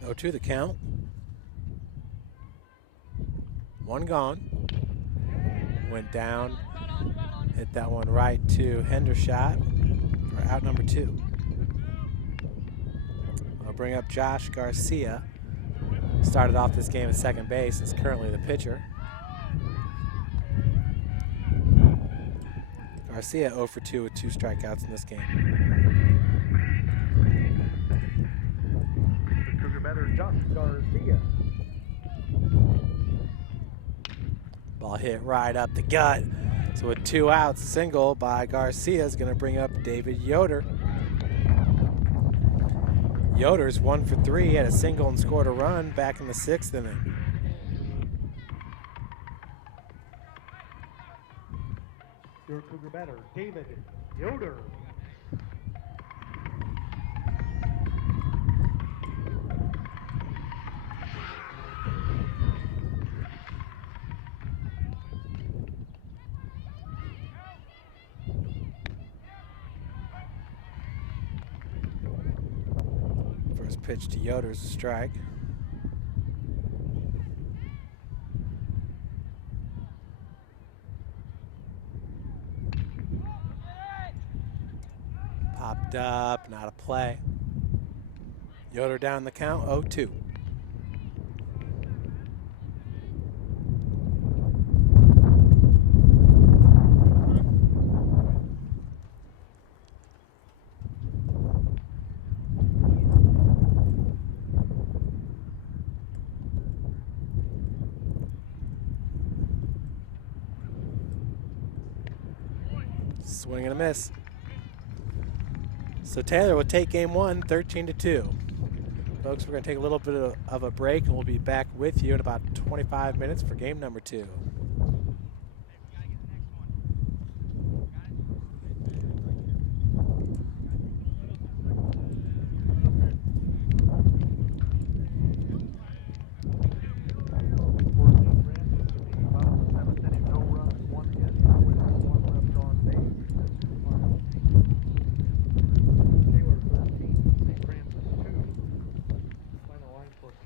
Oh, 2 the count. 1 gone. Went down. Hit that one right to Hendershot. Out number 2. I'll bring up Josh Garcia. Started off this game at second base. Is currently the pitcher. Garcia 0 for 2 with 2 strikeouts in this game. The Cougar batter, Josh Garcia. Ball hit right up the gut. So with 2 outs, single by Garcia is going to bring up David Yoder. Yoder's 1 for 3, had a single and scored a run back in the 6th inning. Your Cougar batter, David Yoder. First pitch to Yoder's a strike. Popped up, not a play. Yoder down the count, 0-2. Swing and a miss. So Taylor will take game 1, 13-2. Folks, we're going to take a little bit of a break, and we'll be back with you in about 25 minutes for game number 2.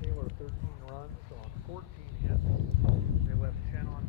Taylor 13 runs on 14 hits. They left 10 on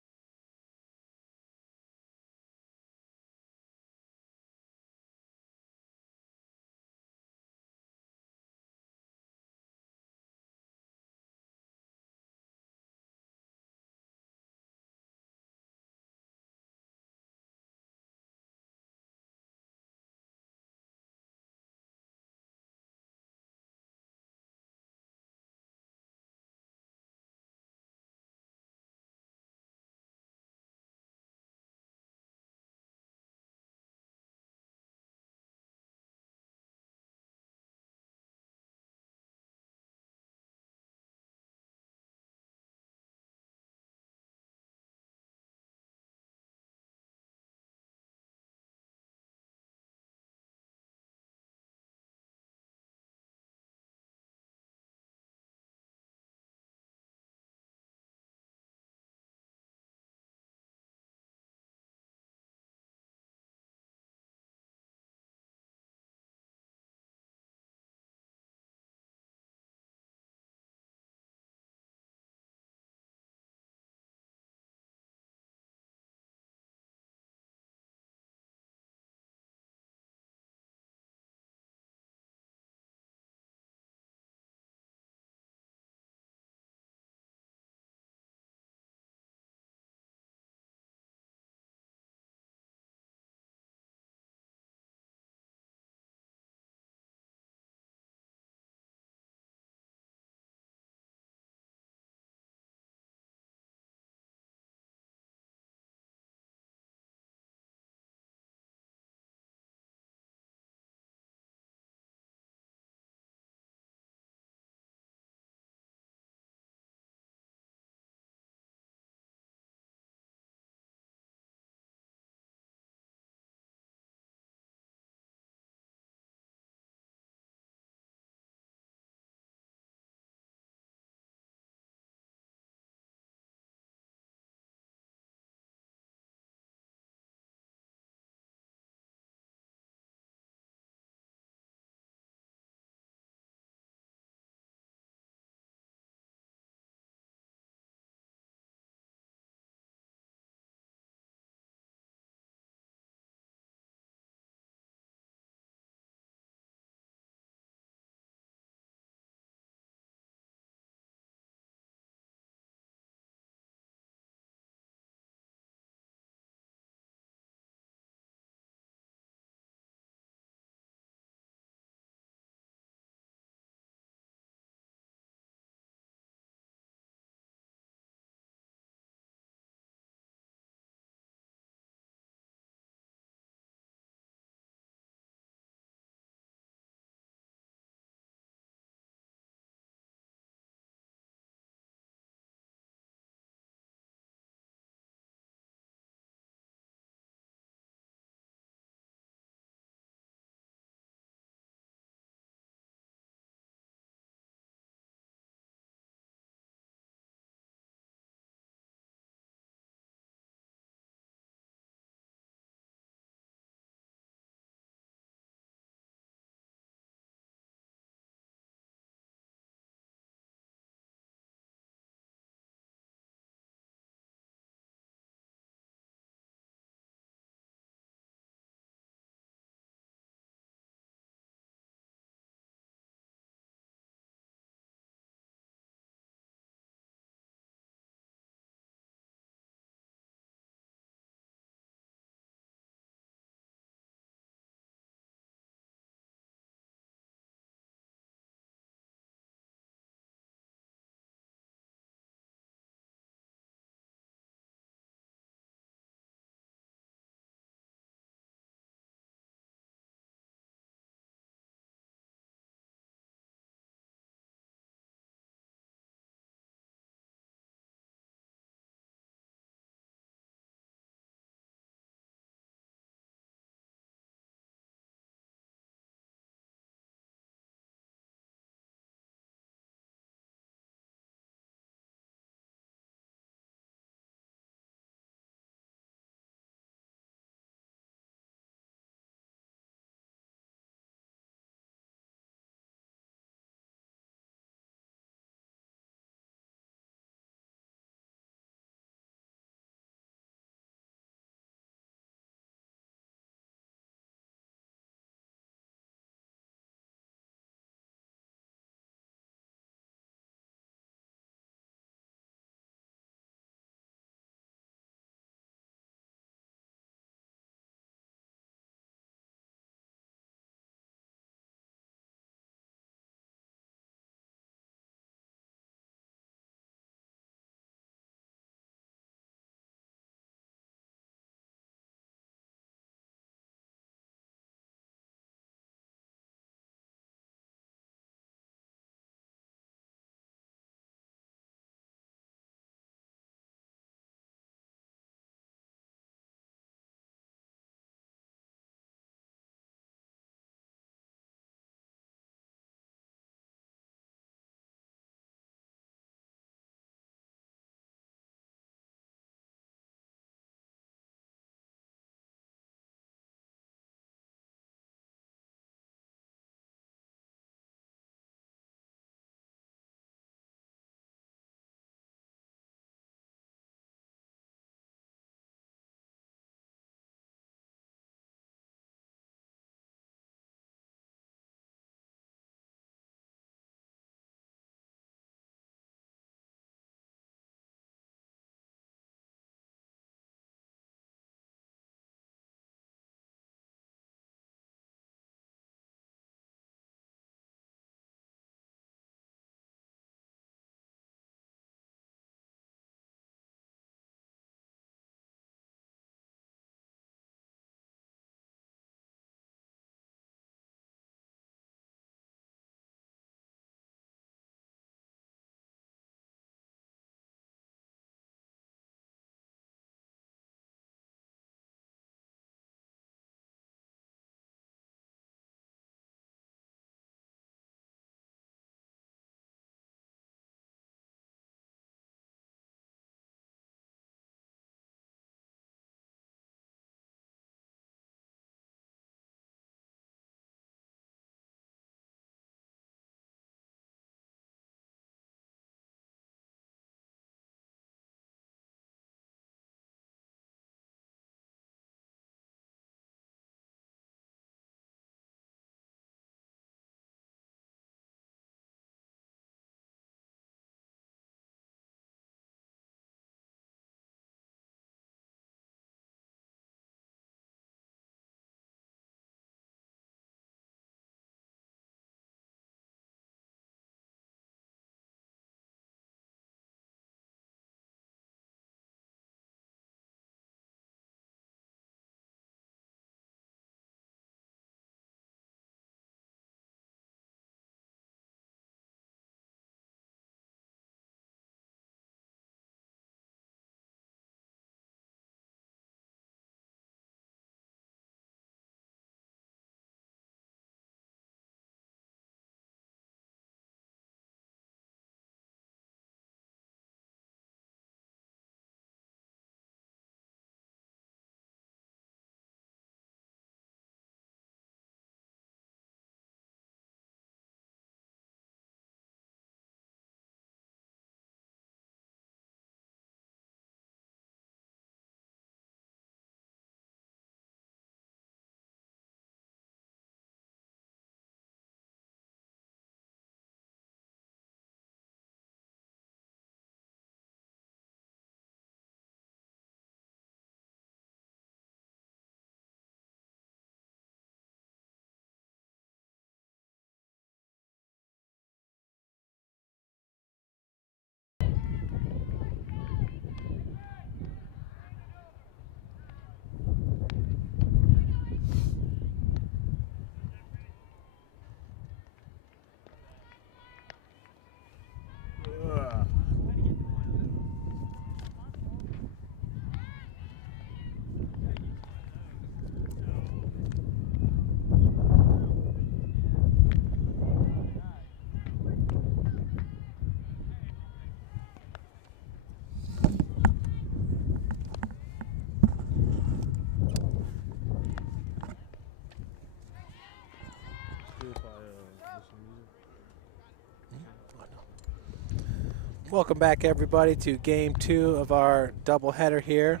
Welcome back, everybody, to game 2 of our doubleheader here.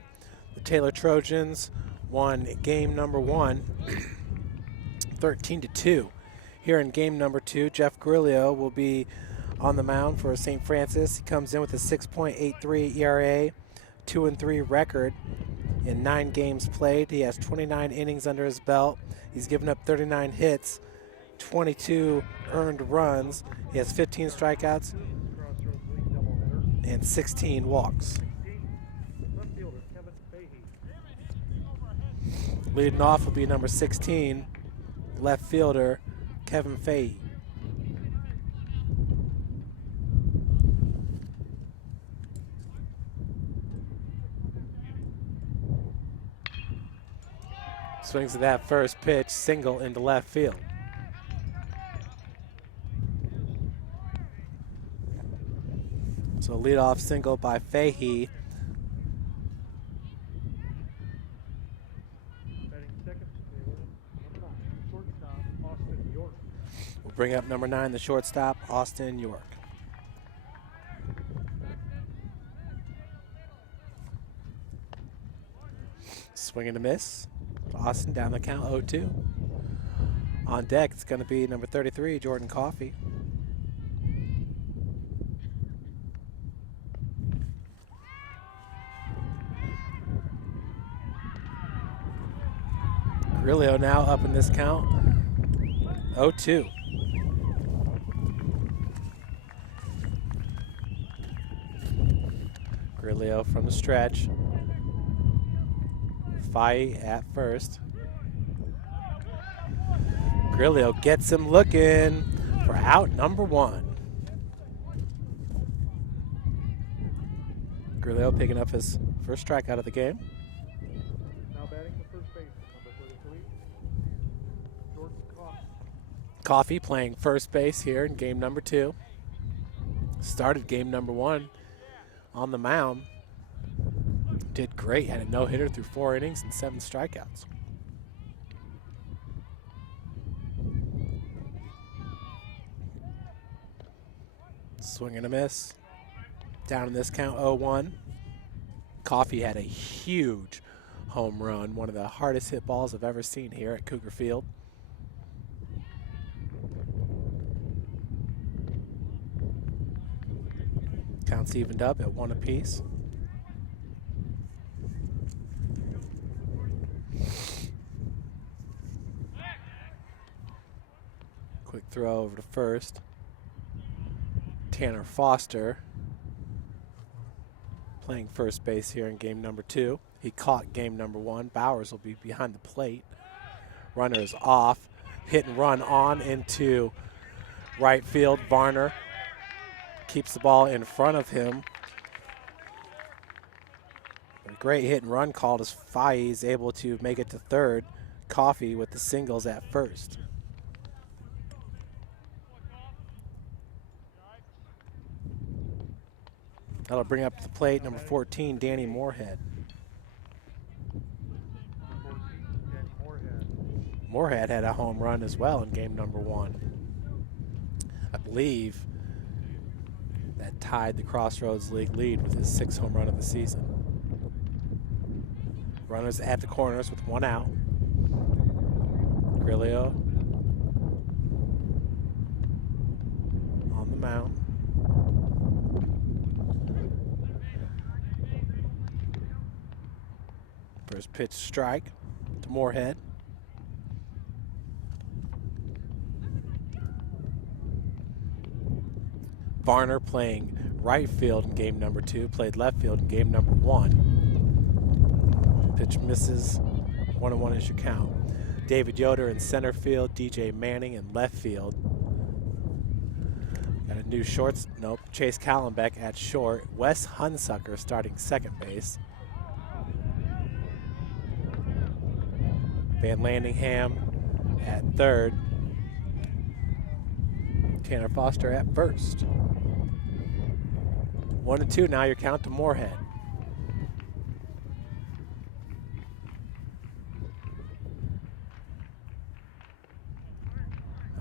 The Taylor Trojans won game number 1, 13-2. Here in game number 2, Jeff Grillo will be on the mound for St. Francis. He comes in with a 6.83 ERA, 2-3 record in 9 games played. He has 29 innings under his belt. He's given up 39 hits, 22 earned runs. He has 15 strikeouts Crossroads League doubleheader. and 16 walks. 16. Left fielder Kevin Fahey. Leading off will be number 16, left fielder Kevin Fahey. Swings at that first pitch, single into left field. So leadoff single by Fahey. Batting second fielder, number 9, shortstop Austin York. We'll bring up number 9, the shortstop, Austin York. Swing and a miss. Austin down the count, 0-2. On deck, it's going to be number 33, Jordan Coffey. Grillo now up in this count, 0-2. Grillo from the stretch. Fahey at first. Grillo gets him looking for out number 1. Grillo picking up his first strikeout of the game. Now batting the first baseman, number 33, Jordan Coffey. Coffey playing first base here in game number 2. Started game number 1 on the mound. Did great, had a no-hitter through 4 innings and 7 strikeouts. Swing and a miss. Down in this count, 0-1. Coffey had a huge home run, one of the hardest hit balls I've ever seen here at Cougar Field. Counts evened up at 1 apiece. Quick throw over to first. Tanner Foster playing first base here in game number 2. He caught game number 1. Bowers will be behind the plate. Runner is off. Hit and run on into right field. Varner keeps the ball in front of him. A great hit and run call as Fahey is able to make it to third. Coffey with the singles at first. That'll bring up to the plate number 14, Danny Moorhead. 14, Danny Moorhead. Moorhead had a home run as well in game number 1. I believe that tied the Crossroads League lead with his 6th home run of the season. Runners at the corners with 1 out. Grillo on the mound. First pitch strike to Moorhead. Varner playing right field in game number 2, played left field in game number 1. Pitch misses, 1-1 is your count. David Yoder in center field, DJ Manning in left field. Got a new shorts, nope, Chase Callenbeck at short. Wes Hunsucker starting second base. Van Landingham at third. Tanner Foster at first. 1-2, now your count to Moorhead.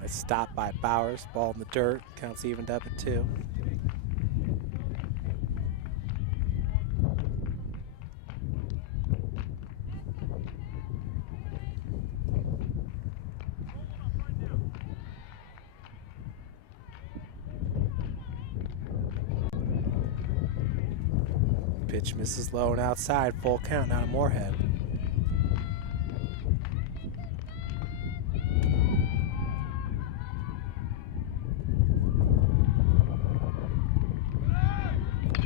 Nice stop by Bowers, ball in the dirt, counts evened up at 2. Pitch misses low and outside. Full count now to Moorhead.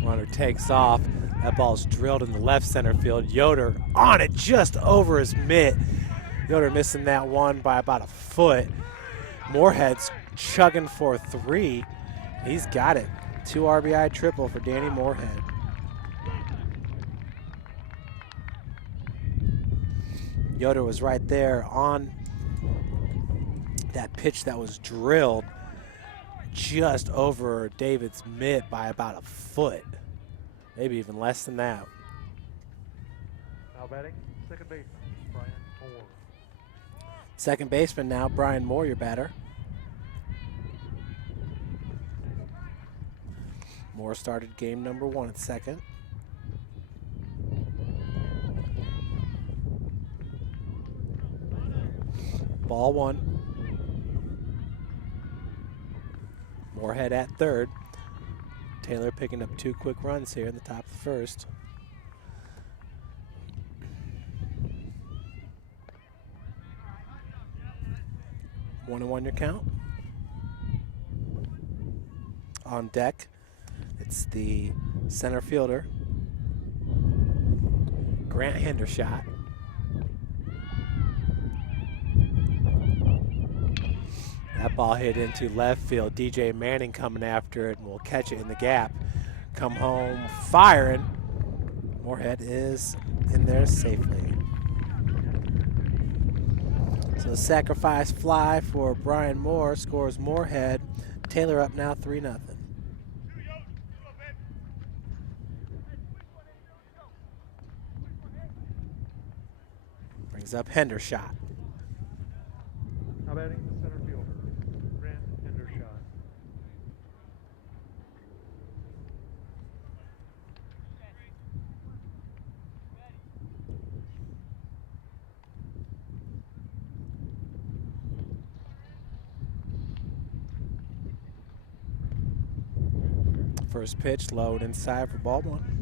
Runner takes off. That ball's drilled in the left center field. Yoder on it just over his mitt. Yoder missing that one by about a foot. Moorhead's chugging for 3. He's got it. 2 RBI triple for Danny Moorhead. Yoder was right there on that pitch that was drilled just over David's mitt by about a foot. Maybe even less than that. Now batting, second baseman, Brian Moore. Second baseman now, Brian Moore, your batter. Moore started game number 1 at second. Ball 1. Moorhead at third. Taylor picking up 2 quick runs here in the top of the first. One and 1 your count. On deck, it's the center fielder, Grant Hendershot. That ball hit into left field. DJ Manning coming after it and will catch it in the gap. Come home firing. Moorhead is in there safely. So the sacrifice fly for Brian Moore scores Moorhead. Taylor up now 3-0. Brings up Hendershot. Now batting, the center fielder, Grant Hendershot. First pitch, low and inside for ball 1.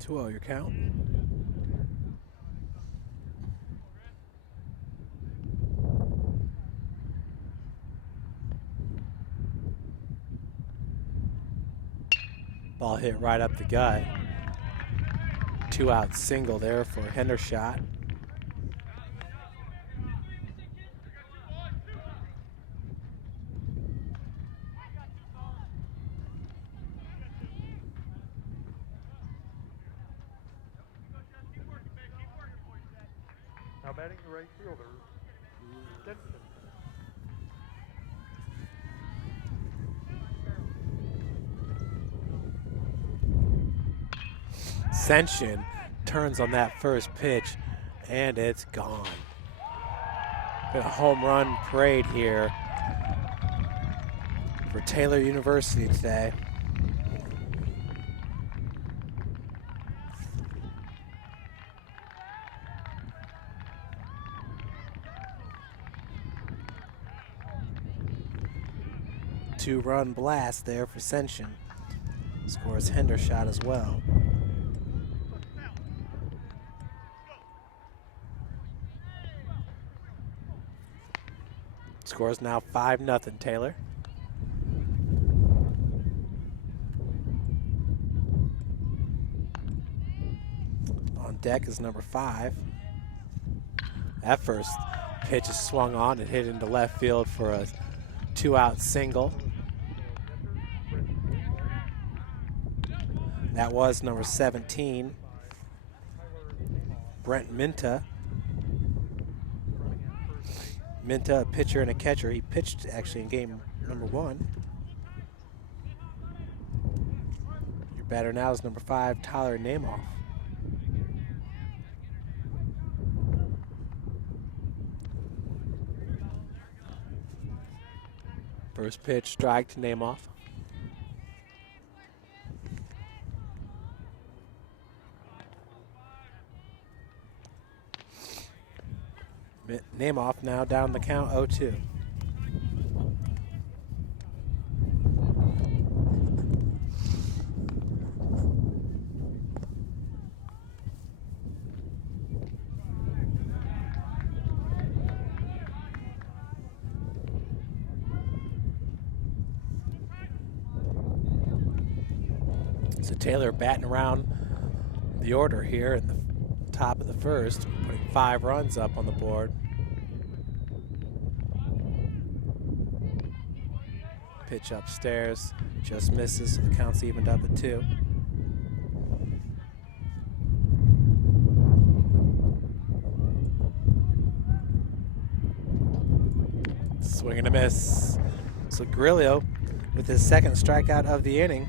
Two-0 your count. Ball hit right up the gut. 2-out single there for Hendershot. Now batting, the right fielder, Denson. Senshin turns on that first pitch, and it's gone. Been a home run parade here for Taylor University today. Two-run blast there for Senshin. Scores Hendershot as well. Scores now 5-0 Taylor. On deck is number 5. That first pitch is swung on and hit into left field for a 2-out single. That was number 17, Brent Minta. Minta, a pitcher and a catcher. He pitched actually in game number 1. Your batter now is number 5, Tyler Namoff. First pitch, strike to Namoff. Name off now, down the count 0-2. So Taylor batting around the order here in the top of the first, putting 5 runs up on the board. Pitch upstairs, just misses, so the count's evened up at 2. Swing and a miss. So Grillo with his second strikeout of the inning.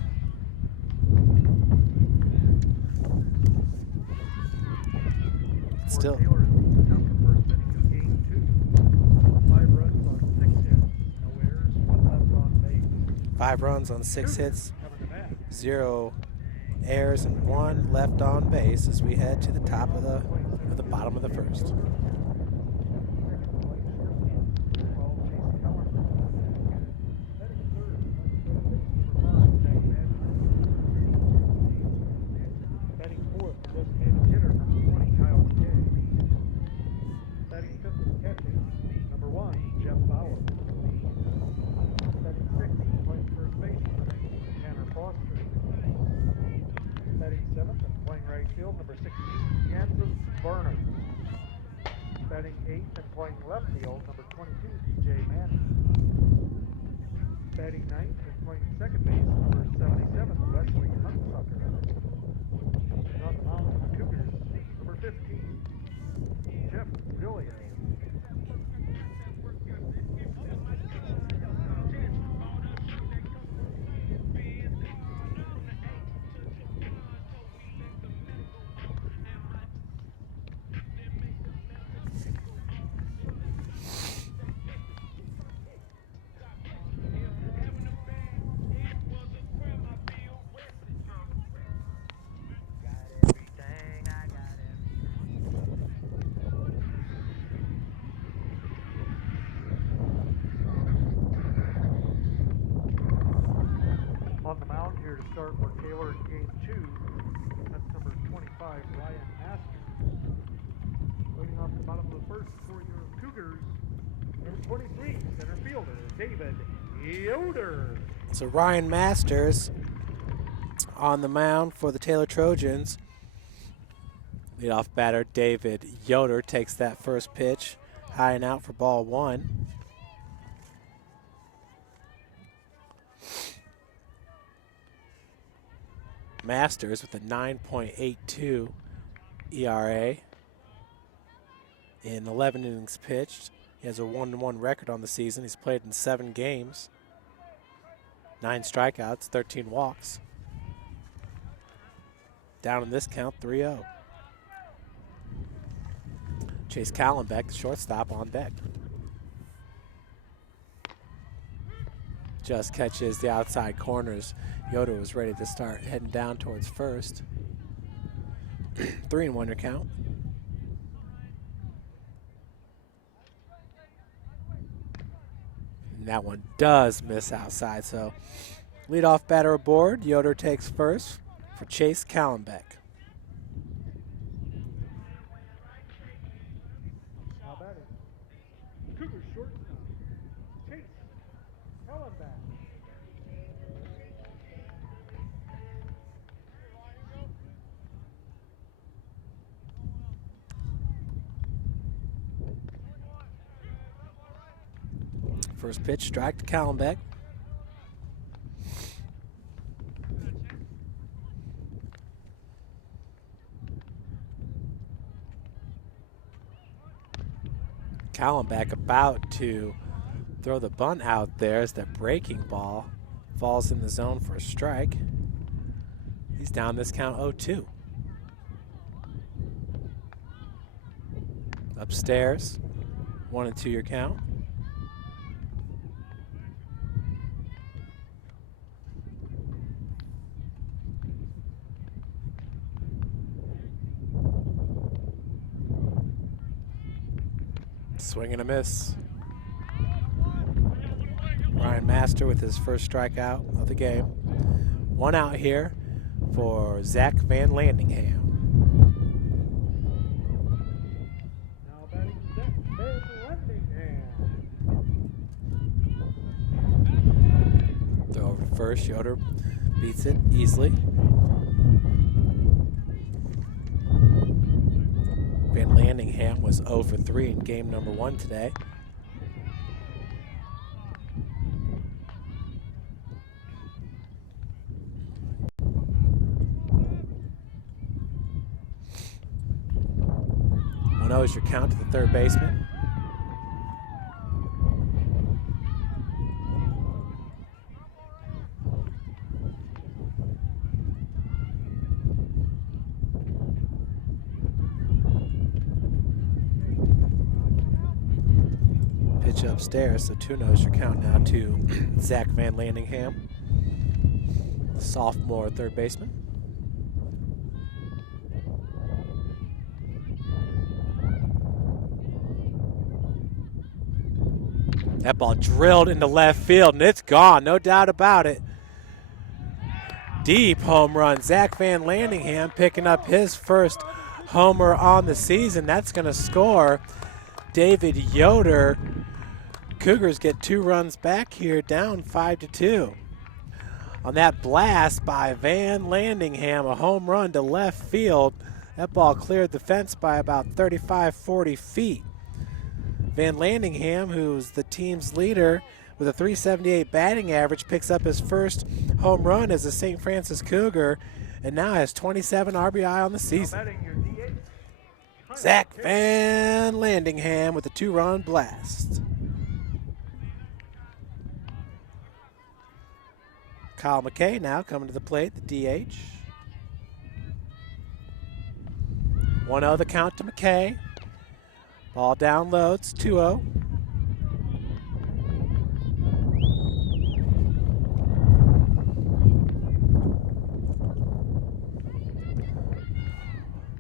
Still. Taylor is down the first inning of game 2. 5 runs on 6 hits. No errors, 1 left on base. 5 runs on 6 hits, Coming to bat. 0 errors, and 1 left on base as we head to the top of the bottom of the first. Batting fourth, the designated hitter, number 20, Kyle McKay. Batting fifth and catching, number 1, Jeff Bauer. Batting sixth, playing first base, number 19, Tanner Foster. Batting seventh and playing right field, number 16, Kansas Burner. Batting eighth and playing left field, number 22, DJ Manning. Batting ninth and playing second base, number 77, Wesley Huntsucker. And on the mound for the Cougars, number 15, Jeff Villiers. On the mound here to start for Taylor in game 2. That's number 25, Ryan Masters. Leading off the bottom of the first for your Cougars, number 23, center fielder, David Yoder. So Ryan Masters on the mound for the Taylor Trojans. Leadoff batter David Yoder takes that first pitch, high and out for ball 1. Masters with a 9.82 ERA in 11 innings pitched. He has a 1-1 record on the season. He's played in 7 games, 9 strikeouts, 13 walks. Down in this count, 3-0. Chase Callenbeck, the shortstop, on deck. Just catches the outside corners. Yoder was ready to start heading down towards first. 3-1 your count. And that one does miss outside, so leadoff batter aboard. Yoder takes first for Chase Callenbeck. Now batting, Cougars shortstop, Chase Callenbeck. First pitch, strike to Callenbeck. Callenbeck about to throw the bunt out there as that breaking ball falls in the zone for a strike. He's down this count 0-2. Upstairs, 1-2 your count. Swing and a miss. Ryan Master with his first strikeout of the game. One out here for Zach Van Landingham. Now batting Zach Van Landingham. Throw over to first. Yoder beats it easily. Van Landingham was 0 for 3 in game number 1 today. Is your count to the third baseman. Pitch upstairs, so 2-0's your count now to Zach Van Landingham, sophomore third baseman. That ball drilled into left field, and it's gone, no doubt about it. Deep home run. Zach Van Landingham picking up his first homer on the season. That's going to score David Yoder. Cougars get 2 runs back here, down 5-2. On that blast by Van Landingham, a home run to left field. That ball cleared the fence by about 35-40 feet. Van Landingham, who's the team's leader with a .378 batting average, picks up his first home run as a St. Francis Cougar and now has 27 RBI on the season. Zach Van Landingham with a 2-run blast. Kyle McKay now coming to the plate, the DH. 1-0 the count to McKay. Ball down low, it's 2-0.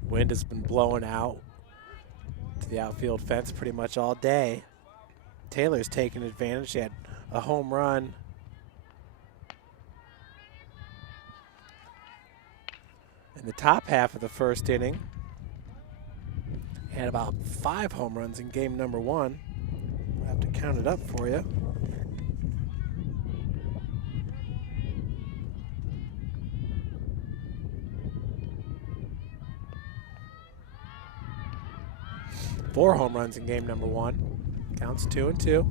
Wind has been blowing out to the outfield fence pretty much all day. Taylor's taking advantage. He had a home run in the top half of the first inning. Had about 5 home runs in game number 1. I'll have to count it up for you. Four home runs in game number 1. Counts 2-2.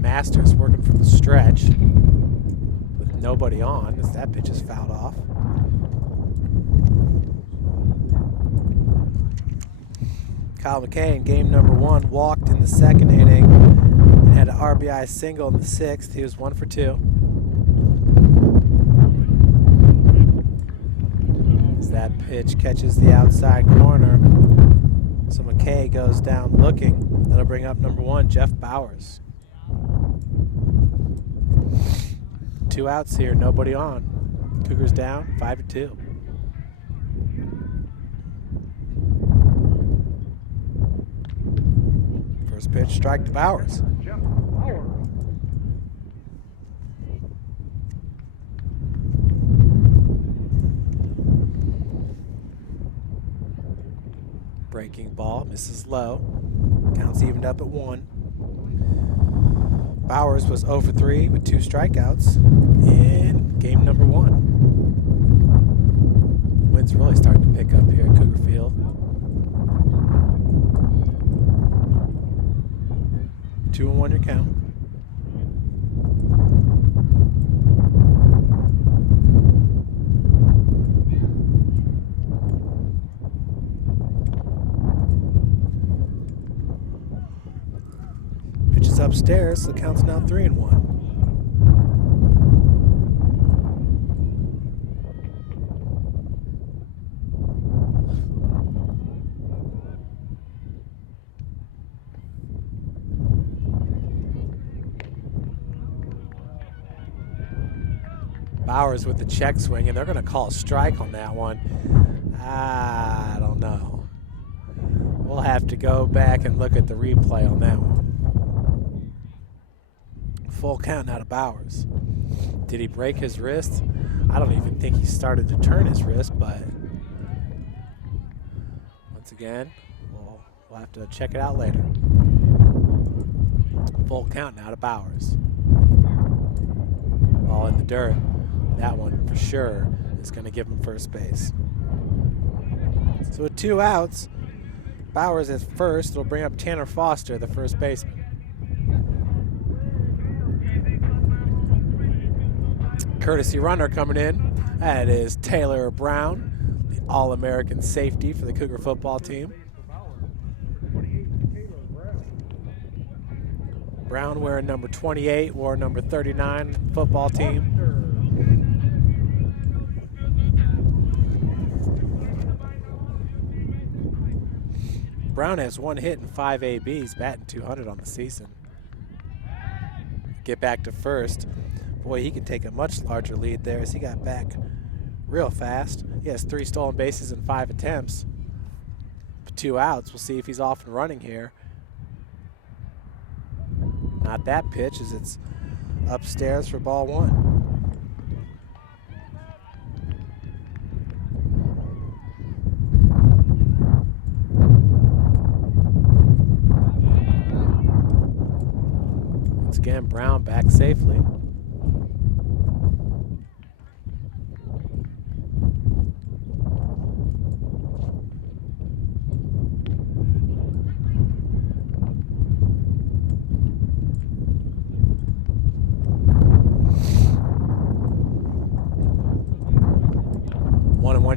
Masters working from the stretch with nobody on as that pitch is fouled off. Kyle McKay in game number 1 walked in the second inning and had an RBI single in the 6th. He was 1 for 2. As that pitch catches the outside corner, so McKay goes down looking. That'll bring up number 1, Jeff Bowers. 2 outs here, nobody on. Cougars down, 5-2. First pitch, strike to Bowers. Jeff Bauer. Breaking ball, misses low. Counts evened up at 1. Bowers was 0 for 3 with 2 strikeouts in game number 1. Wind's really starting to pick up here at Cougar Field. 2-1 your count. Pitches upstairs, so the count's now 3-1. Bowers with the check swing, and they're going to call a strike on that one. I don't know. We'll have to go back and look at the replay on that one. Full count now to Bowers. Did he break his wrist? I don't even think he started to turn his wrist, but once again, we'll have to check it out later. Full count now to Bowers. Ball in the dirt. That one for sure is going to give him first base. So with 2 outs, Bowers at first will bring up Tanner Foster, the first baseman. Courtesy runner coming in. That is Taylor Brown, the All-American safety for the Cougar football team. Brown wearing number 28, wore number 39 football team. Brown has 1 hit and 5 ABs, batting .200 on the season. Get back to first. Boy, he can take a much larger lead there as he got back real fast. He has 3 stolen bases and 5 attempts. 2 outs. We'll see if he's off and running here. Not that pitch as it's upstairs for ball 1. Once again, Brown back safely.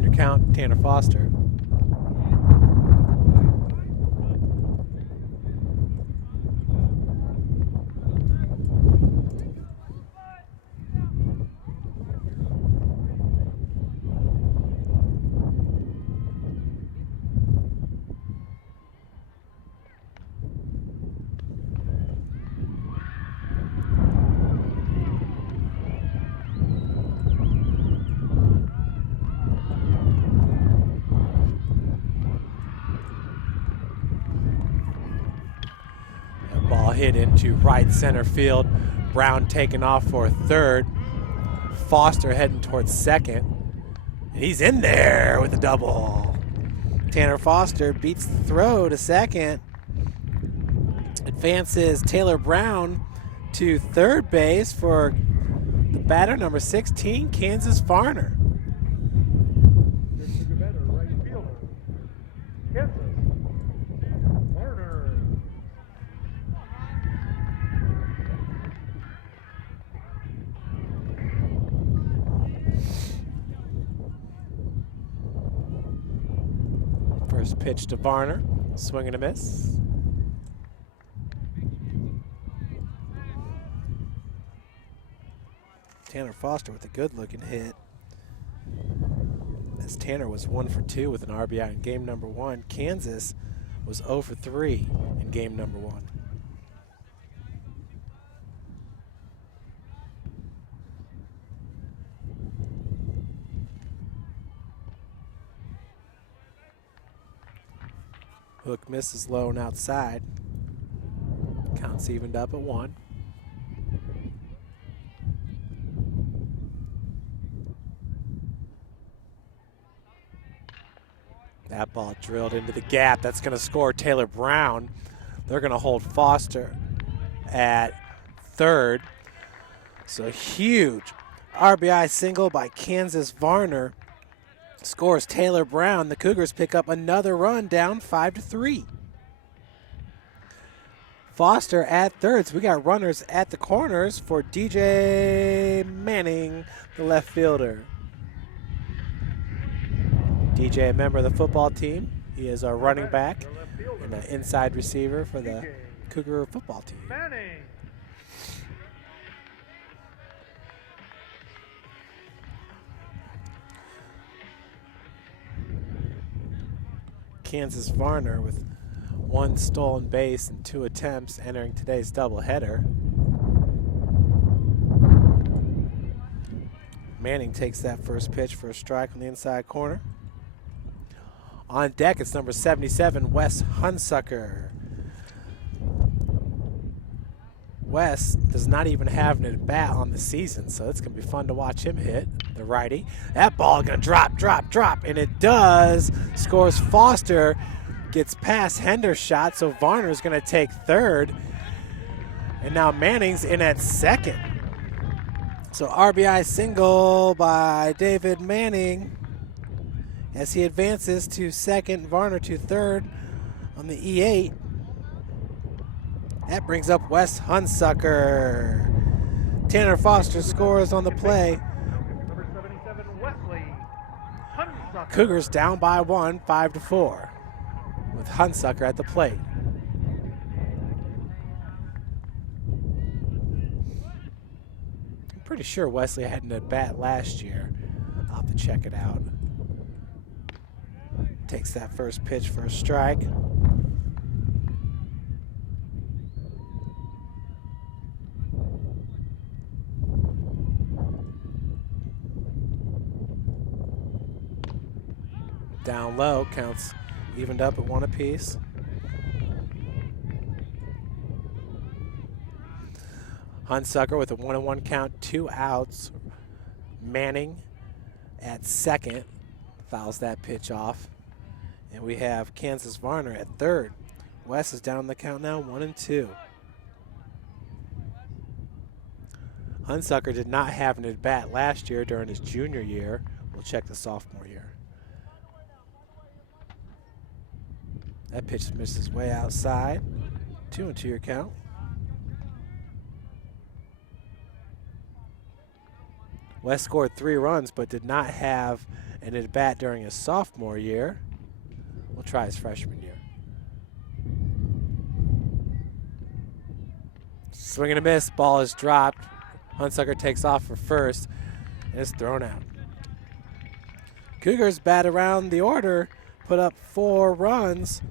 Your count, Tanner Foster. Hit into right center field. Brown taking off for third. Foster heading towards second. And he's in there with a double. Tanner Foster beats the throw to second. Advances Taylor Brown to third base for the batter number 16, Kansas Varner. First pitch to Varner, swing and a miss. Tanner Foster with a good looking hit. As Tanner was 1 for 2 with an RBI in game number 1. Kansas was 0 for 3 in game number 1. Hook misses low and outside. Counts evened up at 1. That ball drilled into the gap. That's going to score Taylor Brown. They're going to hold Foster at third. So huge RBI single by Kansas Varner. Scores Taylor Brown. The Cougars pick up another run, down 5-3. Foster at third. So we got runners at the corners for DJ Manning, the left fielder. DJ, a member of the football team. He is our running back and an inside receiver for the Cougar football team. Manning. Kansas Varner with 1 stolen base and 2 attempts entering today's doubleheader. Manning takes that first pitch for a strike on the inside corner. On deck, it's number 77, Wes Hunsucker. Wes does not even have an at-bat on the season, so it's going to be fun to watch him hit, the righty. That ball going to drop, and it does. Scores Foster, gets past Hendershot, so Varner's going to take third. And now Manning's in at second. So RBI single by David Manning as he advances to second, Varner to third on the E8. That brings up Wes Hunsucker. Tanner Foster scores on the play. Number 77, Wesley Hunsucker. Cougars down by 1, 5-4, with Hunsucker at the plate. I'm pretty sure Wesley had an at-bat last year. I'll have to check it out. Takes that first pitch for a strike. Down low, counts evened up at 1 apiece. Hunsucker with a 1-1 count, 2 outs. Manning at second fouls that pitch off. And we have Kansas Varner at third. Wes is down the count now, 1-2. Hunsucker did not have an at-bat last year during his junior year. We'll check the sophomore year. That pitch misses way outside. 2-2 your count. West scored 3 runs but did not have an at-bat during his sophomore year. We'll try his freshman year. Swing and a miss. Ball is dropped. Hunsucker takes off for first and is thrown out. Cougars bat around the order, put up 4 runs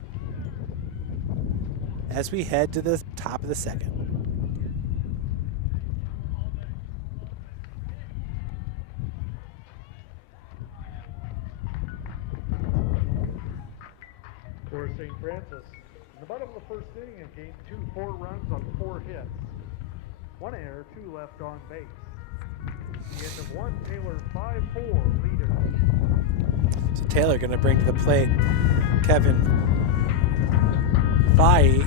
as we head to the top of the second. For St. Francis, in the bottom of the first inning, it gained 4 runs on 4 hits. 1 error, 2 left on base. The end of 1, Taylor 5-4 leader. So Taylor going to bring to the plate Kevin Fahey,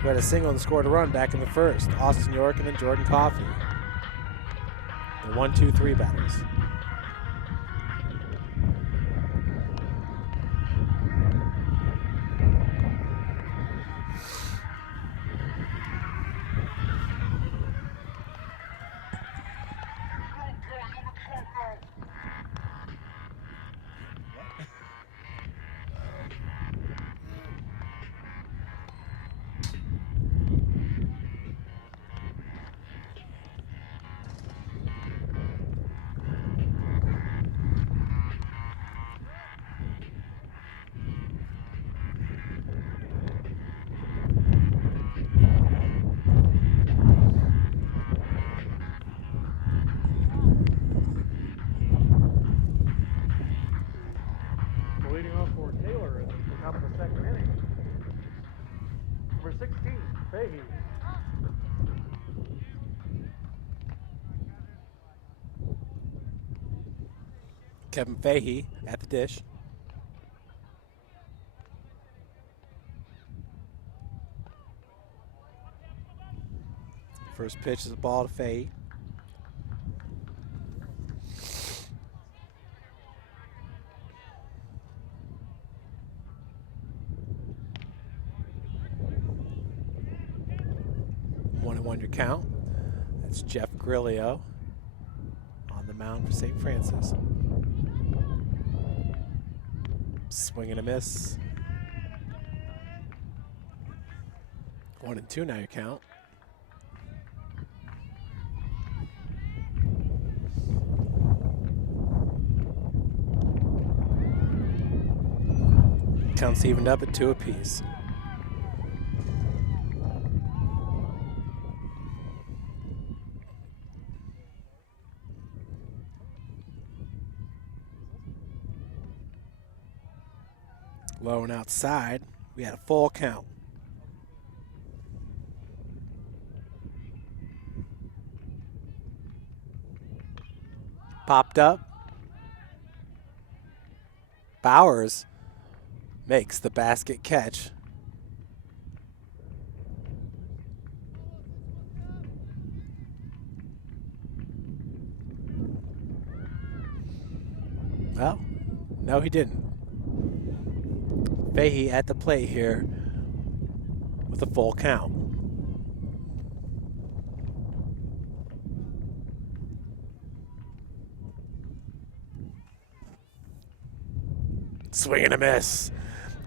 who had a single and scored a run back in the first. Austin York and then Jordan Coffey. The 1-2-3 batters. Leading off for Taylor at the top of the second inning. Number 16, Fahey. Kevin Fahey at the dish. First pitch is a ball to Fahey. Your count. That's Jeff Grillio on the mound for St. Francis. Swing and a miss. 1-2 now your count. Counts evened up at 2 apiece. Low and outside. We had a full count. Popped up. Bowers makes the basket catch. Well, no, he didn't. Fahey at the plate here with a full count. Swing and a miss.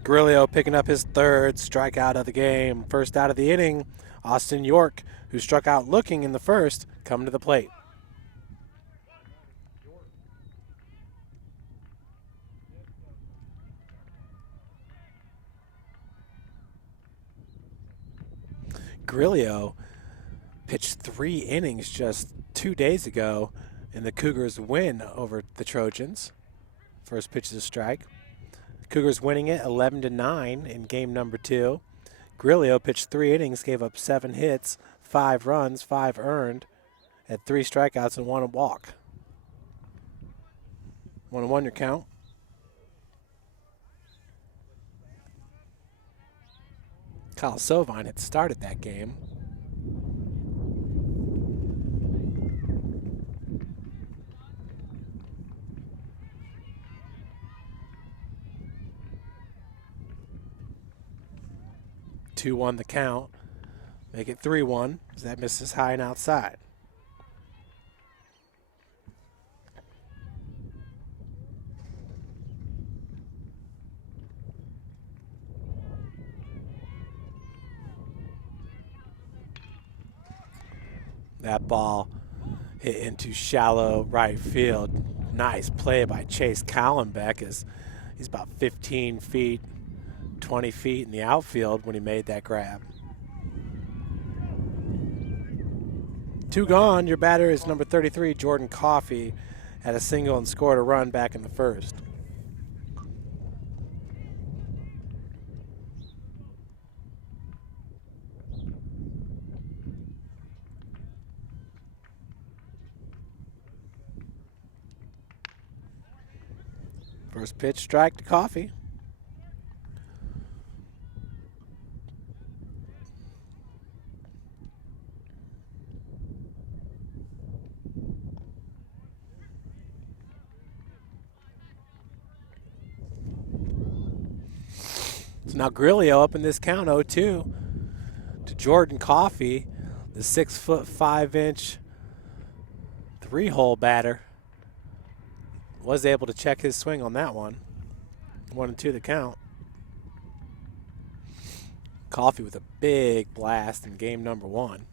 Grillo picking up his third strikeout of the game. First out of the inning, Austin York, who struck out looking in the first, come to the plate. Grillo pitched 3 innings just 2 days ago in the Cougars' win over the Trojans. First pitch is a strike. Cougars winning it 11-9 in game number 2. Grillo pitched 3 innings, gave up 7 hits, 5 runs, 5 earned, had 3 strikeouts and 1 walk. 1-1 your count. Kyle Sovine had started that game. Two-one the count. Make it 3-1 as that misses high and outside. That ball hit into shallow right field. Nice play by Chase Callenbeck as he's about 15 feet, 20 feet in the outfield when he made that grab. 2 gone. Your batter is number 33, Jordan Coffey. Had a single and scored a run back in the first. First pitch, strike to Coffey. So now Grillo up in this count 0-2 to Jordan Coffey, the 6'5" 3-hole batter. Was able to check his swing on that one. 1-2 the count. Coffey with a big blast in game number 1.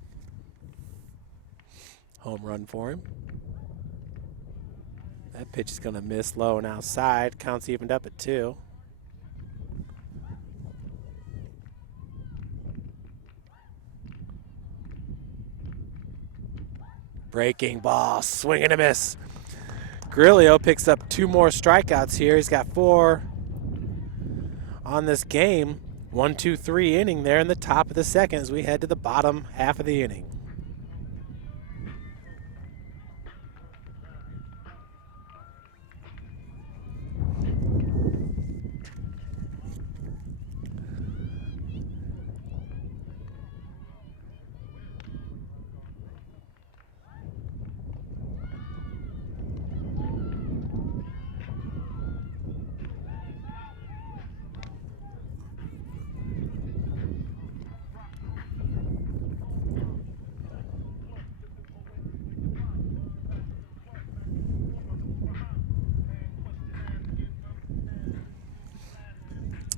Home run for him. That pitch is going to miss low and outside. Counts evened up at 2. Breaking ball, swing and a miss. Grillo picks up 2 more strikeouts here. He's got 4 on this game. 1-2-3 inning there in the top of the second as we head to the bottom half of the inning.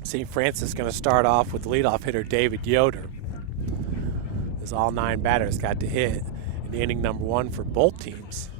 St. Francis going to start off with leadoff hitter David Yoder, as all 9 batters got to hit in inning number 1 for both teams.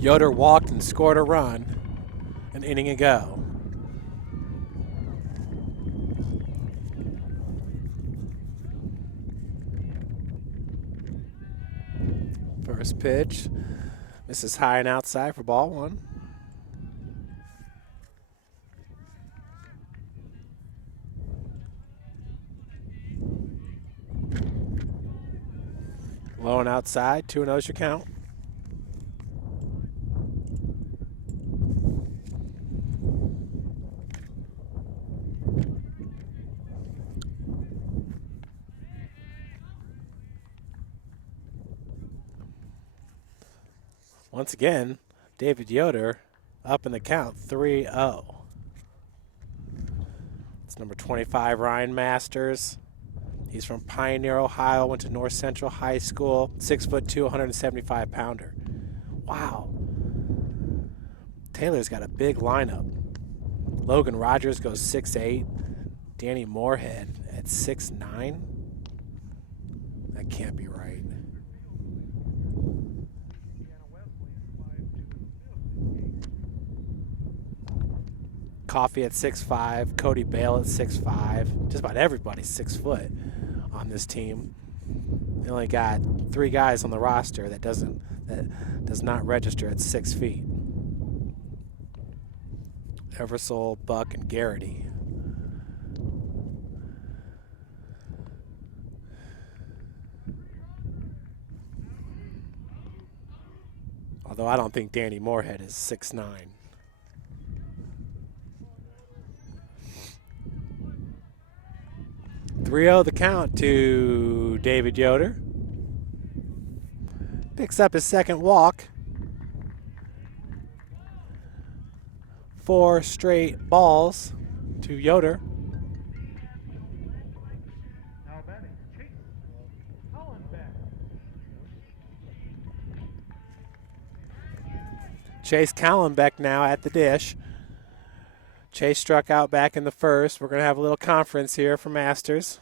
Yoder walked and scored a run, an inning ago. First pitch, misses high and outside for ball one. Low and outside, 2-0 is your count. Once again, David Yoder up in the count, 3-0. It's number 25, Ryan Masters. He's from Pioneer, Ohio, went to North Central High School, 6'2", 175-pounder. Wow. Taylor's got a big lineup. Logan Rogers goes 6'8". Danny Moorhead at 6'9". That can't be right. Coffee at 6'5", Cody Bale at 6'5". Just about everybody's 6 foot on this team. They only got 3 guys on the roster that does not register at 6 feet. Eversole, Buck, and Garrity. Although I don't think Danny Moorhead is 6'9". .30 the count to David Yoder. Picks up his second walk. 4 straight balls to Yoder. Now batting, Chase Hollenbeck. Chase Callenbeck now at the dish. Chase struck out back in the first. We're going to have a little conference here for Masters.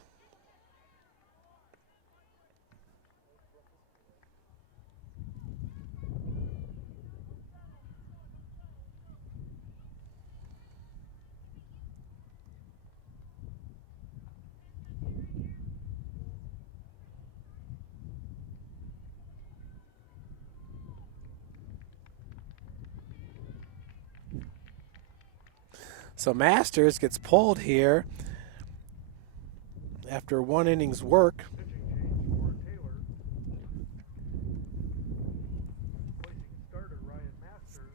So Masters gets pulled here after 1 inning's work. Pitching change for Taylor. Replacing starter Ryan Masters.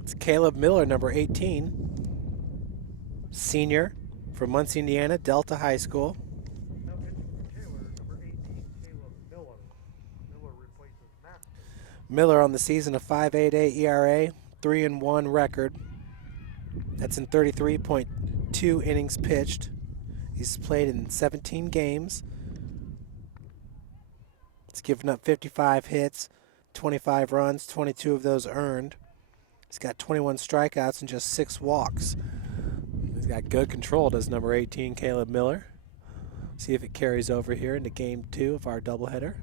It's Caleb Miller, number 18, senior from Muncie, Indiana, Delta High School. Now pitching for Taylor, number 18, Caleb Miller. Miller replaces Masters. Miller on the season a 5.88 ERA, 3-1 record. That's in 33.2 innings pitched. He's played in 17 games. He's given up 55 hits, 25 runs, 22 of those earned. He's got 21 strikeouts and just 6 walks. He's got good control, does number 18, Caleb Miller. See if it carries over here into game 2 of our doubleheader.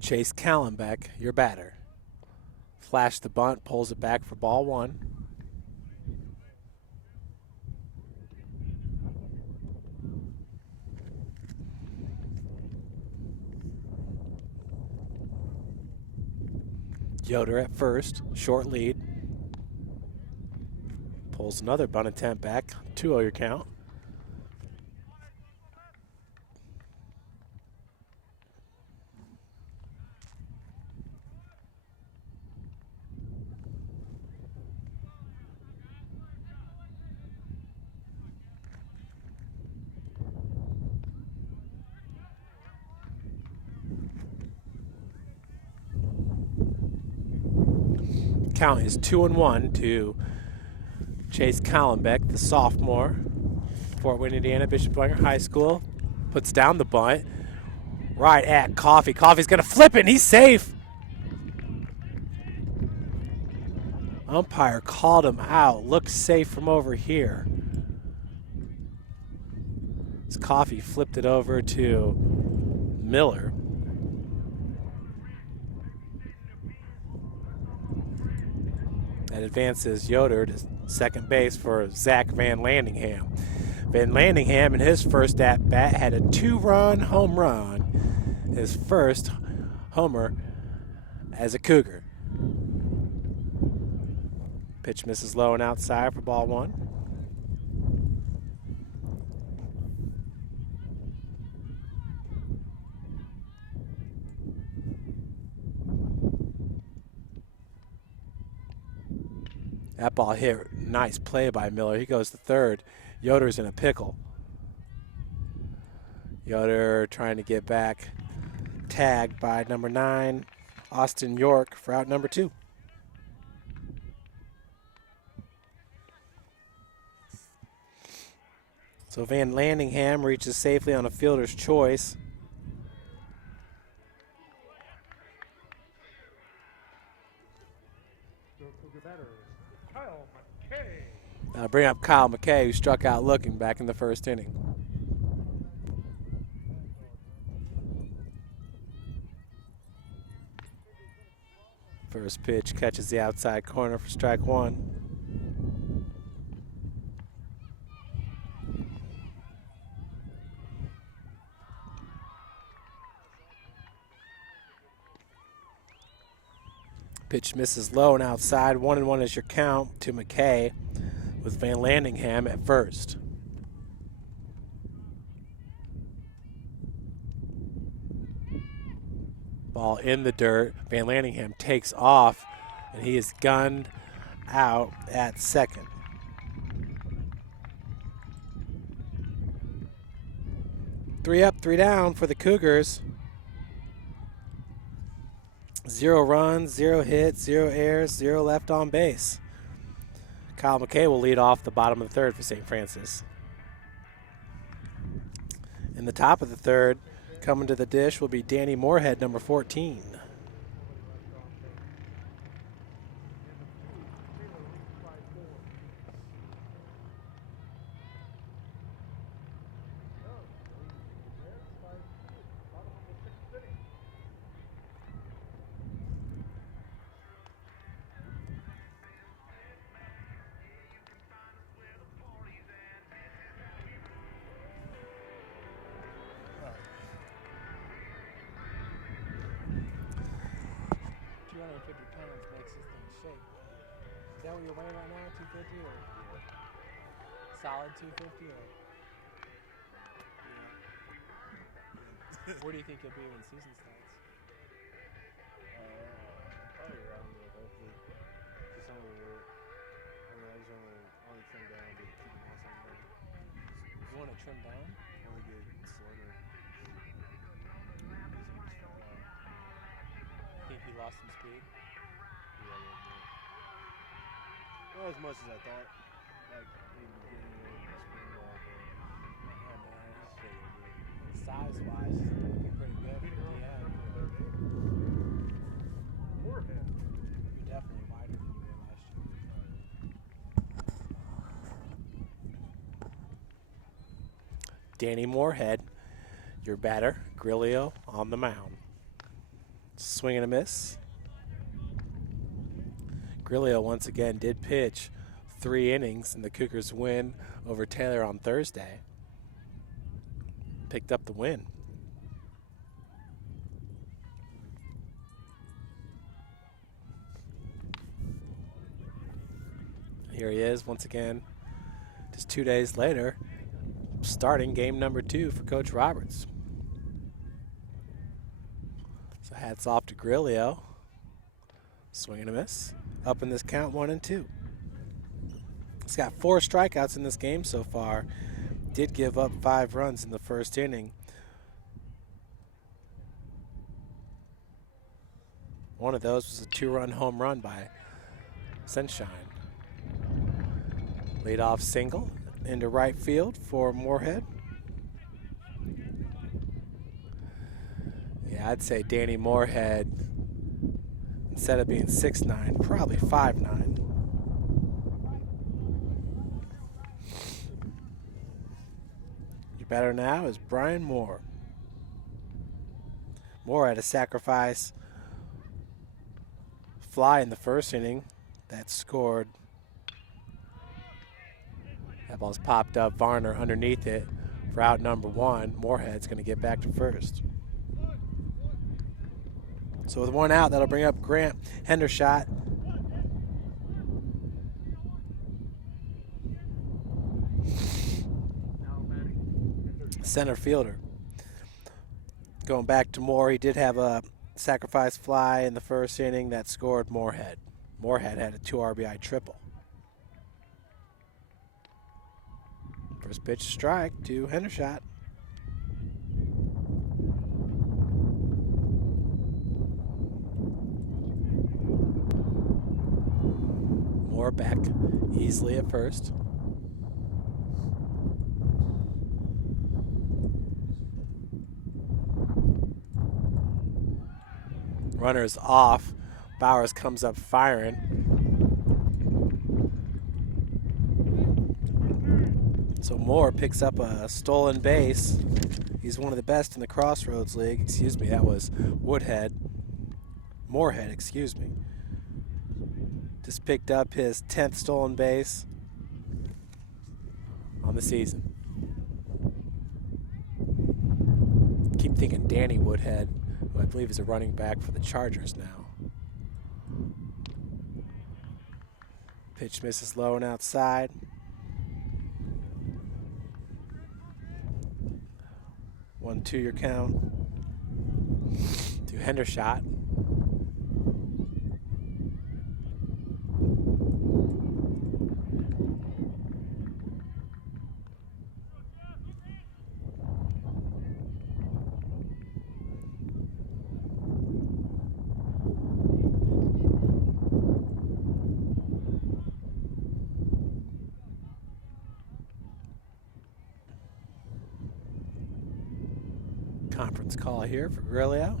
Chase Callenbeck, your batter. Flash the bunt, pulls it back for ball 1. Yoder at first, short lead. Pulls another bunt attempt back, 2-0 your count. count is 2-1 to Chase Collenbeck, the sophomore. Fort Wayne, Indiana, Bishop Dwenger High School. Puts down the bunt. Right at Coffee. Coffee's going to flip it, and he's safe. Umpire called him out. Looks safe from over here. As Coffee flipped it over to Miller. That advances Yoder to second base for Zach Van Landingham. Van Landingham in his first at-bat had a 2-run home run. His first homer as a Cougar. Pitch misses low and outside for ball 1. That ball hit. Nice play by Miller. He goes to third. Yoder's in a pickle. Yoder trying to get back. Tagged by number 9, Austin York, for out number 2. So Van Landingham reaches safely on a fielder's choice. Kyle McKay. Now bring up Kyle McKay, who struck out looking back in the first inning. First pitch catches the outside corner for strike 1. Pitch misses low and outside. 1-1 is your count to McKay with Van Landingham at first. Ball in the dirt. Van Landingham takes off, and he is gunned out at second. Three up, 3 down for the Cougars. 0 runs, 0 hits, 0 errors, 0 left on base. Kyle McKay will lead off the bottom of the third for St. Francis. In the top of the third, coming to the dish will be Danny Moorhead, number 14. Is that what you're weighing right now, 250 or solid 250 or? Yeah. Where do you think you'll be when the season starts? Probably around there, hopefully. Just only, I just only trim down to keep the muscle down. You want to trim down? Only get slimmer. Think he lost some speed? Yeah, a little bit. Not as much as I thought. Like, in the beginning of the spring ball, but Size-wise, he's looking pretty good for the DM. Moorhead. You're definitely wider than you were last year. Danny Moorhead, your batter, Grillo on the mound. Swing and a miss. Grillo once again did pitch 3 innings in the Cougars' win over Taylor on Thursday. Picked up the win. Here he is once again, just 2 days later, starting game number 2 for Coach Roberts. So hats off to Grillo. Swing and a miss. Up in this count, 1-2. He's got 4 strikeouts in this game so far. Did give up 5 runs in the first inning. One of those was a 2-run home run by Sunshine. Leadoff single into right field for Moorhead. Yeah, I'd say Danny Moorhead, instead of being 6'9", probably 5'9". Your batter now is Brian Moore. Moore had a sacrifice fly in the first inning that scored. That ball's popped up. Varner underneath it for out number 1. Moorhead's going to get back to first. So with 1 out, that'll bring up Grant Hendershot. Center fielder. Going back to Moore, he did have a sacrifice fly in the first inning that scored Moorhead. Moorhead had a 2 RBI triple. First pitch strike to Hendershot. Moore back easily at first. Runner's off. Bowers comes up firing. So Moore picks up a stolen base. He's one of the best in the Crossroads League. Excuse me, that was Moorhead, excuse me. Just picked up his 10th stolen base on the season. Keep thinking Danny Woodhead, who I believe is a running back for the Chargers now. Pitch misses low and outside. One, 2 your count to Hendershot. Conference call here for Grillo.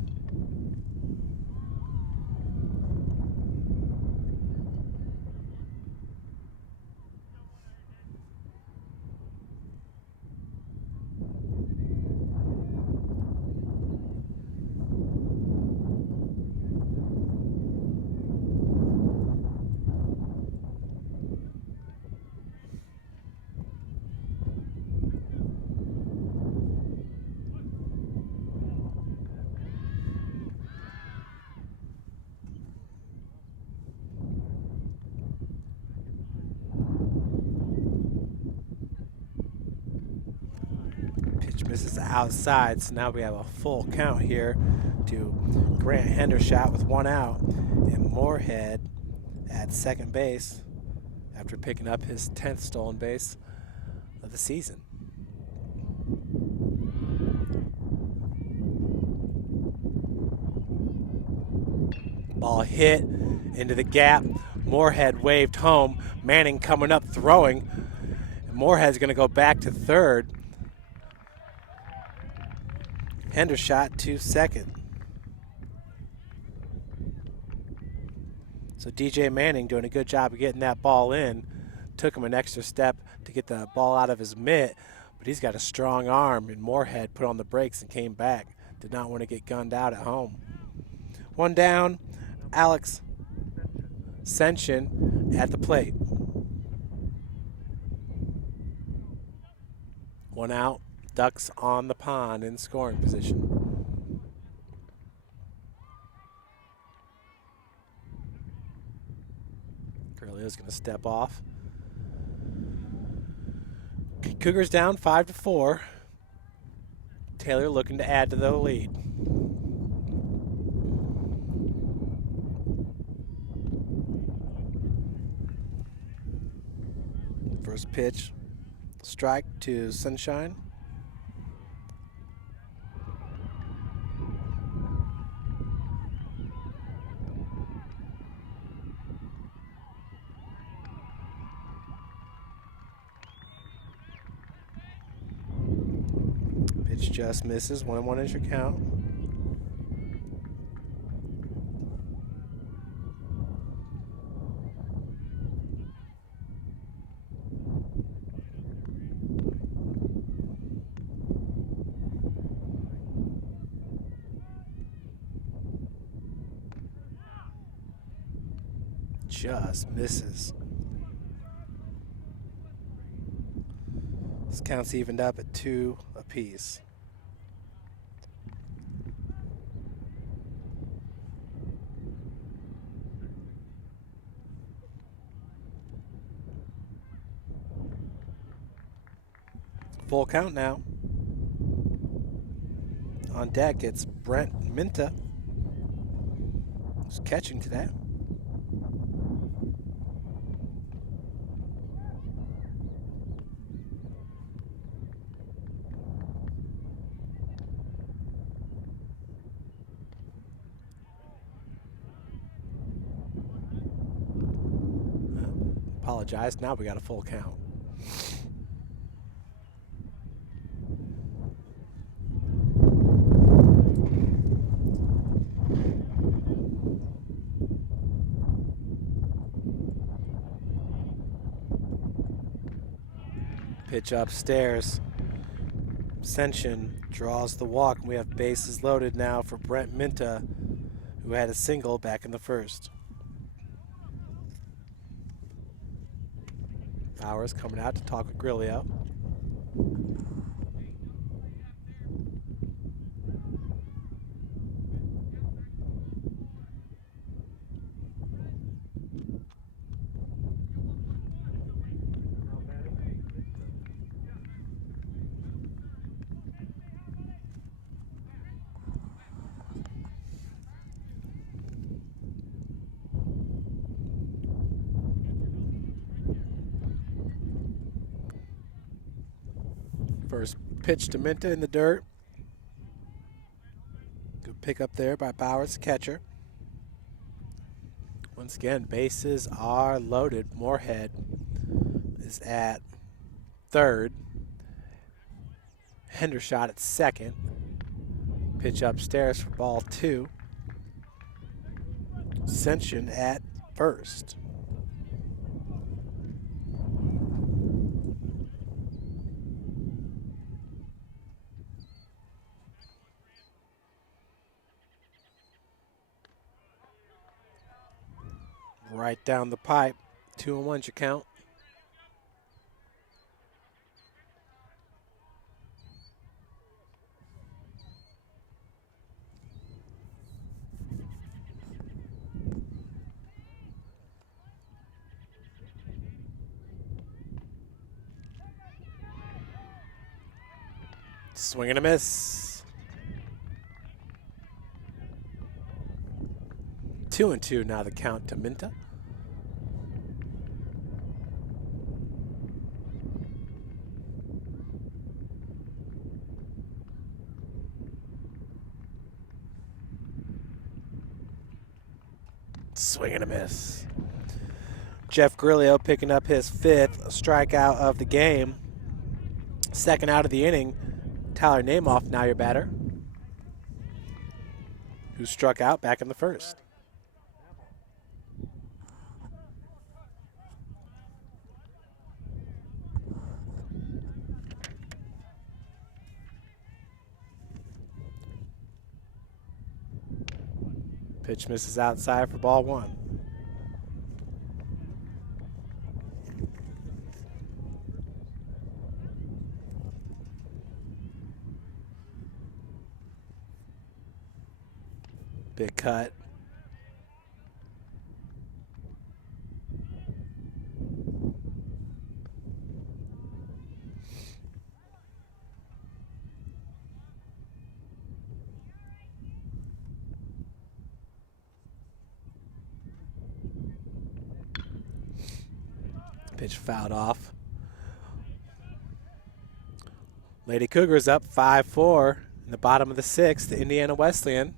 Misses outside, so now we have a full count here to Grant Hendershot with 1 out, and Moorhead at second base after picking up his 10th stolen base of the season. Ball hit into the gap. Moorhead waved home. Manning coming up throwing. And Moorhead's going to go back to third. Hendershot to second. So DJ Manning doing a good job of getting that ball in. Took him an extra step to get the ball out of his mitt, but he's got a strong arm, and Moorhead put on the brakes and came back. Did not want to get gunned out at home. 1 down, Alex Senshin at the plate. 1 out. Ducks on the pond in scoring position. Curlio's going to step off. Cougars down 5-4. Taylor looking to add to the lead. First pitch, strike to Sunshine. Pitch just misses. 1-1 is your count. Just misses. This count's evened up at 2 apiece. Full count now. On deck, it's Brent Minta, who's catching today. Apologize. Now we got a full count. Pitch upstairs. Ascension draws the walk, and we have bases loaded now for Brent Minta, who had a single back in the first. Bowers coming out to talk with Grillo. Now batting Minta. First pitch to Minta in the dirt. Good pick up there by Bowers, catcher. Once again, bases are loaded. Moorhead is at third. Hendershot at second. Pitch upstairs for ball 2. Ascension at first. Right down the pipe. 2-1's your count. Swing and a miss. 2-2 now the count to Minta. Swing and a miss. Jeff Grillo picking up his 5th strikeout of the game. Second out of the inning. Tyler Namoff, now your batter, who struck out back in the first. Pitch misses outside for ball 1. Big cut. Pitch fouled off. Lady Cougars up 5-4 in the bottom of the 6th to Indiana Wesleyan.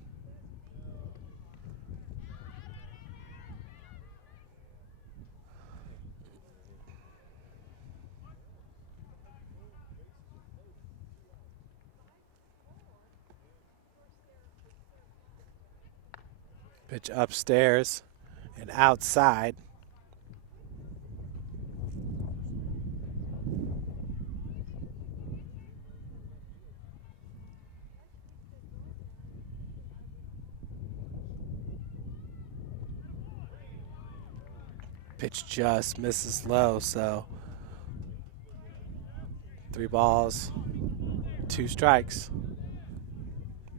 Pitch upstairs and outside. Pitch just misses low, so 3 balls, 2 strikes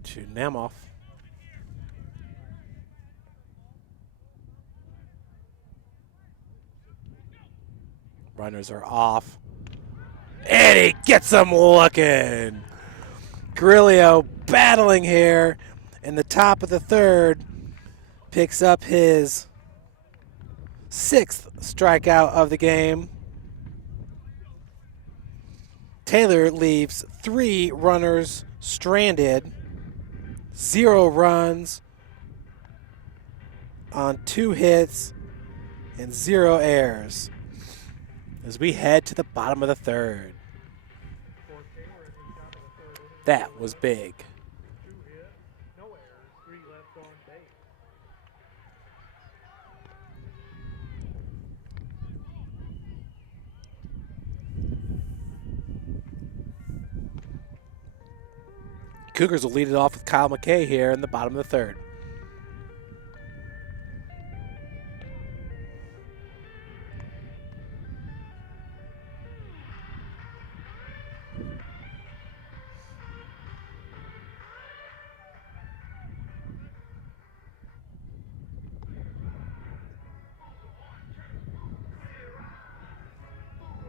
to Nemoff. Runners are off. And he gets them looking. Grillo battling here in the top of the third. Picks up his 6th strikeout of the game. Taylor leaves 3 runners stranded. 0 runs on 2 hits and 0 errors as we head to the bottom of the third. That was big. 2 hits, no errors, 3 left on base. Cougars will lead it off with Kyle McKay here in the bottom of the third.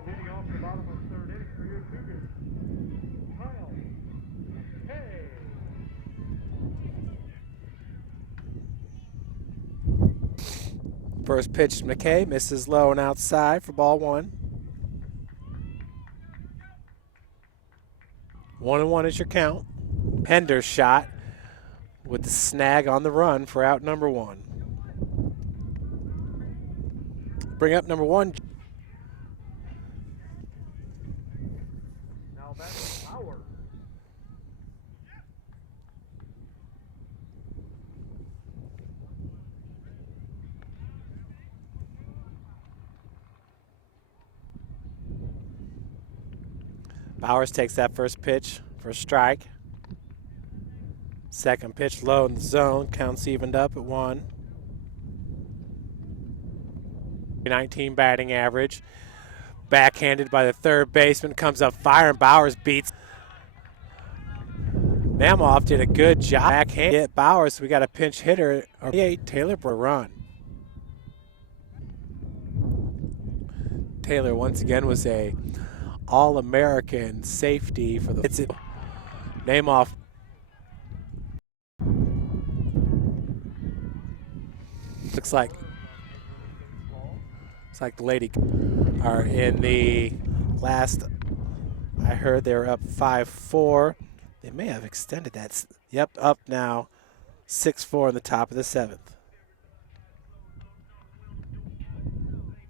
Leading off the bottom of the third inning for your Cougars, Kyle McKay. First pitch, McKay misses low and outside for ball 1. 1-1 is your count. Hender's shot with the snag on the run for out number 1. Bring up number 1. Now back to Bauer. Bowers takes that first pitch for a strike. Second pitch low in the zone. Counts evened up at 1. 19 batting average. Backhanded by the third baseman. Comes up fire and Bowers beats. Nemoff did a good job. Backhand hit Bowers. We got a pinch hitter. Taylor for a run. Taylor once again was a All-American safety for the. It's it. Nemoff. Looks like the Lady are in the last. I heard they were up 5-4. They may have extended that. Yep, up now 6-4 in the top of the 7th.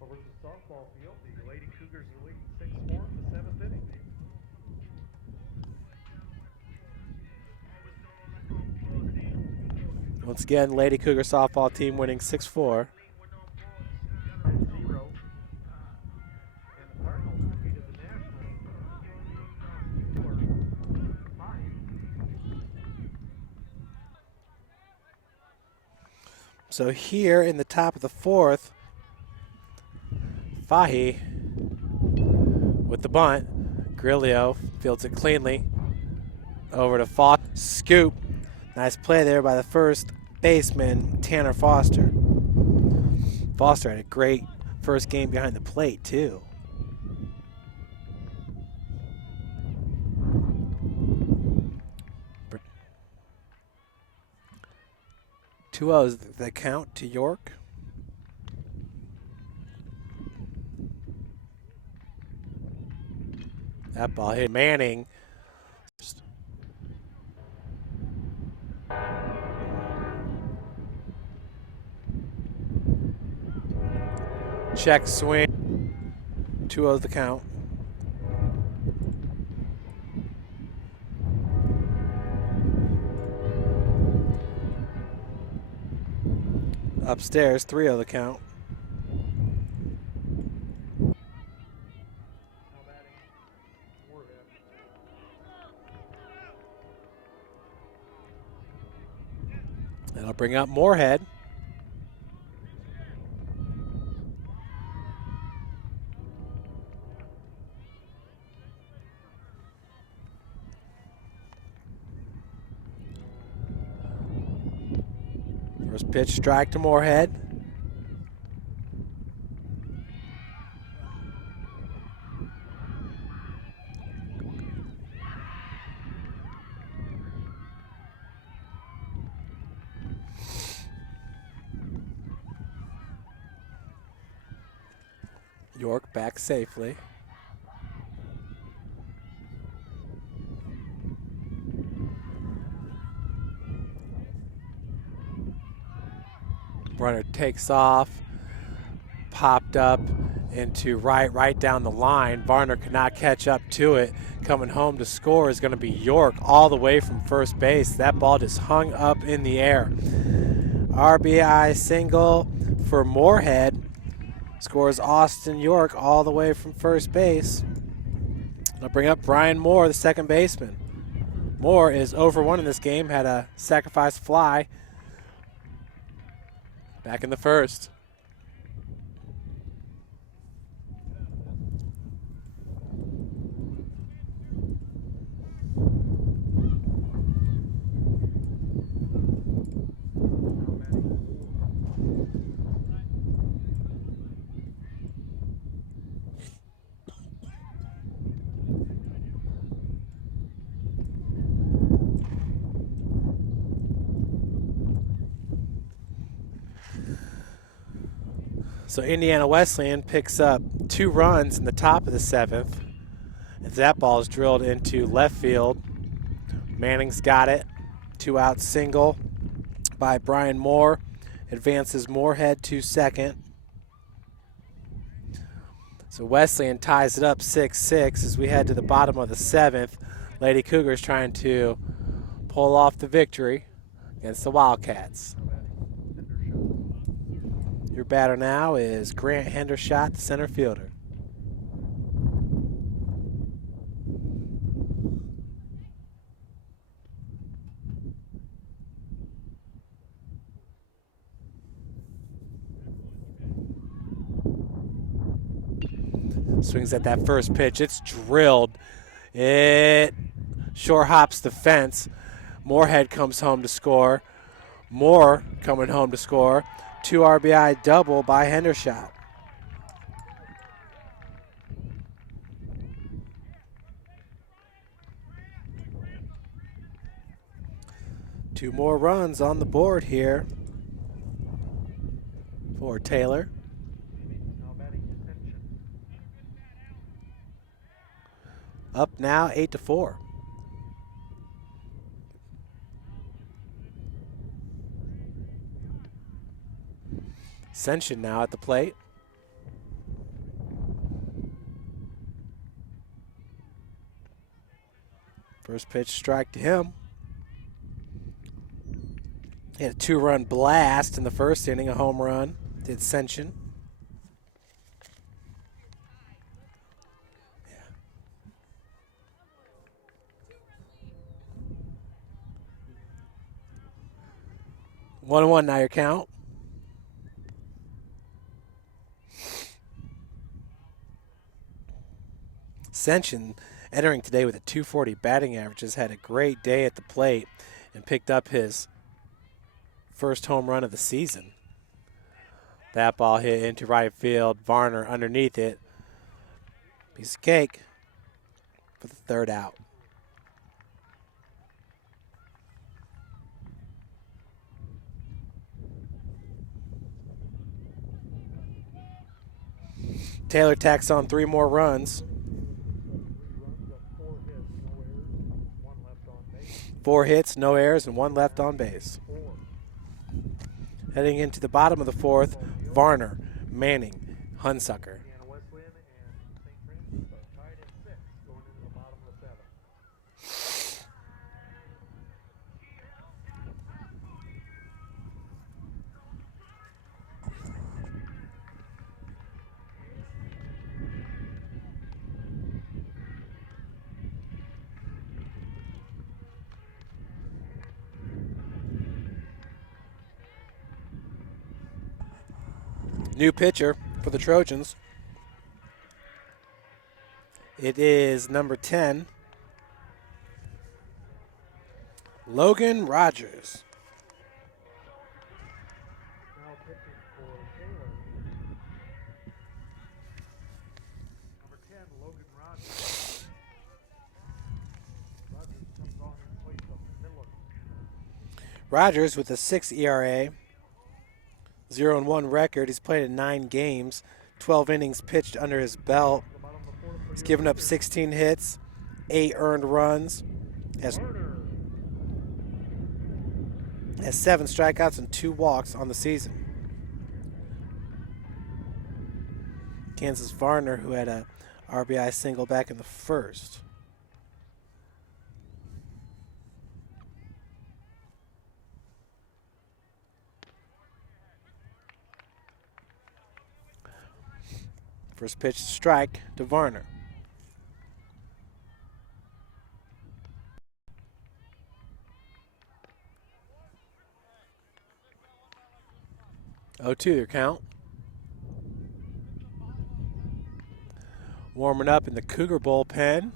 Over to the softball field, the Lady Cougars are leading 6-4 in the 7th inning. Once again, Lady Cougar softball team winning 6-4. 0. And the Cardinals defeated the Nationals 5. So here in the top of the 4th, Fahy with the bunt. Grillo fields it cleanly. Over to Foster. Scoop. Nice play there by the first baseman, Tanner Foster. Foster had a great first game behind the plate, too. Two O's the count to York. That ball hit Manning. Check swing. 2-0 the count. Upstairs, 3-0 the count. Now batting Moorhead. That'll bring up Moorhead. First pitch, strike to Moorhead. York back safely. Runner takes off, popped up into right down the line. Varner could not catch up to it. Coming home to score is going to be York all the way from first base. That ball just hung up in the air. RBI single for Moorhead. Scores Austin York all the way from first base. They'll bring up Brian Moore, the second baseman. Moore is 0 for 1 in this game, had a sacrifice fly back in the first. So Indiana Wesleyan picks up 2 runs in the top of the 7th. As that ball is drilled into left field. Manning's got it. 2-out single by Brian Moore. Advances Moorhead to second. So Wesleyan ties it up 6-6 as we head to the bottom of the 7th. Lady Cougars trying to pull off the victory against the Wildcats. Your batter now is Grant Hendershot, the center fielder. Swings at that first pitch. It's drilled. It short hops the fence. Moorhead comes home to score. Moore coming home to score. 2 RBI double by Hendershot. Two more runs on the board here for Taylor. Now batting Ascension. Up now 8-4. Ascension now at the plate. First pitch strike to him. He had a 2-run blast in the first inning, a home run. Did Ascension. Yeah. 1-1 now your count. Ascension entering today with a .240 batting average has had a great day at the plate and picked up his first home run of the season. That ball hit into right field. Varner underneath it. Piece of cake for the 3rd out. Taylor tacks on 3 more runs. 4 hits, no errors, and 1 left on base. Heading into the bottom of the 4th, Varner, Manning, Hunsucker. Indiana Wesleyan and St. Francis are tied at 6 going into the bottom of the 7th. New pitcher for the Trojans. It is number 10, Logan Rogers. Now pitching for Taylor. Number 10, Logan Rogers. Rogers comes on in place of Miller. Rogers with a 6 ERA, 0-1 record. He's played in 9 games, 12 innings pitched under his belt. The bottom of the fourth for He's your given up Cougars. 16 hits, 8 earned runs, has Warner. 7 strikeouts and 2 walks on the season. Kansas Varner, who had a RBI single back in the first. First pitch strike to Varner. Oh, 2 your count. Warming up in the Cougar bullpen.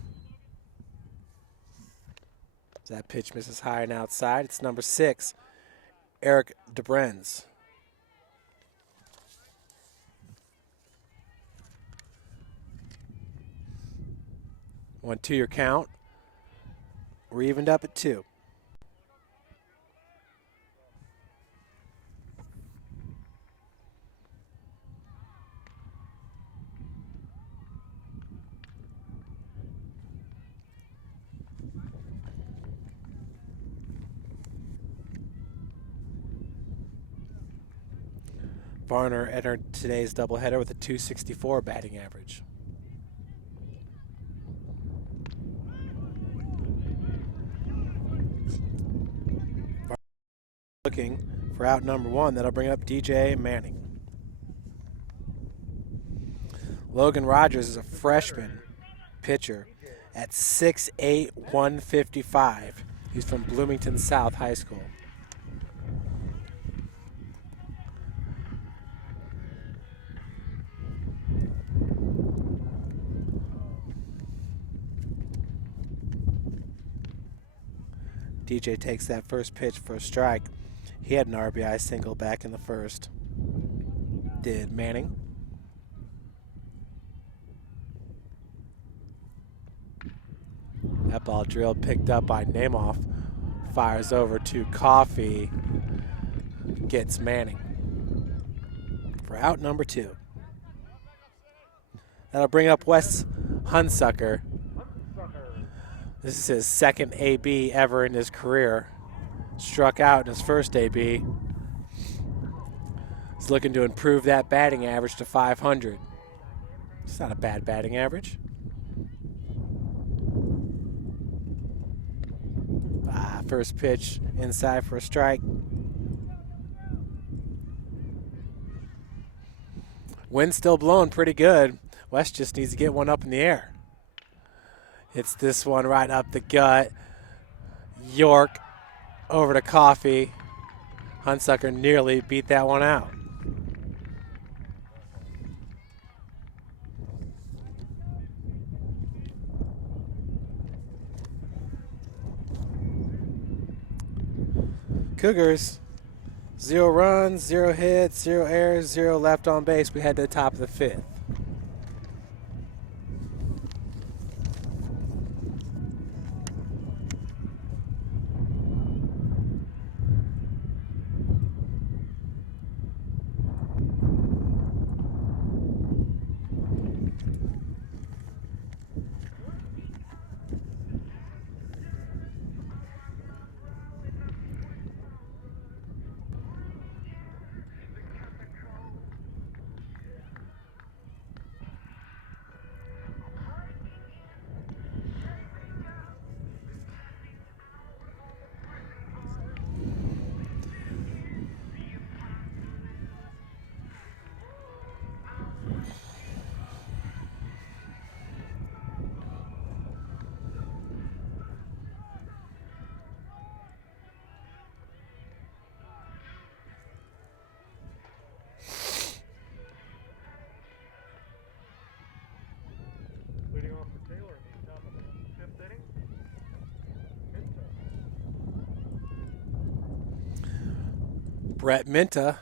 That pitch misses high and outside. It's number 6, Eric DeBrenz. One 2 your count. We're evened up at 2. Varner entered today's doubleheader with a .264 batting average. Looking for out number 1. That'll bring up DJ Manning. Logan Rogers is a freshman pitcher at 6'8", 155. He's from Bloomington South High School. DJ takes that first pitch for a strike. He had an RBI single back in the first. Did Manning. That ball drilled, picked up by Namath. Fires over to Coffee. Gets Manning for out number 2. That'll bring up Wes Hunsucker. This is his second AB ever in his career. Struck out in his first AB. He's looking to improve that batting average to 500. It's not a bad batting average. First pitch inside for a strike. Wind's still blowing pretty good. West just needs to get one up in the air. It's this one right up the gut. York over to Coffee. Hunsucker nearly beat that one out. Cougars, 0 runs, 0 hits, 0 errors, 0 left on base. We head to the top of the 5th. Brett Minta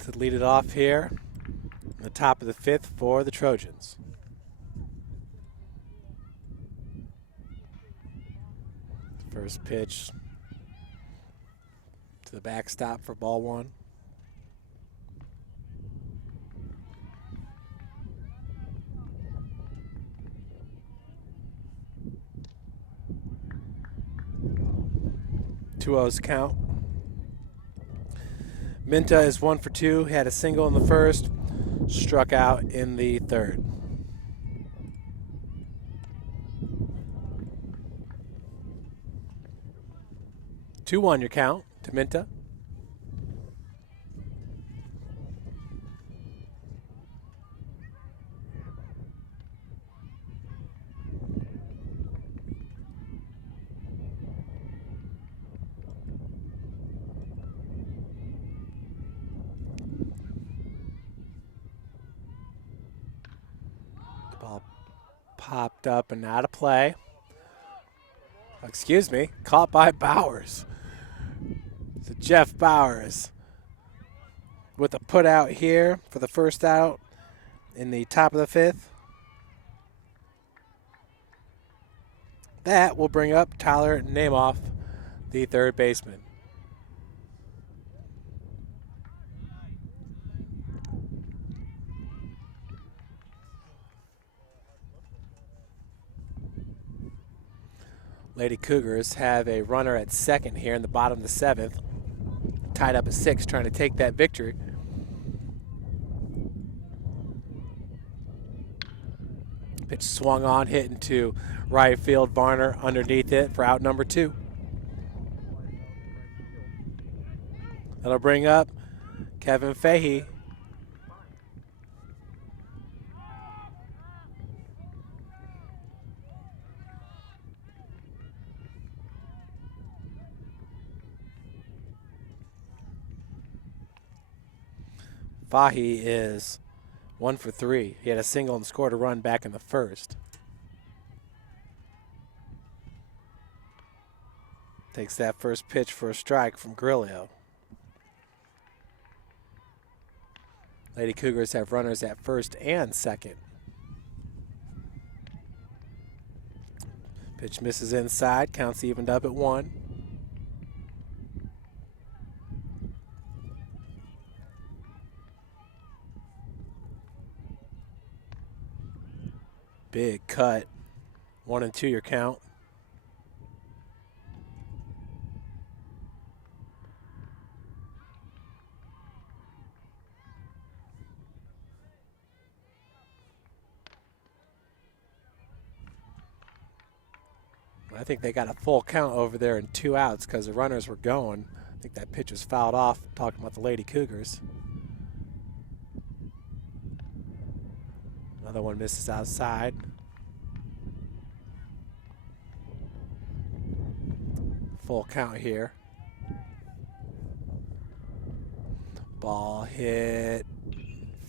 to lead it off here in the top of the 5th for the Trojans. First pitch to the backstop for ball 1. Two O's count. Minta is 1 for 2. Had a single in the first, struck out in the third. Two 1 your count to Minta. Ball popped up and out of play. Excuse me, caught by Bowers. So Jeff Bowers with a put out here for the first out in the top of the 5th. That will bring up Tyler Namoff, the third baseman. Lady Cougars have a runner at second here in the bottom of the 7th. Tied up at 6, trying to take that victory. Pitch swung on, hit into right field. Varner underneath it for out number 2. That'll bring up Kevin Fahey. Fahey is 1 for 3. He had a single and scored a run back in the first. Takes that first pitch for a strike from Grillo. Lady Cougars have runners at first and second. Pitch misses inside, counts evened up at 1. Big cut. 1 and 2 your count. I think they got a full count over there and 2 outs because the runners were going. I think that pitch was fouled off, talking about the Lady Cougars. Another one misses outside. Full count here. Ball hit,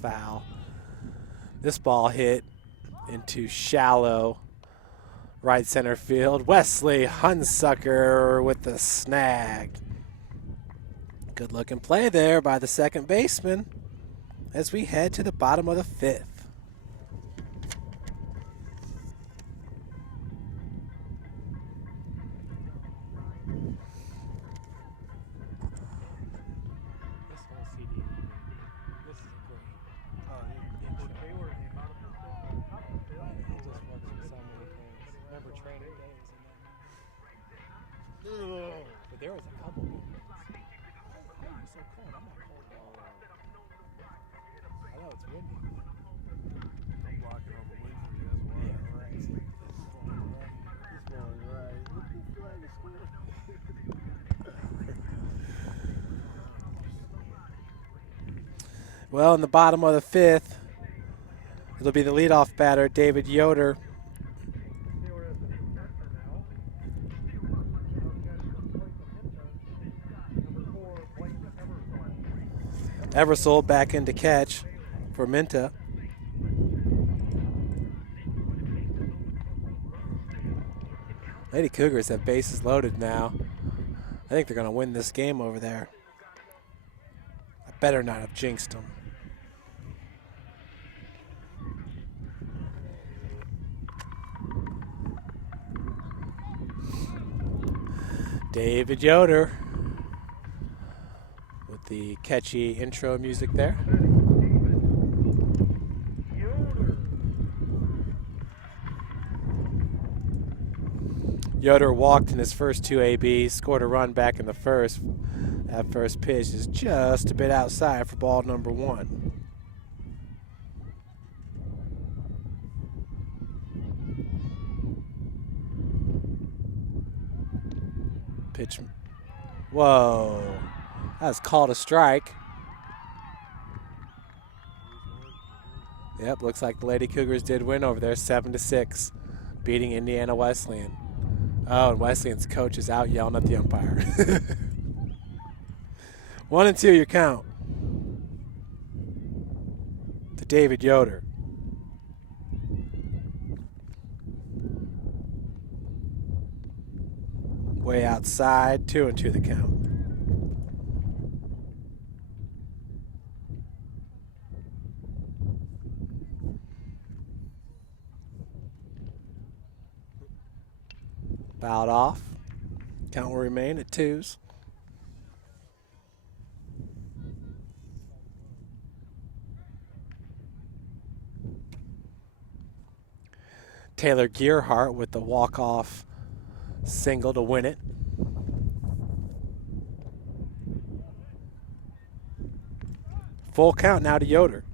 foul. This ball hit into shallow right center field. Wesley Hunsucker with the snag. Good looking play there by the second baseman as we head to the bottom of the 5th. But there was a couple of moments. Why are you so cold? I'm not cold at all. I know it's windy. I'm blocking on the wind for you, that's why. Yeah, right. He's going right. Look who flag is scoring. Well, in the bottom of the 5th, it'll be the leadoff batter, David Yoder. Eversole back in to catch for Minta. Lady Cougars have bases loaded now. I think they're going to win this game over there. better not have jinxed him. David Yoder with the catchy intro music there. Yoder walked in his first 2 ABs, scored a run back in the first. That first pitch is just a bit outside for ball number 1. Pitch. Whoa. That was called a strike. Yep, looks like the Lady Cougars did win over there 7-6, beating Indiana Wesleyan. Oh, and Wesleyan's coach is out yelling at the umpire. 1-2 your count to David Yoder. Way outside, 2-2 the count. Fouled off. Count will remain at 2s. Taylor Gearhart with the walk-off single to win it. Full count now to Yoder.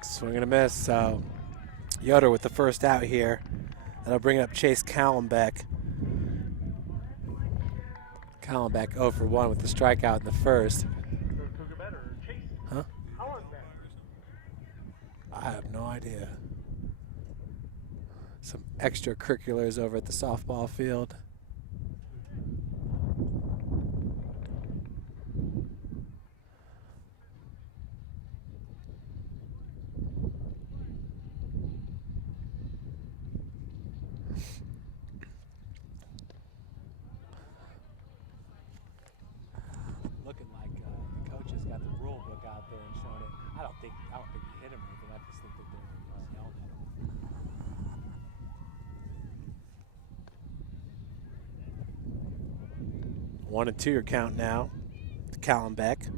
Swing and a miss. So Yoder with the first out here. That'll bring up Chase Callenbeck. Callenbeck 0 for 1 with the strikeout in the first. Huh? I have no idea. Some extracurriculars over at the softball field. Looking like the coaches got the rule book out there and showing it. I don't think he hit him or anything. I just think that they're yelling at him. 1-2 your count now to Callenbeck.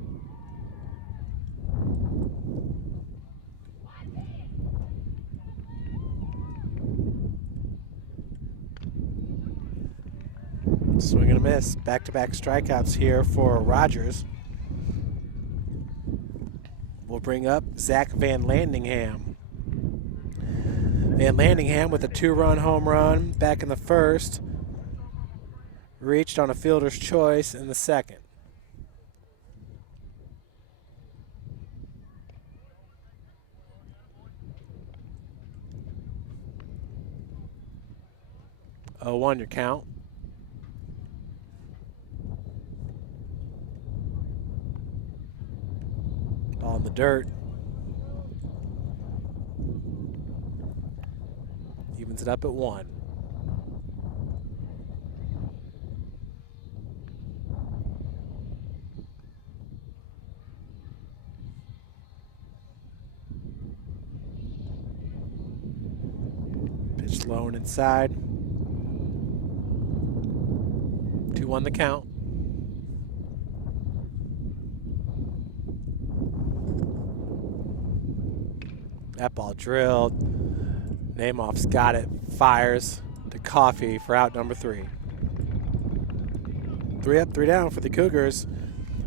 Swing and a miss. Back-to-back strikeouts here for Rogers. We'll bring up Zach Van Landingham. Van Landingham with a 2-run home run back in the first. Reached on a fielder's choice in the second. Oh, 1 your count. Ball in the dirt. Evens it up at 1. Pitch low and inside. 2-1 the count. That ball drilled. Namoff's got it. Fires to Coffee for out number 3. 3 up, 3 down for the Cougars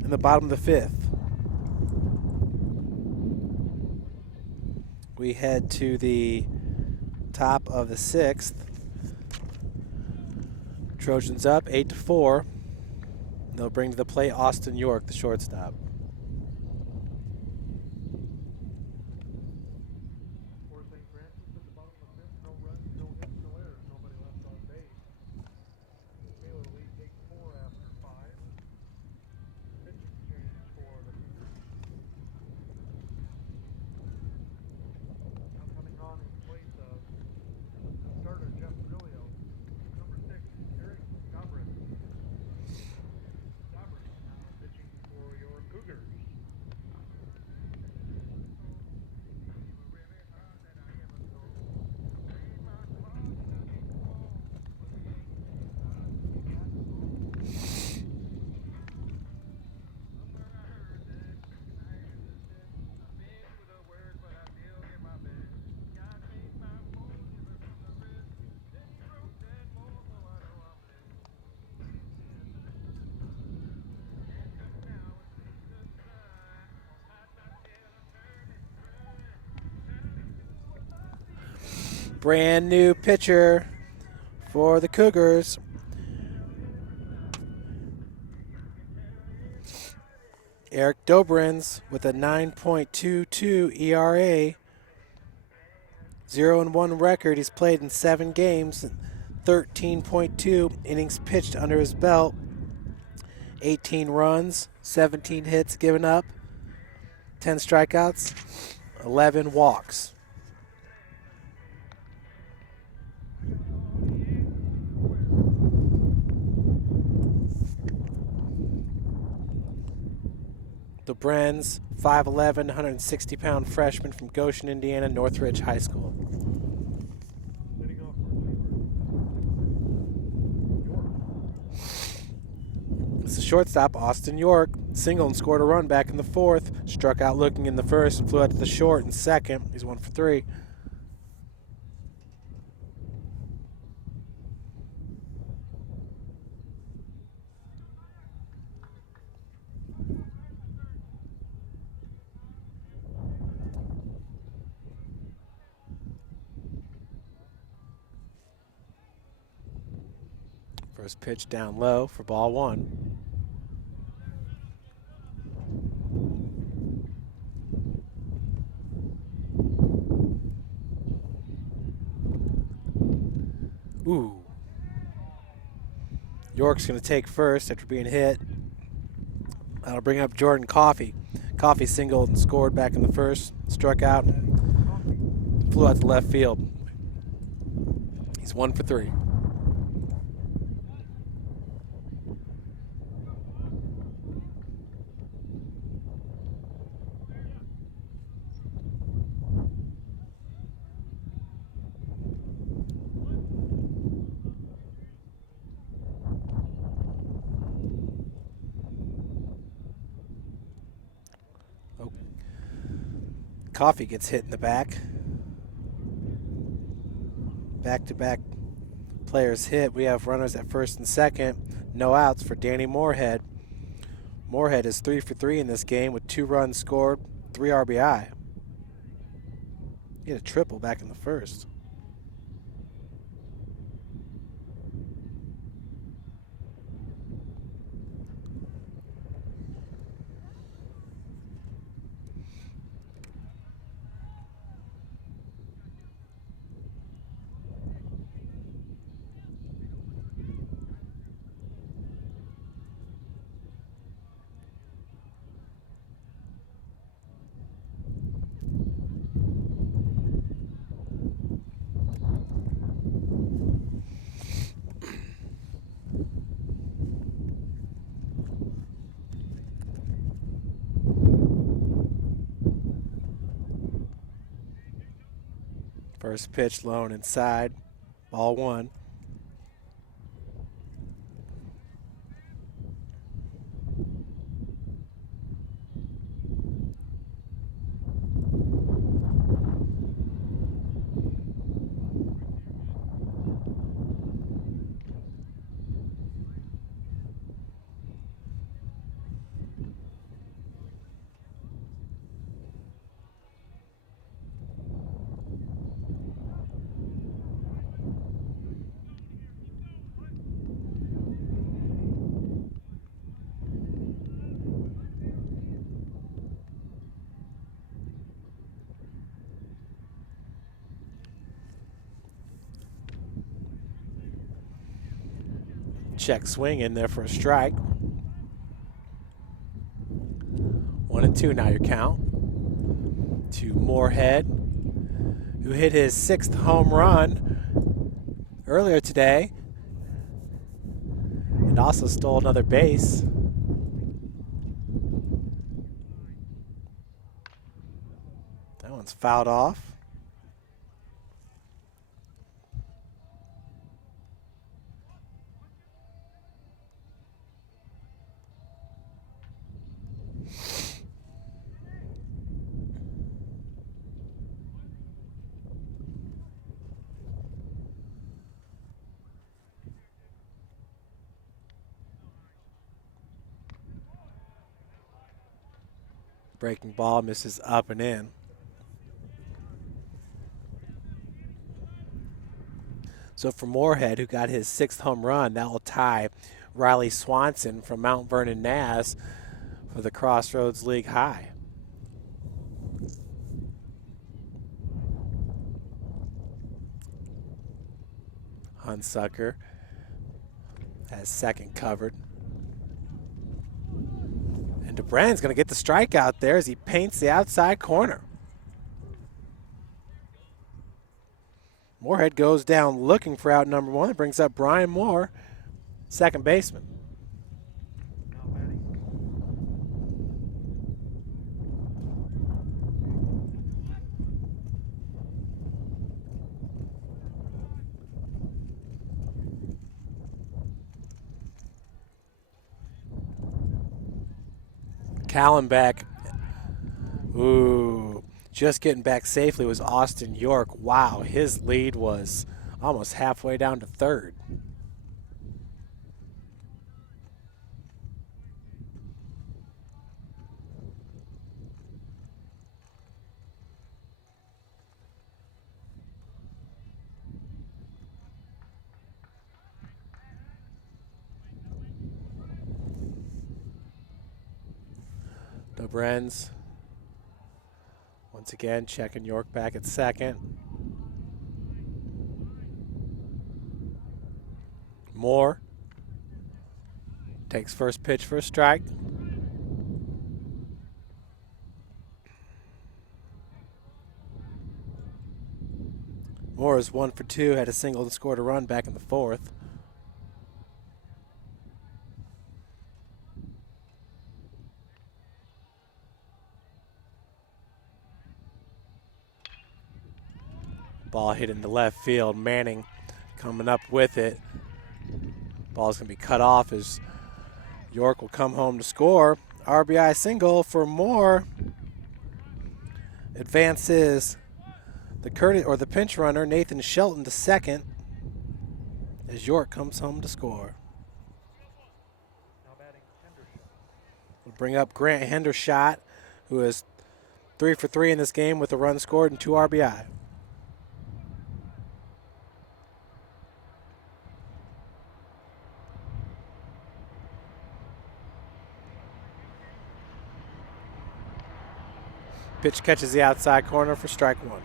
in the bottom of the 5th. we head to the top of the 6th. Trojans up 8-4. They'll bring to the plate Austin York, the shortstop. For St. Francis at the bottom of the 5th, no runs, no hits, no errors, nobody left on base. Taylor lead takes 4 after 5. Pitching change for the Cougars. Now coming on in place of the starter, Jeff Brilio. Number 6, Eric Gabris. Gabris now pitching for your Cougars. Brand new pitcher for the Cougars. Eric Dobrins with a 9.22 ERA. 0-1 record. He's played in 7 games, 13.2 innings pitched under his belt. 18 runs, 17 hits given up, 10 strikeouts, 11 walks. Dobrins, 5'11", 160-pound freshman from Goshen, Indiana, Northridge High School. Leading off for York. It's the shortstop, Austin York. Singled and scored a run back in the 4th. Struck out looking in the 1st and flew out to the short in 2nd. He's 1 for 3. First pitch down low for ball 1. Ooh. York's going to take first after being hit. That'll bring up Jordan Coffey. Coffey singled and scored back in the 1st. Struck out and flew out to left field. He's 1 for 3. Coffey gets hit in the back. Back-to-back players hit. We have runners at 1st and 2nd. No outs for Danny Moorhead. Moorhead is 3 for 3 in this game with 2 runs scored, 3 RBI. He had a triple back in the 1st. First pitch low and inside. Ball 1. check swing in there for a strike. 1-2 now your count. To Moorhead, who hit his 6th home run earlier today and also stole another base. That one's fouled off. Breaking ball misses up and in. So for Moorhead, who got his 6th home run, that will tie Riley Swanson from Mount Vernon, Mass. For the Crossroads League high. Hunsucker has second covered. And DeBrand's going to get the strikeout there as he paints the outside corner. Moorhead goes down looking for out number 1. It brings up Brian Moore, second baseman. Callenbeck, ooh, just getting back safely was Austin York. Wow, his lead was almost halfway down to third. Dobrenz once again checking York back at second. Moore takes first pitch for a strike. Moore is 1 for 2, had a single and scored a run back in the 4th. Ball hit into left field. Manning coming up with it. Ball's going to be cut off as York will come home to score. RBI single for Moore. Advances the pinch runner, Nathan Shelton, to second as York comes home to score. We'll bring up Grant Hendershot, who is 3 for 3 in this game with a run scored and 2 RBI. Pitch catches the outside corner for strike 1.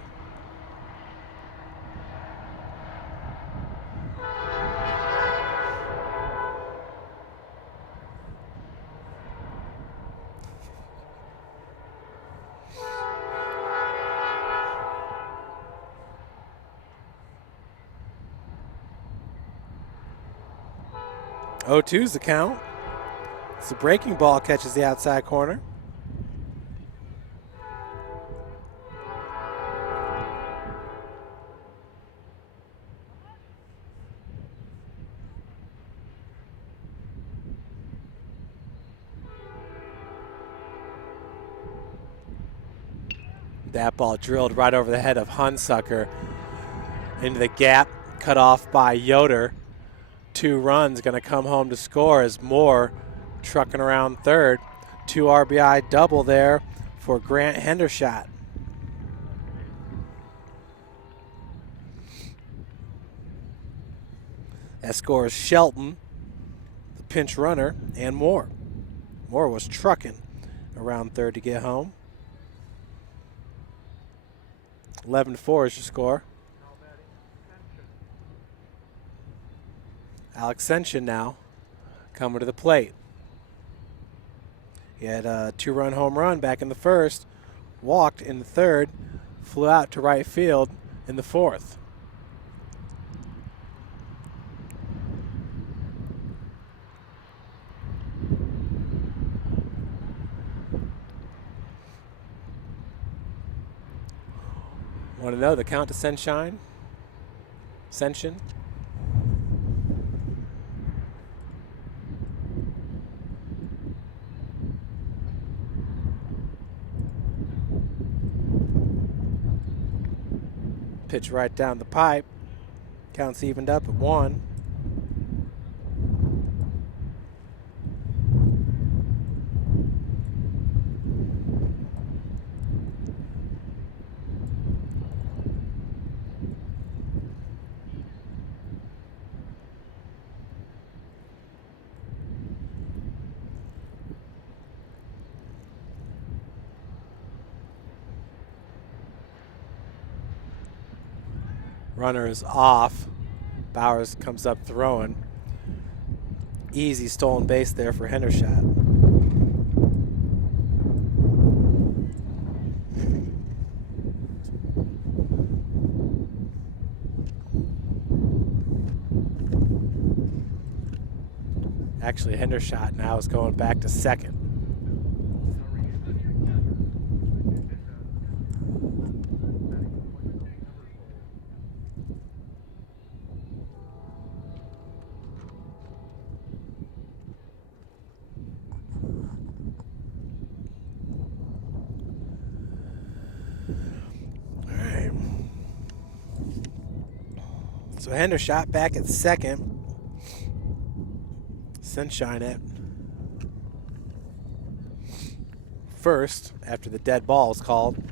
Oh, 2's the count. It's the breaking ball catches the outside corner. That ball drilled right over the head of Hunsucker into the gap, cut off by Yoder. 2 runs, going to come home to score as Moore trucking around third. 2 RBI double there for Grant Hendershot. That scores Shelton, the pinch runner, and Moore. Moore was trucking around third to get home. 11-4 is your score. Alex Sension now coming to the plate. He had a 2-run home run back in the first, walked in the third, flew out to right field in the fourth. Want to know the count to Senshin? Pitch right down the pipe. Counts evened up at 1. Runner is off. Bowers comes up throwing. Easy stolen base there for Hendershot. Actually, Hendershot now is going back to second. So Hendershot back at second. Sunshine at first after the dead ball is called.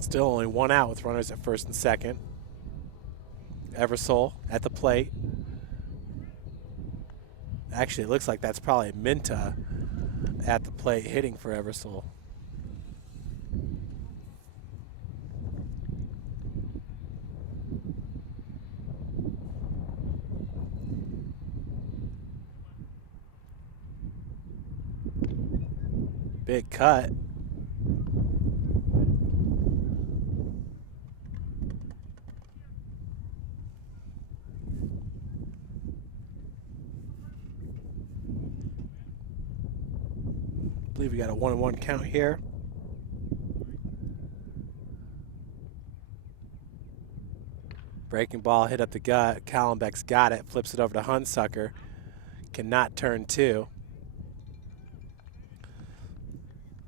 Still only 1 out with runners at first and second. Eversole at the plate. Actually, it looks like that's probably Minta at the plate hitting for Eversole. Big cut. I believe we got a 1-1 count here. Breaking ball hit up the gut. Callenbeck's got it. Flips it over to Hunsucker. Cannot turn 2.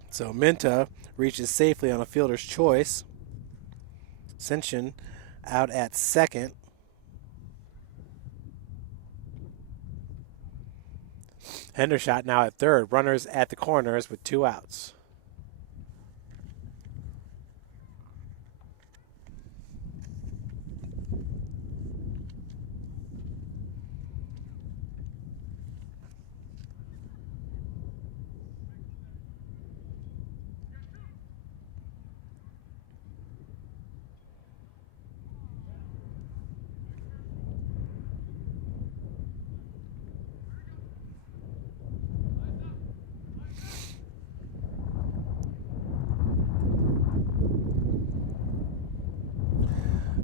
So Minta reaches safely on a fielder's choice. Senshin out at second. Hendershot now at third. Runners at the corners with 2 outs.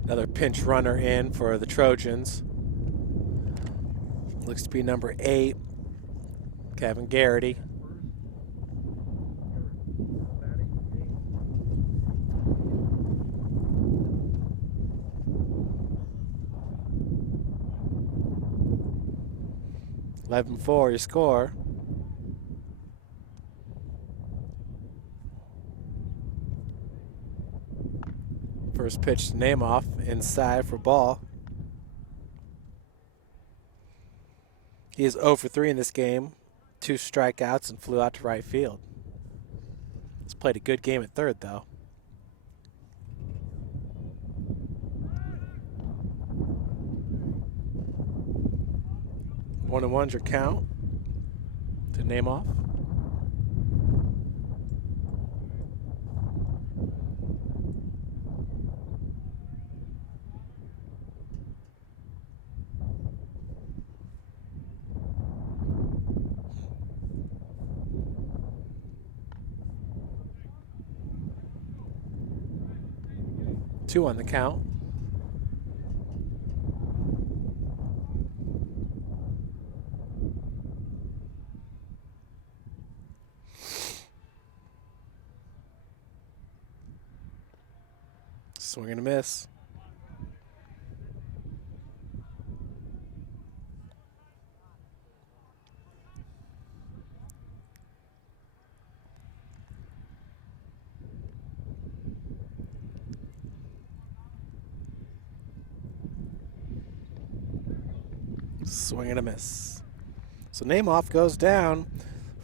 Another pinch runner in for the Trojans. Looks to be number 8, Kevin Garrity. (11-4) your score. First pitch to Namath, inside for ball. He is 0 for 3 in this game, 2 strikeouts and flew out to right field. He's played a good game at third though. One and one's your count to Namath. 2 on the count. Swing and a miss. Swing and a miss. So Namoff goes down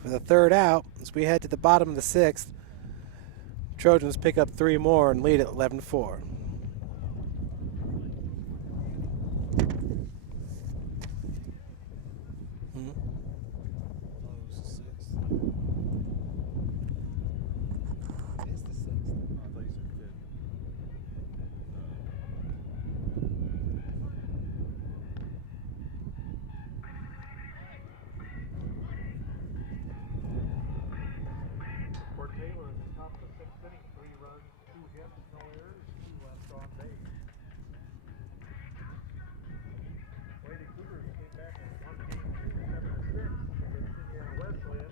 for the 3rd out as we head to the bottom of the 6th. Trojans pick up 3 more and lead at 11-4. It's the 6th. I thought you said fifth. Fort Taylor at the top of the 6th inning, 3 runs, 2 hits, no errors, 2 left on base. Lady Cougars came back and won game 2, 7-6 against Indiana Wesleyan.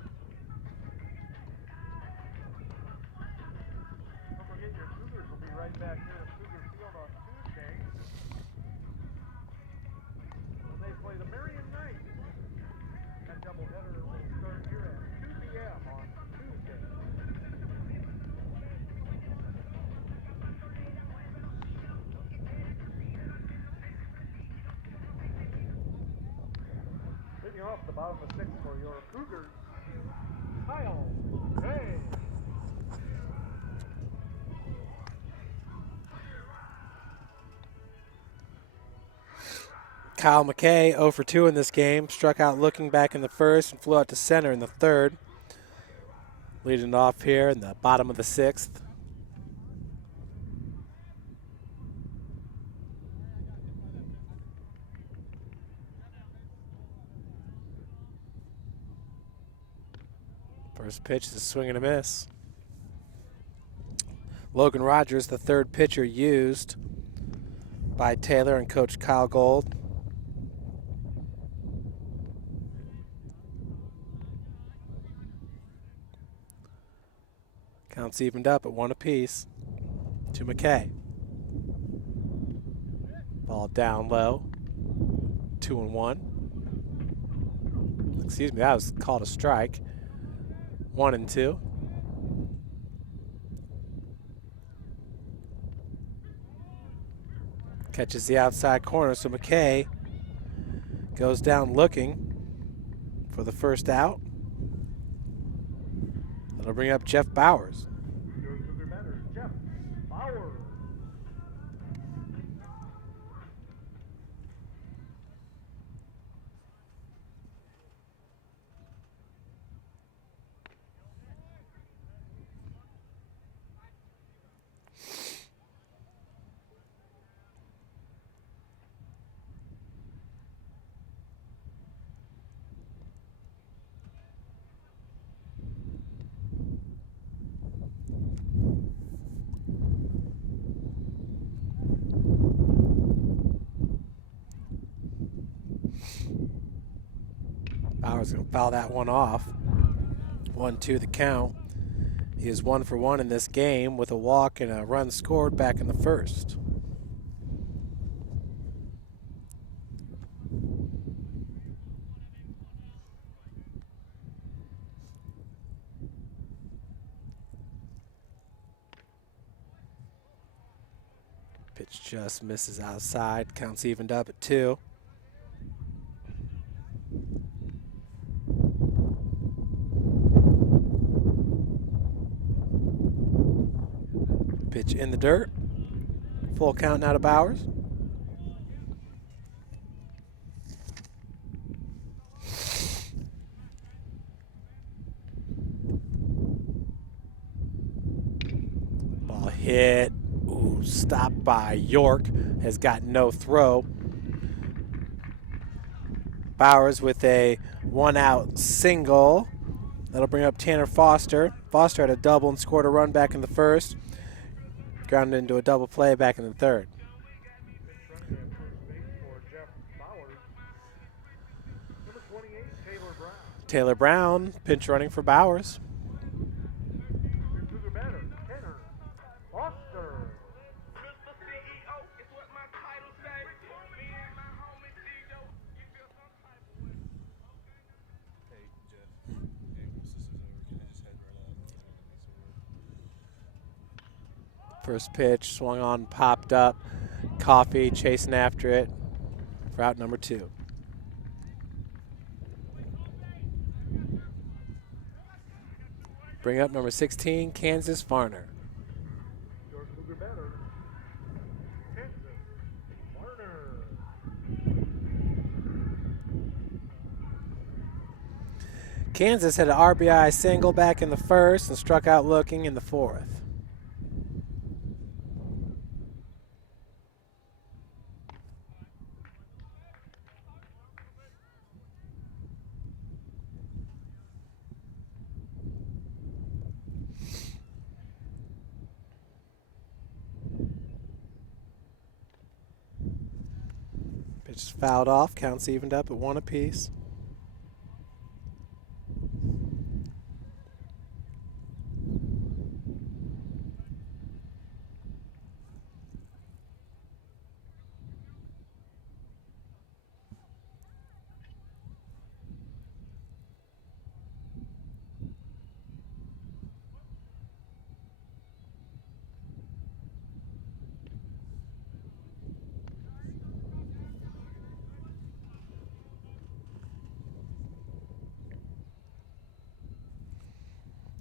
Don't forget your Cougars will be right back here at Cougar Field on Tuesday. When they play the Marion Knights. That doubleheader will start here at 2 p.m. on Tuesday. Leading off the bottom of the 6th for your Cougars, Kyle Hay. Kyle McKay 0 for 2 in this game. Struck out looking back in the 1st and flew out to center in the 3rd. Leading off here in the bottom of the 6th. First pitch is a swing and a miss. Logan Rogers, the 3rd pitcher used by Taylor and Coach Kyle Gold. Counts evened up at 1 apiece to McKay. Ball down low. 2-1. Excuse me, that was called a strike. 1-2. Catches the outside corner, so McKay goes down looking for the 1st out. That'll bring up Jeff Bowers. Your Cougar batter, Jeff Bauer. Bowers going to foul that one off. 1-2 the count. He is 1 for 1 in this game with a walk and a run scored back in the 1st. Pitch just misses outside. Counts evened up at 2. Pitch in the dirt. Full count now to Bowers. Ball hit. Ooh, stopped by York. Has got no throw. Bowers with a 1-out single. That'll bring up Tanner Foster. Foster had a double and scored a run back in the 1st. Grounded into a double play back in the third. Pitch running at first base for Jeff Bowers. Number 28, Taylor Brown. Taylor Brown pinch running for Bowers. Your Cougar batter, Tanner Foster. Hey, Jeff. Hey, once this is over, can I just head right out? First pitch swung on, popped up. Coffee chasing after it for out number 2. Bring up number 16, Kansas Varner. Your Cougar batter, Kansas Varner. Kansas had an RBI single back in the first and struck out looking in the fourth. Pitch is fouled off, counts evened up at 1 apiece.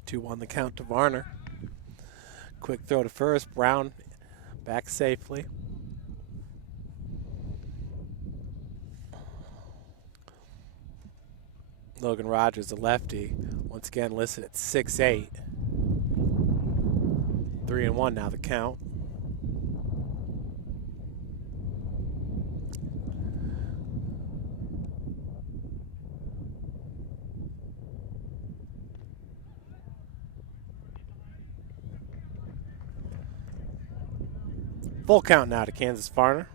Two on the count to Varner. Quick throw to first. Brown back safely. Logan Rogers, the lefty, once again listed at 6'8". 3-1 now the count. Full count now to Kansas Varner.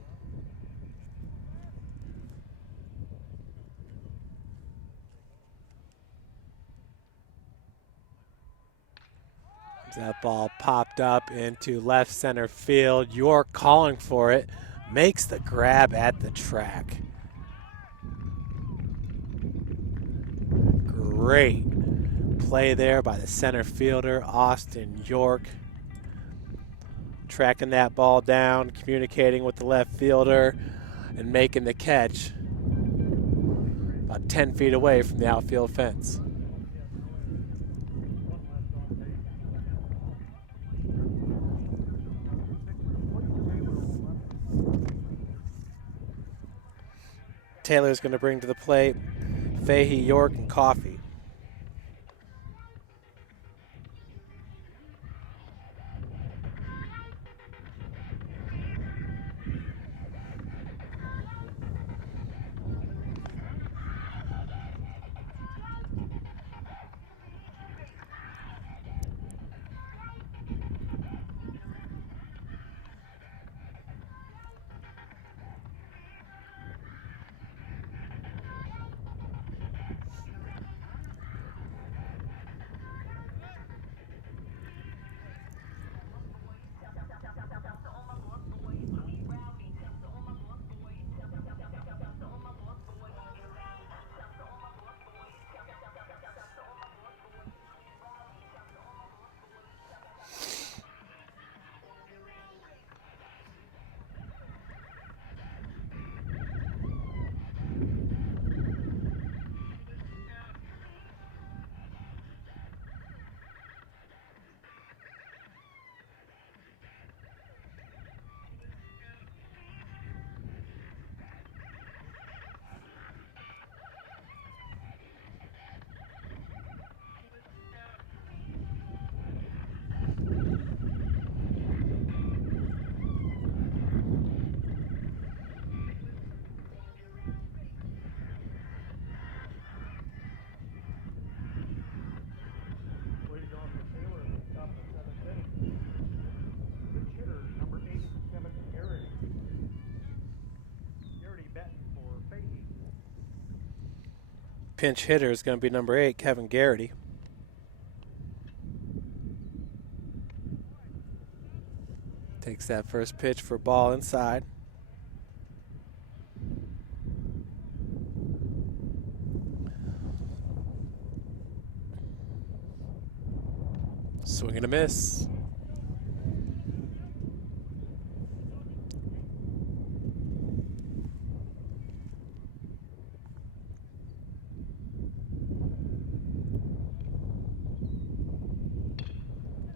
That ball popped up into left center field. York calling for it. Makes the grab at the track. Great play there by the center fielder, Austin York. Tracking that ball down, communicating with the left fielder, and making the catch about 10 feet away from the outfield fence. Taylor's going to bring to the plate Fahey, York, and Coffee. pinch hitter is going to be number 8, Kevin Garrity. Takes that first pitch for a ball inside. Swing and a miss.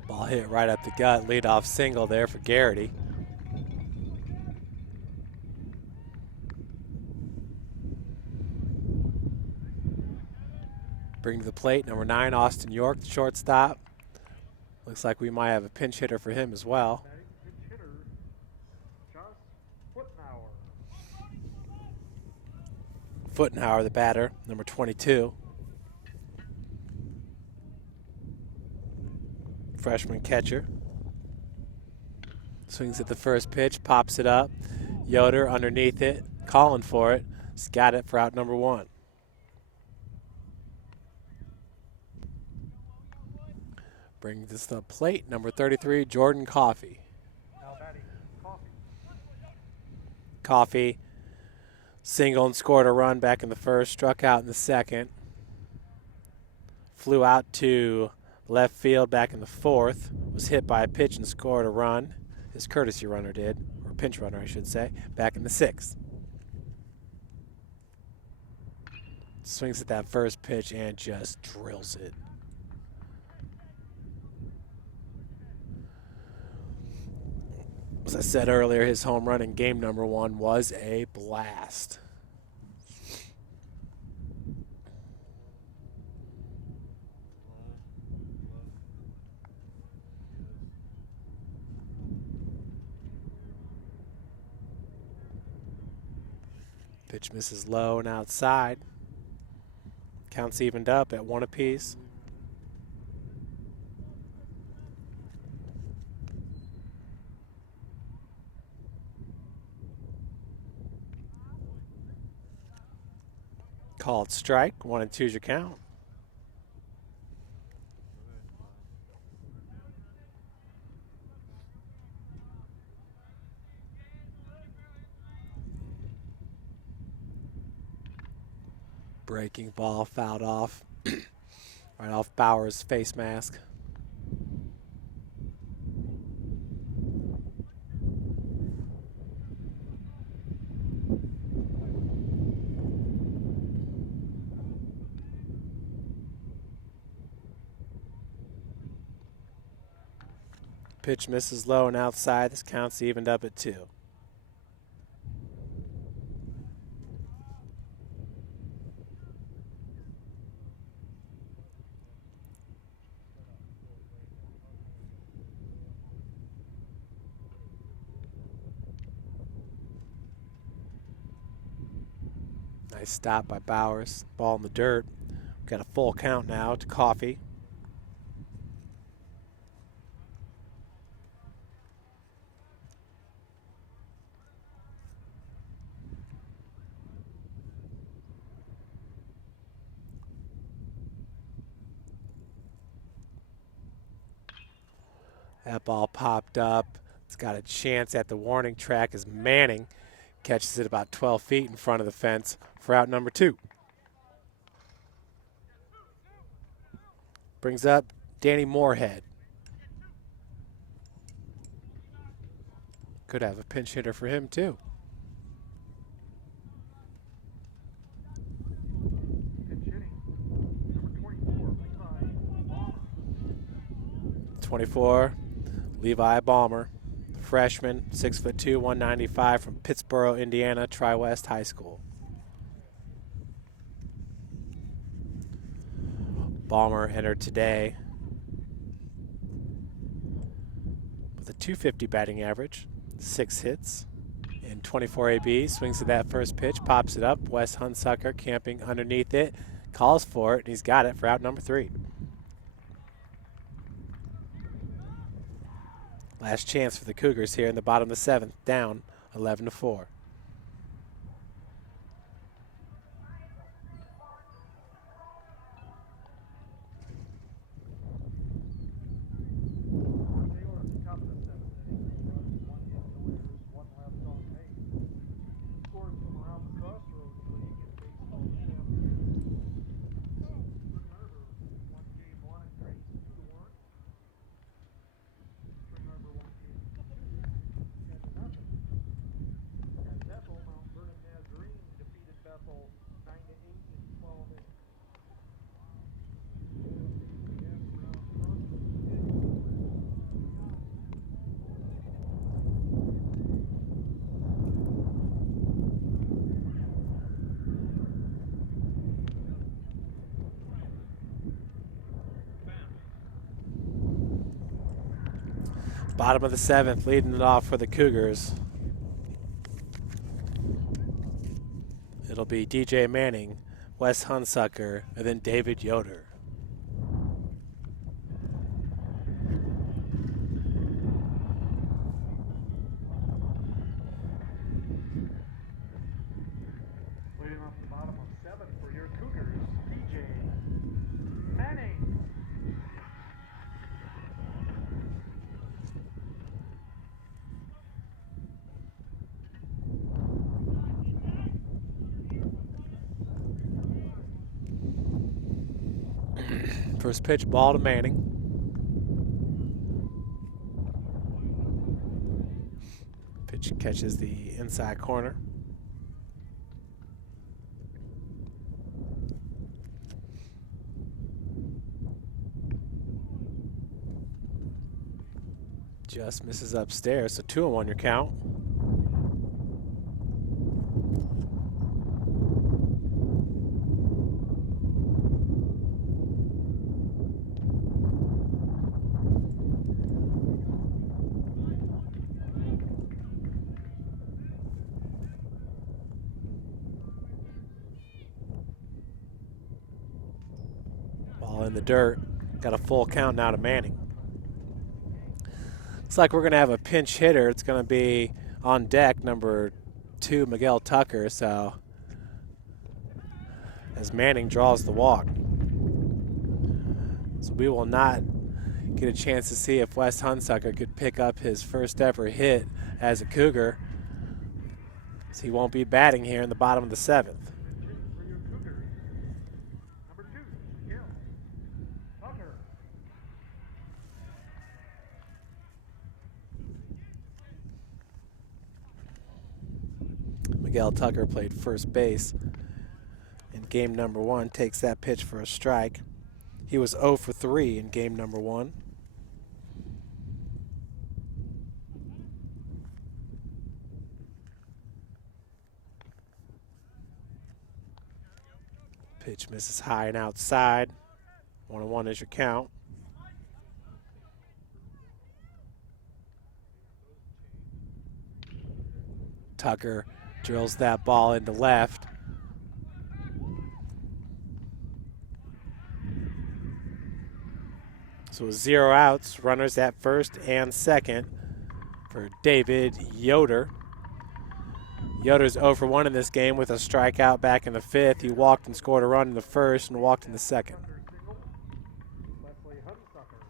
Ball hit right up the gut. Leadoff single there for Garrity. Bring to the plate, number 9, Austin York, the shortstop. Looks like we might have a pinch hitter for him as well. Batting pinch hitter, Josh Footnauer. Footnauer, the batter, number 22. Freshman catcher. Swings at the first pitch, pops it up. Yoder underneath it, calling for it. He's got it for out number 1. Brings this to the plate, number 33, Jordan Coffey. Now batting Coffee. Coffey single and scored a run back in the first, struck out in the second. Flew out to left field back in the fourth, was hit by a pitch and scored a run. His courtesy runner did, or pinch runner I should say, back in the sixth. Swings at that first pitch and just drills it. As I said earlier, his home run in game number 1 was a blast. Pitch misses low and outside. Counts evened up at 1 apiece. Called strike. 1 and 2's your count. Breaking ball fouled off. Right off Bauer's face mask. Pitch misses low and outside. This counts evened up at 2. Nice stop by Bowers. Ball in the dirt. We've got a full count now to Coffey. That ball popped up. It's got a chance at the warning track as Manning catches it about 12 feet in front of the fence for out number 2. Brings up Danny Moorhead. Could have a pinch hitter for him too. Pinch hitting, number 24, Levi Balmer. 24, Levi Balmer. Freshman, 6'2", 195 from Pittsboro, Indiana, Tri-West High School. Balmer entered today with a .250 batting average, 6 hits, and 24 AB. Swings to that first pitch, pops it up. Wes Hunsucker camping underneath it, calls for it, and he's got it for out number 3. Last chance for the Cougars here in the bottom of the 7th, down 11-4. Bottom of the 7th, leading it off for the Cougars. It'll be DJ Manning, Wes Hunsucker, and then David Yoder. Leading off the bottom of 7 for your Cougars, DJ Manning. First pitch, ball to Manning. Pitch catches the inside corner. Just misses upstairs, so 2-1 your count. Ball in the dirt. Got a full count now to Manning. Looks like we're going to have a pinch hitter. It's going to be on deck, number 2, Miguel Tucker. So as Manning draws the walk. So we will not get a chance to see if Wes Hunsucker could pick up his first ever hit as a Cougar. So he won't be batting here in the bottom of the 7th. For your Cougars, number 2, Miguel Tucker. Miguel Tucker played first base in game number 1, takes that pitch for a strike. He was 0 for 3 in game number 1. Pitch misses high and outside. 1-1 is your count. Tucker drills that ball into left. So 0 outs, runners at first and second for David Yoder. Yoder's 0 for 1 in this game with a strikeout back in the 5th. He walked and scored a run in the 1st and walked in the 2nd. Wesley Hunsucker.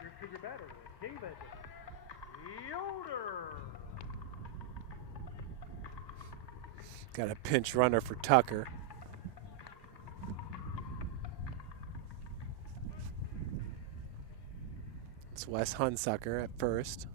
Your Cougar batter, David Yoder. Got a pinch runner for Tucker. It's Wes Hunsucker at first.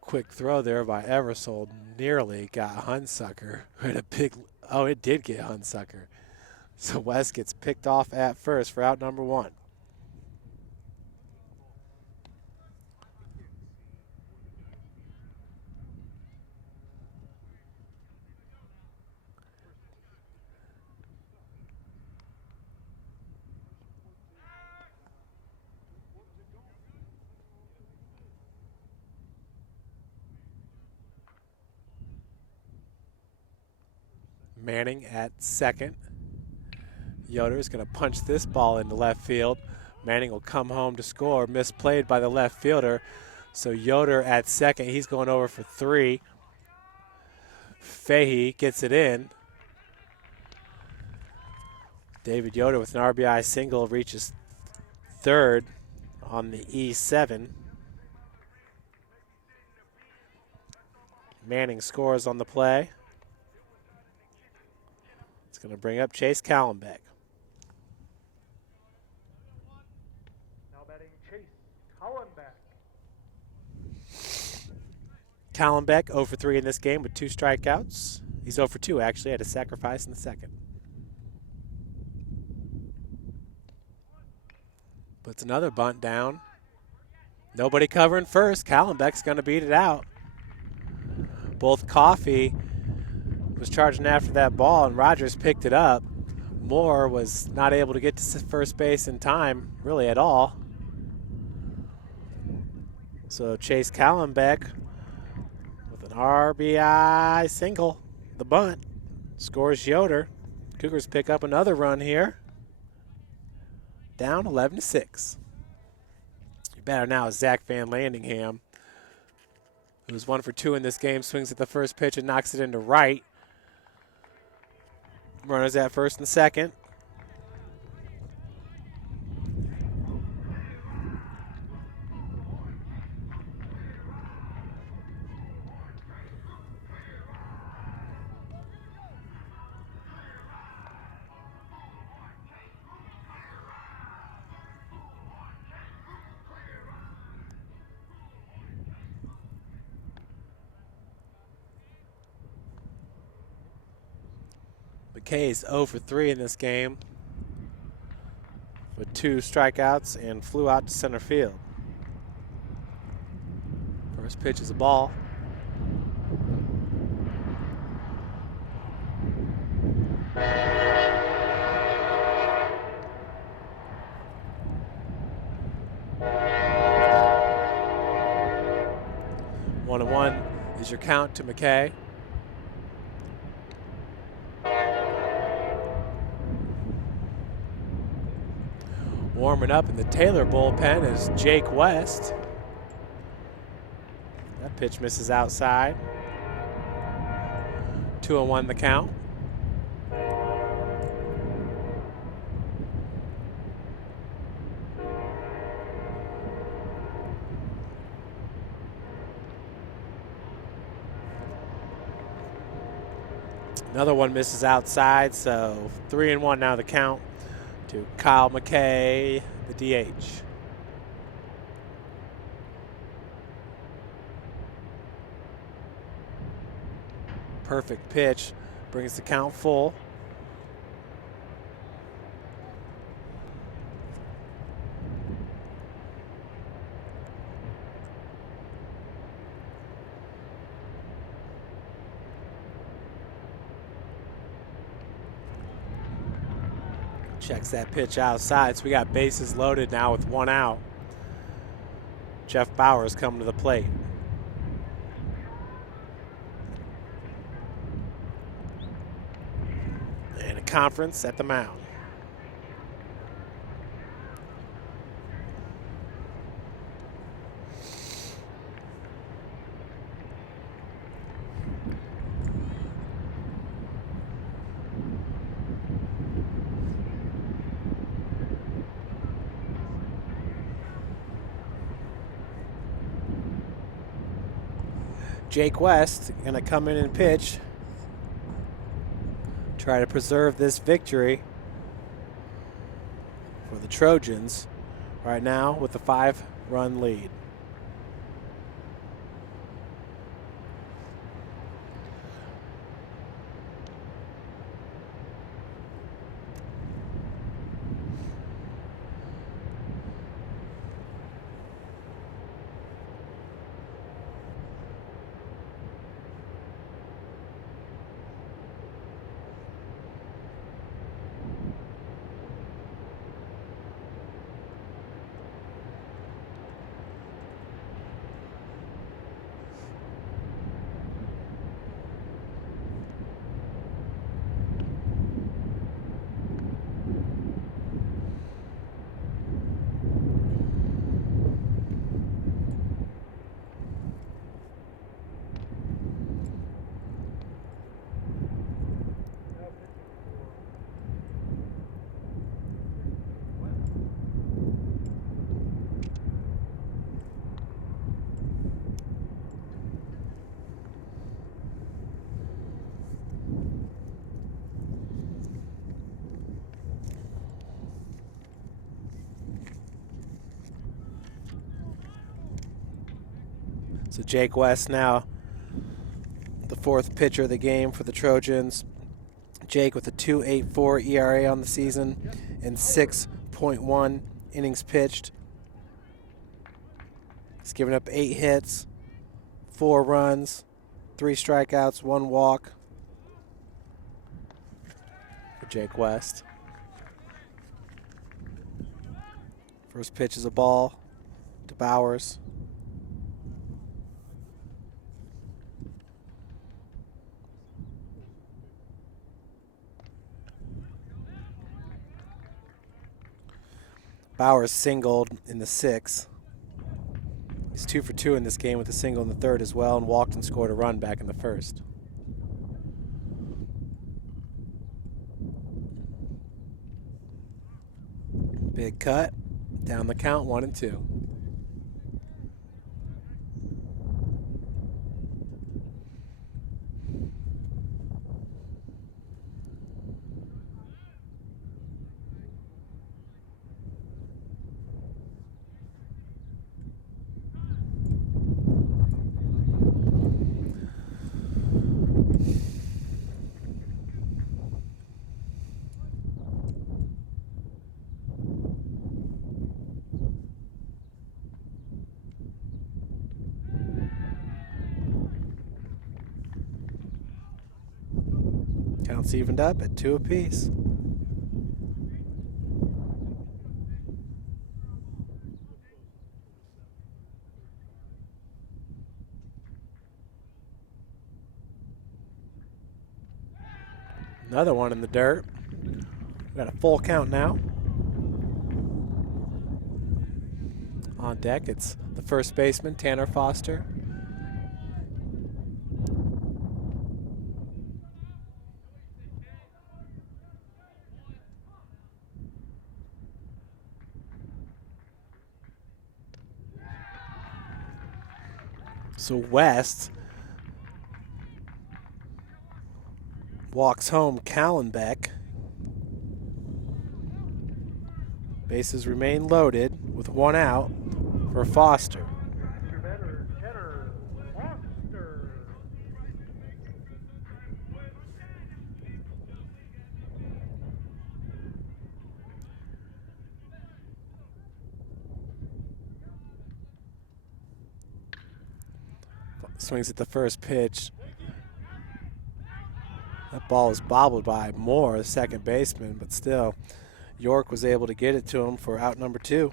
Quick throw there by Eversold. Nearly got Hunsucker. Had a big, oh, it did get Hunsucker. So Wes gets picked off at first for out number 1. Manning at second. Yoder is going to punch this ball into left field. Manning will come home to score. Misplayed by the left fielder. So Yoder at second. He's going over for 3. Fahey gets it in. David Yoder with an RBI single reaches third on the E7. Manning scores on the play. Going to bring up Chase Callenbeck. Now batting Chase Callenbeck. Callenbeck 0 for 3 in this game with 2 strikeouts. He's 0 for 2 actually, had a sacrifice in the 2nd. Puts another bunt down. Nobody covering first. Callenbeck's going to beat it out. Both Coffey was charging after that ball, and Rogers picked it up. Moore was not able to get to first base in time, really at all. So Chase Callenbeck with an RBI single, the bunt, scores Yoder. Cougars pick up another run here. Down 11-6. Your batter now is Zach Van Landingham, who's 1 for 2 in this game, swings at the first pitch and knocks it into right. Runners at first and second. McKay's 0 for 3 in this game with 2 strikeouts and flew out to center field. First pitch is a ball. One and one is your count to McKay. Warming up in the Taylor bullpen is Jake West. That pitch misses outside. 2-1 the count. Another one misses outside, so 3-1 now the count to Kyle McKay, the DH. Perfect pitch, brings the count full. Checks that pitch outside, so we got bases loaded now with 1 out. Jeff Bowers coming to the plate. And a conference at the mound. Jake West going to come in and pitch. Try to preserve this victory for the Trojans right now with a 5-run lead. So Jake West now the 4th pitcher of the game for the Trojans. Jake with a 2.84 ERA on the season and 6.1 innings pitched. He's given up 8 hits, 4 runs, 3 strikeouts, 1 walk for Jake West. First pitch is a ball to Bowers. Bowers singled in the 6th. He's 2 for 2 in this game with a single in the 3rd as well, and walked and scored a run back in the 1st. Big cut, down the count, 1-2. Counts evened up at 2 apiece. Another one in the dirt. We got a full count now. On deck, it's the first baseman, Tanner Foster. So West walks home Callenbeck. Bases remain loaded with 1 out for Foster. Your batter, Tanner Foster. Swings at the first pitch. That ball is bobbled by Moore, the second baseman, but still, York was able to get it to him for out number 2.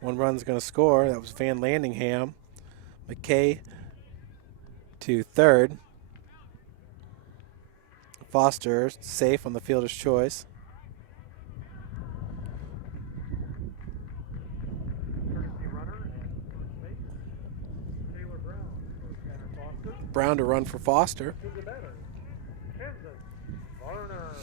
1 run's going to score. That was Van Landingham. McKay to 3rd. Foster safe on the fielder's choice. Courtesy runner at first base, Taylor Brown for Tanner Foster. Brown to run for Foster. To the batter, Kansas Varner.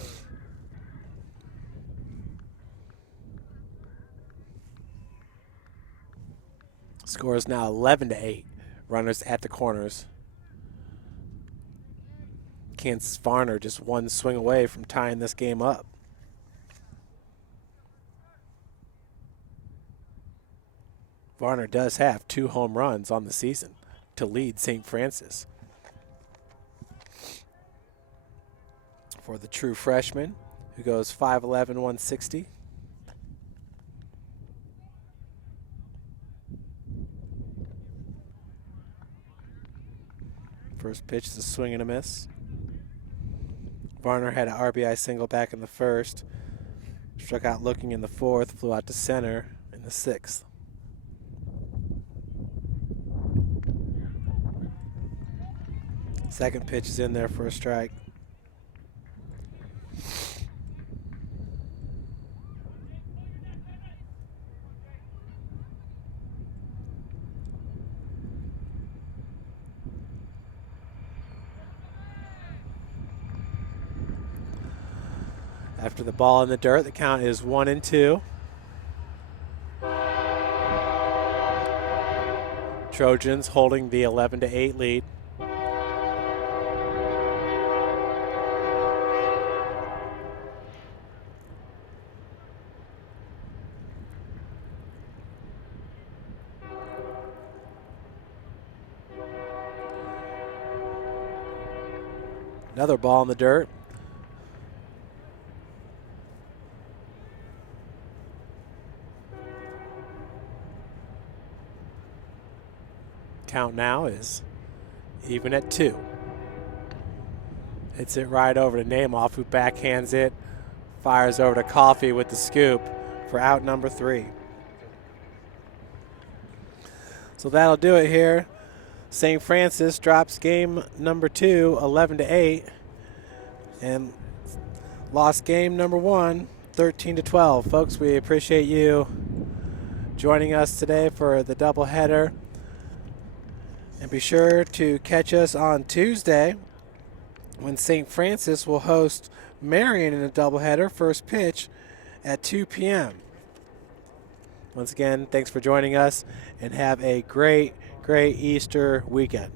Score is now 11-8. Runners at the corners. Kansas Varner just 1 swing away from tying this game up. Varner does have 2 home runs on the season to lead St. Francis. For the true freshman, who goes 5'11", 160. First pitch is a swing and a miss. Varner had an RBI single back in the 1st. Struck out looking in the 4th, flew out to center in the 6th. Second pitch is in there for a strike. After the ball in the dirt, the count is 1-2. Trojans holding the 11-8 lead. Another ball in the dirt. count now is even at 2. Hits it right over to Namoff, who backhands it, fires over to Coffee with the scoop for out number 3. So that'll do it here. St. Francis drops game number 2, 11-8, and lost game number 1, 13-12. Folks, we appreciate you joining us today for the doubleheader. And be sure to catch us on Tuesday when St. Francis will host Marion in a doubleheader, first pitch at 2 p.m. Once again, thanks for joining us, and have a great Easter weekend.